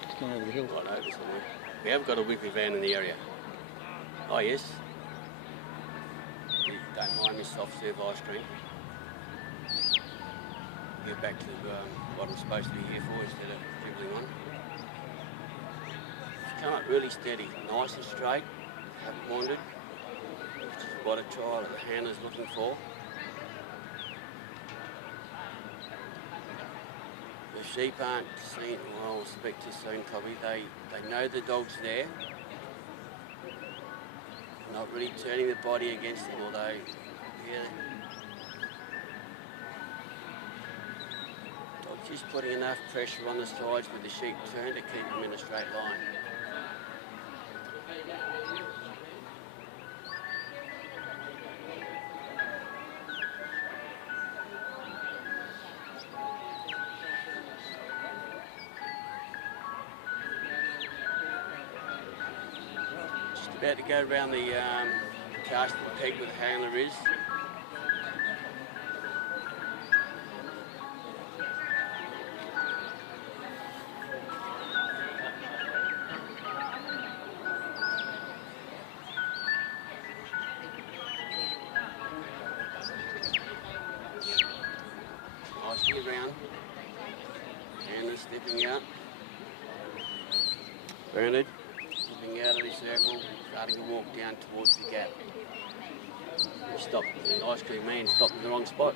It's going over the hill. Right over somewhere. We have got a whippy van in the area. Oh yes. You don't mind me soft serve ice cream. Get back to what I'm supposed to be here for instead of dribbling on. She's come up really steady, nice and straight, haven't wandered. Which is what a trial that the handler's looking for. The sheep aren't seen, well, I'll speak to you soon probably, they know the dog's there. Not really turning the body against them, although, yeah, just putting enough pressure on the sides with the sheep turn to keep them in a straight line. Just about to go around the casting peg where the handler is. Around, handler stepping out, Bernard stepping out of the circle, starting to walk down towards the gap. We stopped, the ice cream man stopped in the wrong spot.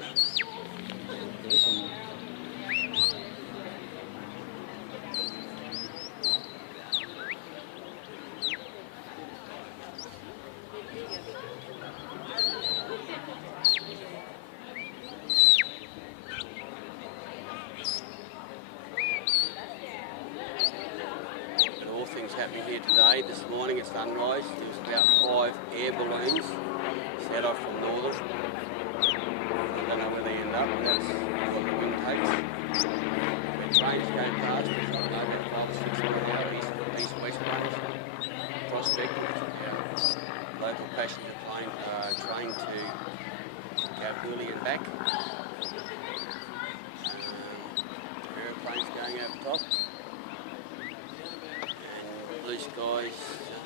Happening here today. This morning at sunrise, there was about 5 air balloons set off from Northern. I don't know where they end up, but that's what the wind takes. The trains going past, going over top. And blue skies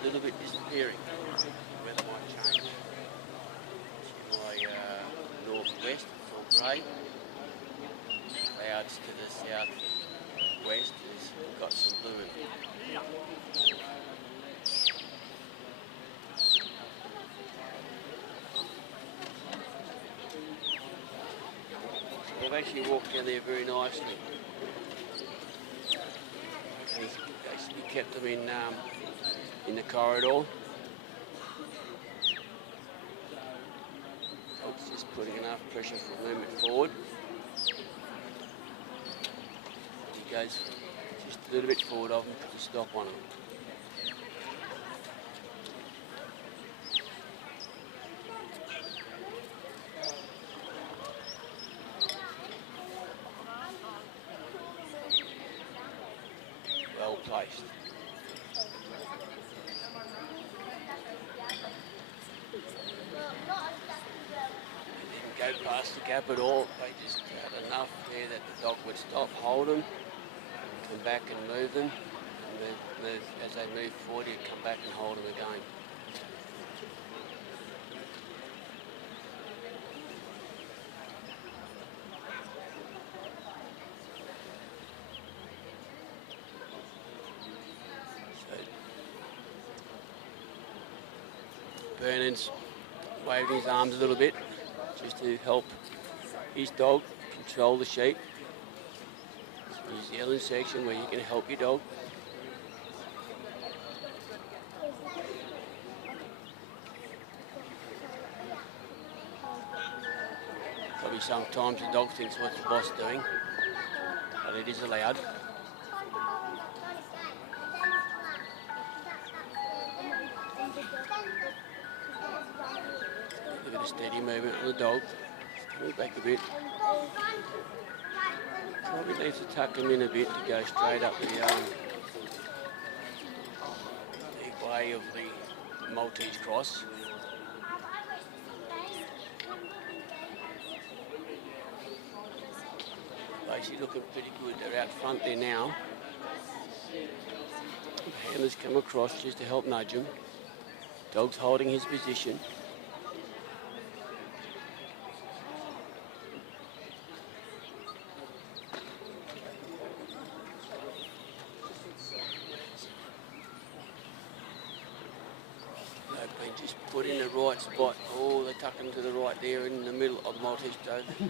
a little bit disappearing. The weather might change. To my northwest, it's all grey. Clouds to the southwest has got some blue in it. I've actually walked down there very nicely. And he's actually kept them in the corridor. So it's just putting enough pressure for movement forward. He goes just a little bit forward of him, put the stop on him. Well placed. They didn't go past the gap at all. They just had enough there that the dog would stop, hold them, come back and move them. And move, as they move forward, he'd come back and hold them again. Vernon's waving his arms a little bit just to help his dog control the sheep. New Zealand section where you can help your dog. Probably sometimes the dog thinks what's the boss doing, but it is allowed. Look at the steady movement of the dog. Move back a bit. Probably needs to tuck him in a bit to go straight up the way of the Maltese cross. Lacy looking pretty good. They're out front there now. Hammer's come across just to help nudge him. Dog's holding his position. They've been just put in the right spot. Oh, they tuck him to the right there in the middle of the Maltese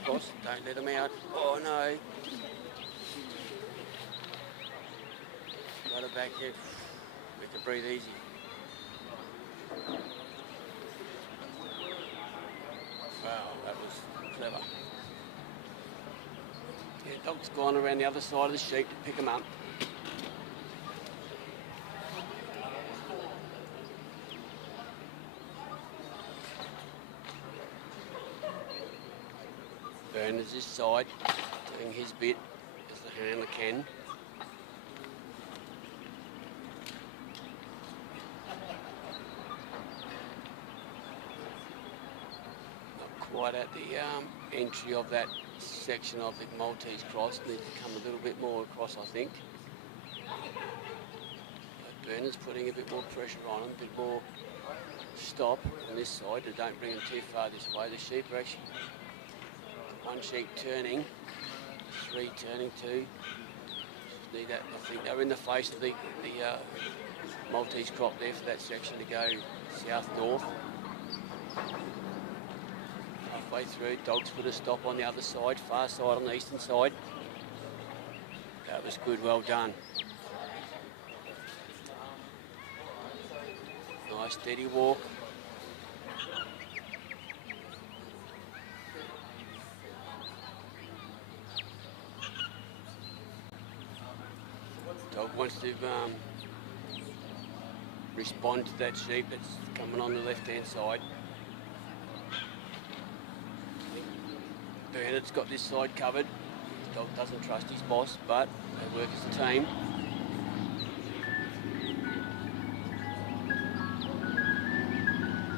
cross. Don't let him out. Oh no. Got it back there. We can breathe easy. Wow, that was clever. Yeah, dog's gone around the other side of the sheep to pick him up. Bernard's this side, doing his bit as the handler can. Right at the entry of that section of the Maltese cross, needs to come a little bit more across, I think. Bernard's putting a bit more pressure on him, a bit more stop on this side, to don't bring him too far this way. The sheep are actually, one sheep turning, three turning, two. Need that, I think they're in the face of the Maltese crop there for that section to go south-north. Halfway through, dogs put a stop on the other side, far side on the eastern side. That was good, well done. Nice steady walk. Dog wants to respond to that sheep that's coming on the left-hand side. Bernard's got this side covered. Dog doesn't trust his boss, but they work as a team.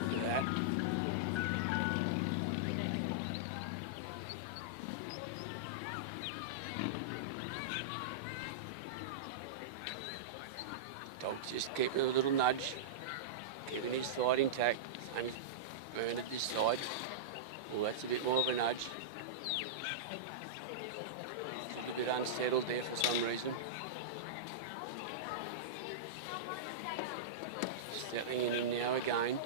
Look at that. Dog's just keeping a little nudge, keeping his side intact. Same as Bernard this side. Well, that's a bit more of a nudge. A little bit unsettled there for some reason. Settling in him now again.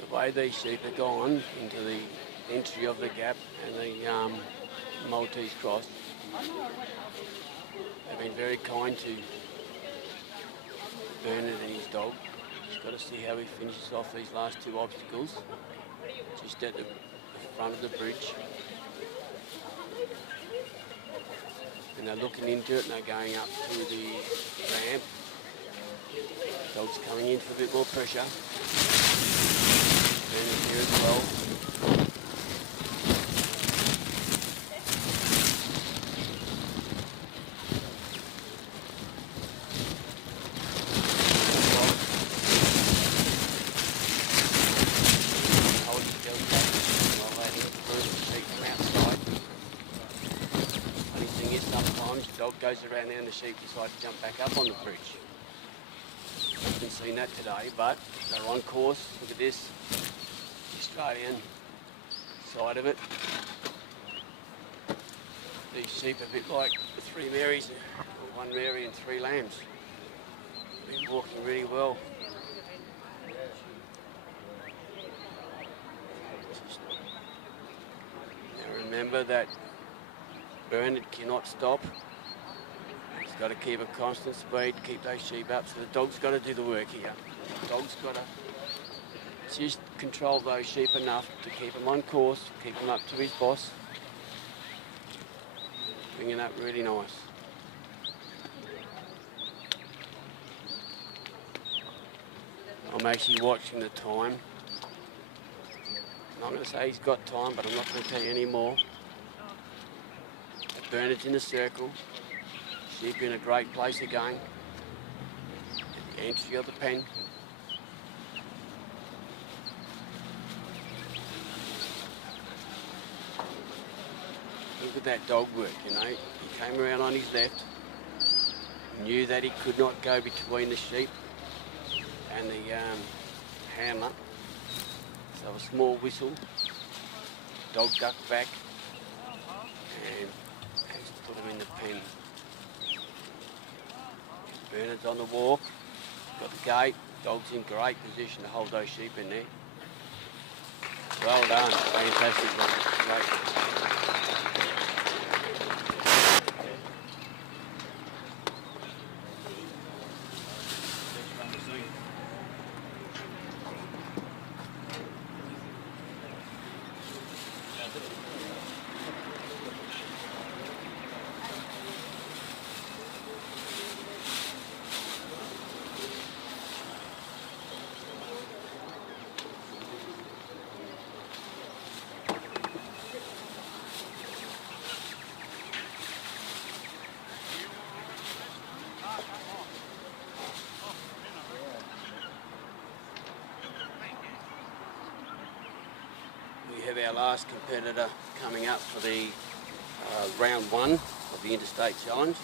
The way these sheep are gone into the entry of the gap and the Maltese cross, they've been very kind to Bernard and his dog. Just got to see how he finishes off these last two obstacles. Just at the front of the bridge. And they're looking into it and they're going up to the ramp. Dog's coming in for a bit more pressure. Bernard's here as well. Goes around there and the sheep decide to jump back up on the bridge. Haven't seen that today, but they're on course. Look at this, the Australian side of it. These sheep are a bit like the three Marys, or one Mary and three lambs. Been walking really well. Now remember that Bernard cannot stop. He's got to keep a constant speed, keep those sheep up, so the dog's got to do the work here. The dog's got to just control those sheep enough to keep them on course, keep them up to his boss. Bringing up really nice. I'm actually watching the time. I'm not going to say he's got time, but I'm not going to tell you any more. Bernard's in the circle. Sheep in a great place again. At the entry of the pen. Look at that dog work, you know. He came around on his left. Knew that he could not go between the sheep and the handler. So a small whistle. Dog ducked back and put him in the pen. Bernard's on the walk, got the gate, dog's in great position to hold those sheep in there. Well done, fantastic one, great. We have our last competitor coming up for the round one of the Interstate Challenge.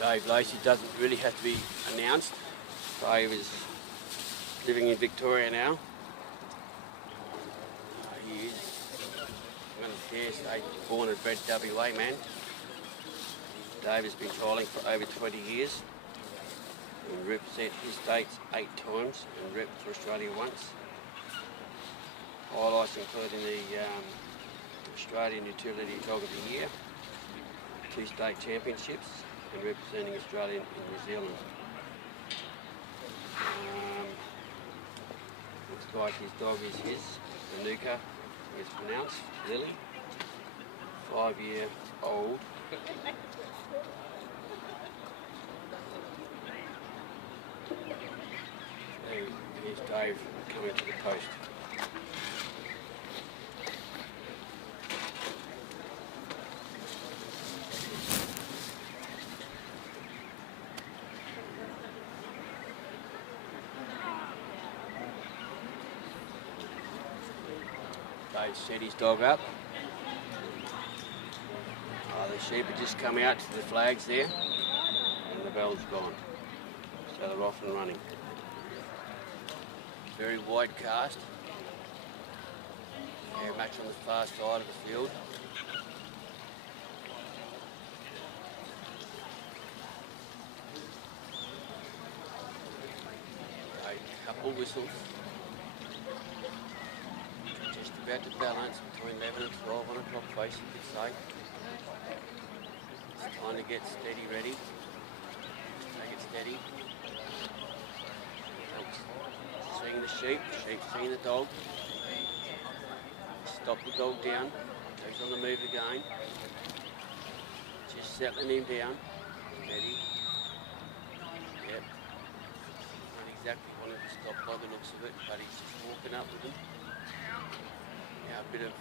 Dave Lacy doesn't really have to be announced. Dave is living in Victoria now. He is, I'm going to dare say, born and bred WA man. Dave has been trialling for over 20 years and represented his states 8 times and repped for Australia once. Highlights including the Australian Utility Dog of the Year, 2 state championships and representing Australia in New Zealand. Looks like his dog is his, Manuka, is pronounced, Lily, 5-year-old. There's Dave coming to the post. Dave set his dog up. The sheep have just come out to the flags there, and the bell's gone. So they're off and running. Very wide cast. Yeah, much on the far side of the field. A couple whistles. Just about to balance between 11 and 12 on a clock face, you could say. It's time to get steady ready. Take it steady. Seeing the sheep seeing the dog. Stop the dog down. Goes on the move again. Just settling him down. Steady. Yep. Not exactly wanting to stop by the looks of it, but he's just walking up with him. Now a bit of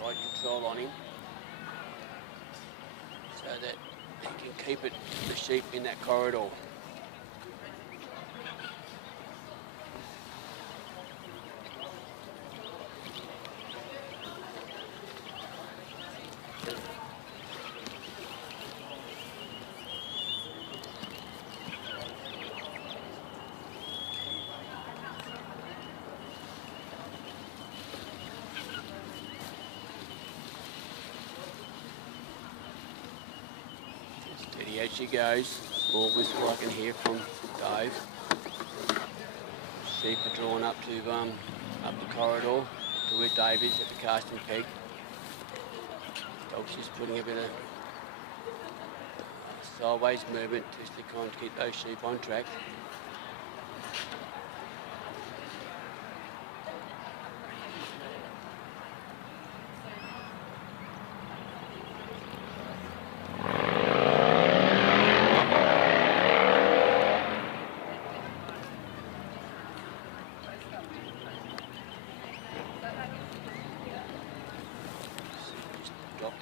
side control on him, so that he can keep the sheep in that corridor. Steady as she goes. Small whistle I can hear from Dave. Sheep are drawn up to up the corridor to where Dave is at the casting peg. Dog's just putting a bit of sideways movement just to kind of keep those sheep on track.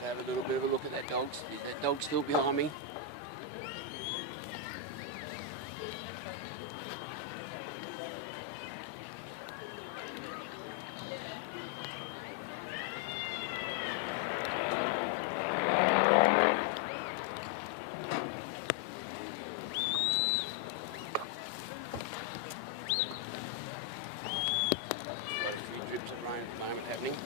Have a little bit of a look at that dog. Is that dog still behind me? Got a few drips of rain at the moment happening.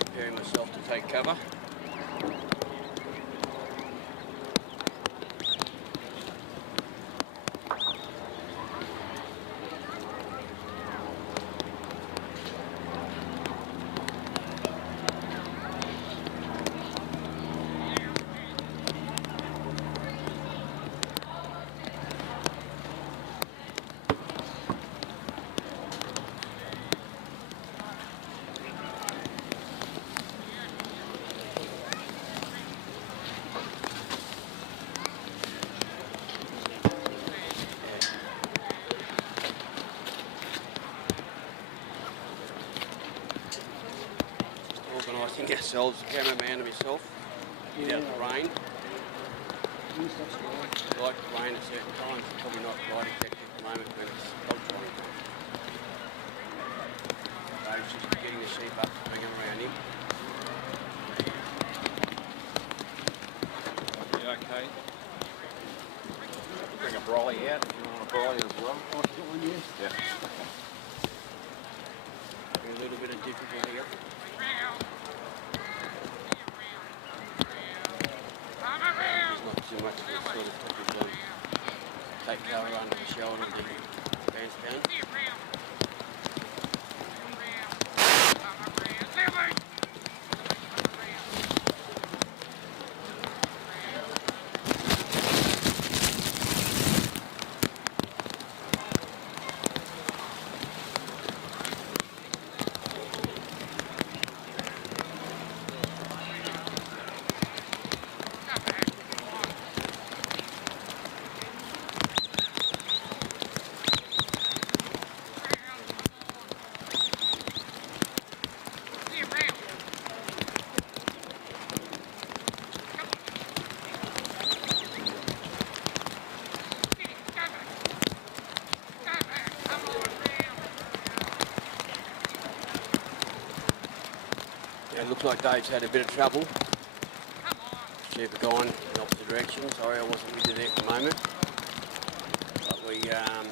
Preparing myself to take cover. Organising ourselves, the cameraman and myself, get out the rain. We like the rain at certain times, it's probably not right exactly at the moment when it's dog trotting. Dave's just getting the sheep up, bring them around him. You okay? Bring a brolly out if you want a brolly as well. Yeah. A little bit of difficulty here. There's not too much to sort of take cover under the shoulder of the bandstand. It looks like Dave's had a bit of trouble. Sheep are gone in the opposite direction. Sorry, I wasn't with you there for a moment. But we got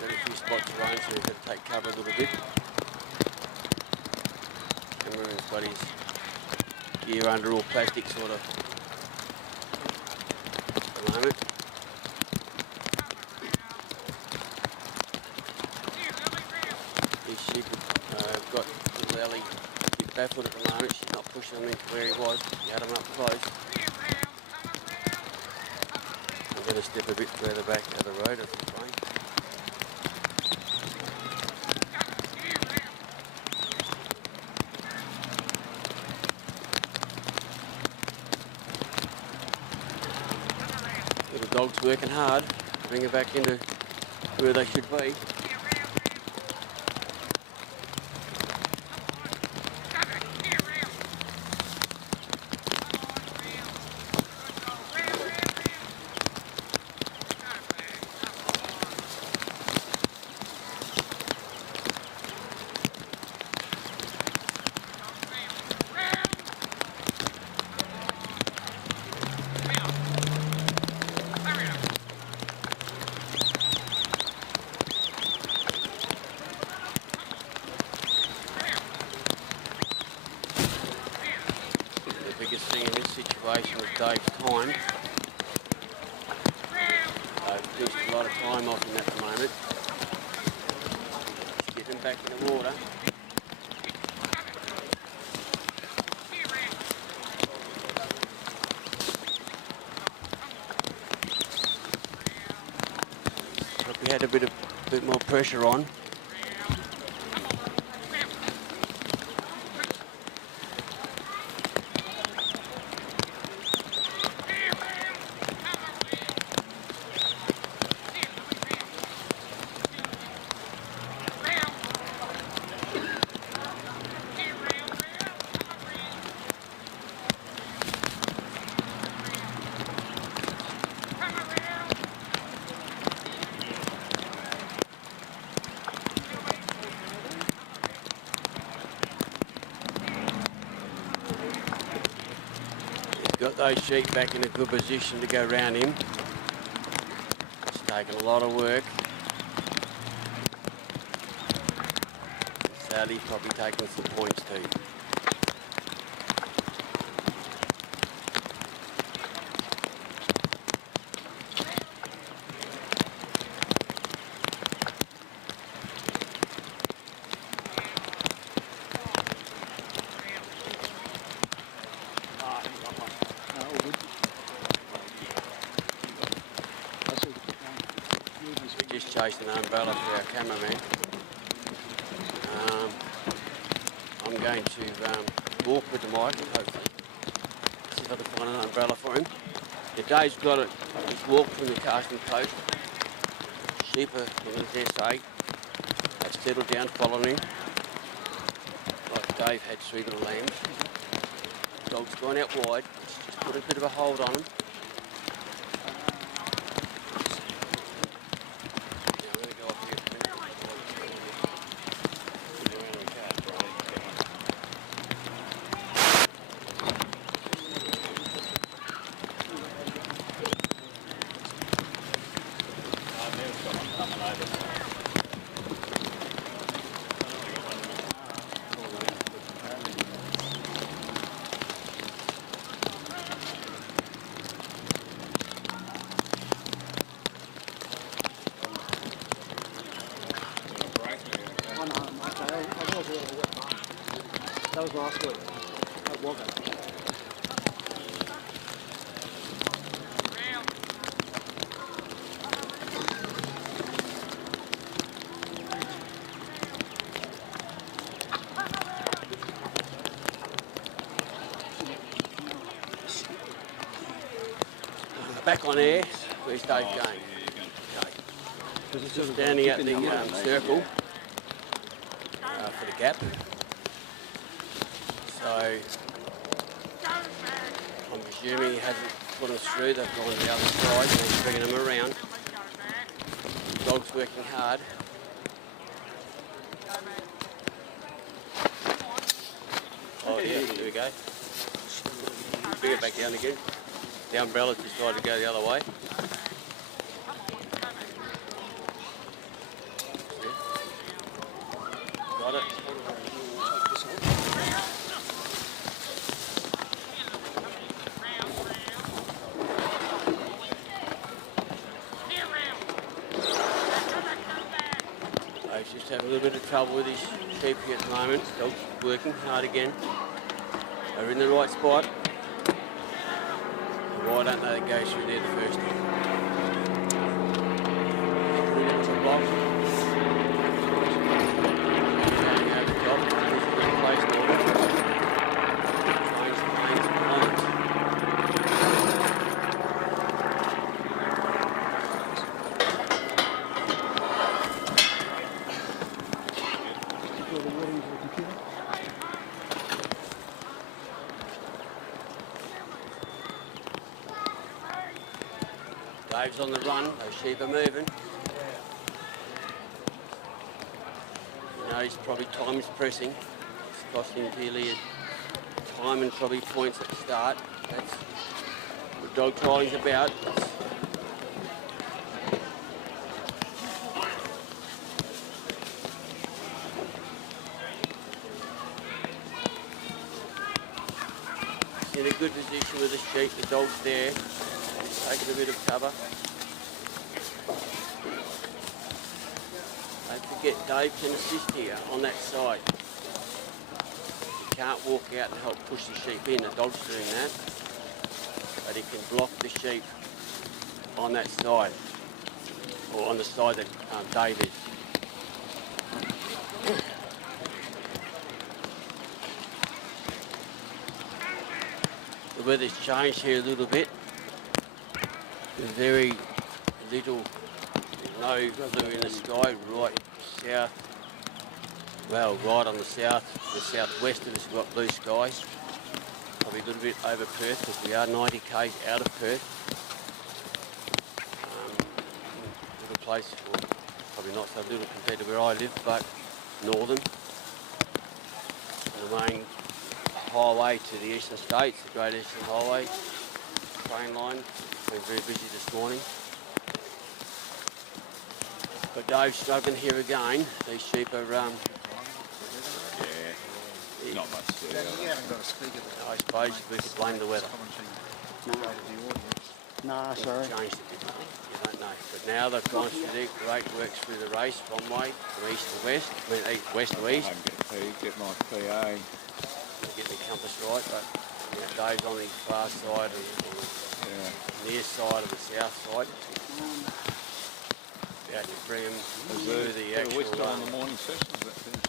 a few spots around, so we've got to take cover a little bit. Cameron's got his gear under all plastic sort of at the moment. These sheep have got little Ellie a bit barefoot at the moment. She's not pushing them into where he was. He had them up close. I'm going to step a bit further back out of the road as I'm trying. Little dogs working hard to bring her back into where they should be. With Dave's time. I've just a lot of time off him at the moment. Just get him back in the water. Hope we had a bit more pressure on. Got those sheep back in a good position to go round him. It's taken a lot of work. Sally's probably taking some points too. Chasing an umbrella for our cameraman. I'm going to walk with the mic and hopefully see if I can find an umbrella for him. Yeah, Dave's got it. He's walked from the casting post. Sheep are, I'm going to dare say, have settled down following him. Like Dave had 3 little lambs. Dog's gone out wide. Just put a bit of a hold on him. That was last week. That wasn't. Back on air. Where's Dave going? Just standing at the circle for the gap. So I'm presuming he hasn't put us through. They've gone to the other side and he's bringing them around. Dog's working hard. go. Bring it back down again. The umbrella decided to go the other way. Got it. He's just having a little bit of trouble with his sheep here at the moment. Dog's working hard again. They're in the right spot. Why don't they go through there the first time? Put it to the block. Going over the top. This is a place to change the lanes on it. Dave's on the run, those sheep are moving. You know, he's probably time is pressing. It's costing him dearly time and probably points at the start. That's what dog trialling's about. He's in a good position with the sheep, the dog's there. Taking a bit of cover. Don't forget Dave can assist here on that side. He can't walk out and help push the sheep in, the dog's doing that. But he can block the sheep on that side. Or on the side that Dave is. The weather's changed here a little bit. There's very little, no blue in the sky, right south, well, right on the southwest of us we've got blue skies. Probably a little bit over Perth because we are 90 k's out of Perth. Little place, well, probably not so little compared to where I live, but northern. And the main highway to the eastern states, the Great Eastern Highway, train line. Been very busy this morning. But Dave's struggling here again. These sheep are, Yeah, not much to do. You haven't got a speaker. I suppose we could blame the weather. Nah, sorry. Changed a bit, you don't know. But now they've gone through the great works through the race from way from east to west, west to east. Get my PA. Get the compass right, but yeah, Dave's on the far side of near side of the south side. About to bring him through the actual on the morning session, is that finished?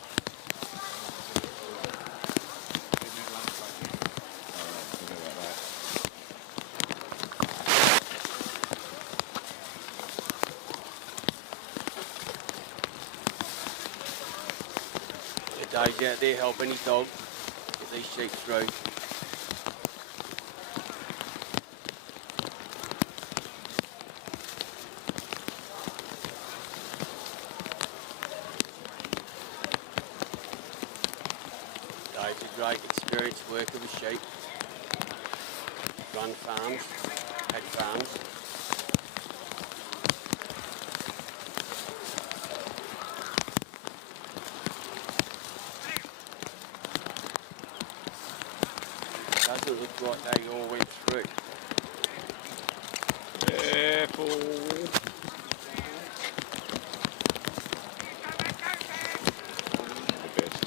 Dave's out there helping his dog get these sheep through. Dave's a great experienced worker with sheep. Run farms, had farms. Doesn't look like they all went through. Careful. The best.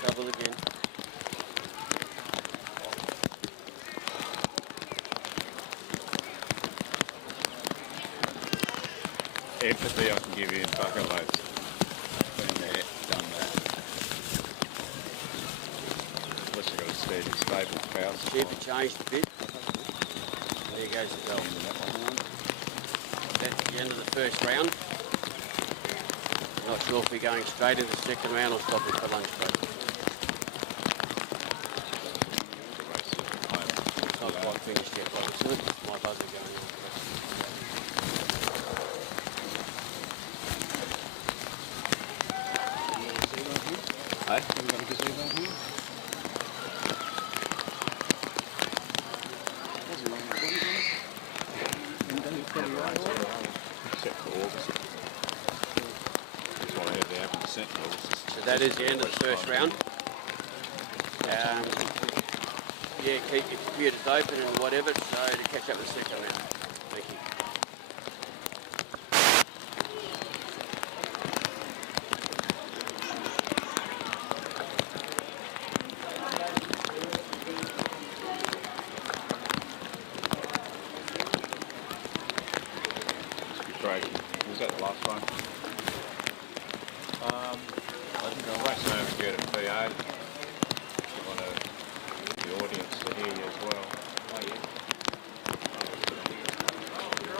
Trouble again. Empathy I can give you in bucket loads. Been there, done that. Unless you've got a steady, stable power supply. Sheep have changed a bit. There goes the bell. That's the end of the first round. Not sure if we're going straight into the second round or stopping for lunch break. It's not quite finished yet, but it's good. My buzzer going on. Set for August. That's why I have the average set in August. So that is the end of the first round. Yeah, keep your computers open and whatever, so to catch up with the second round. Thank you. Great. Was that the last one? I didn't know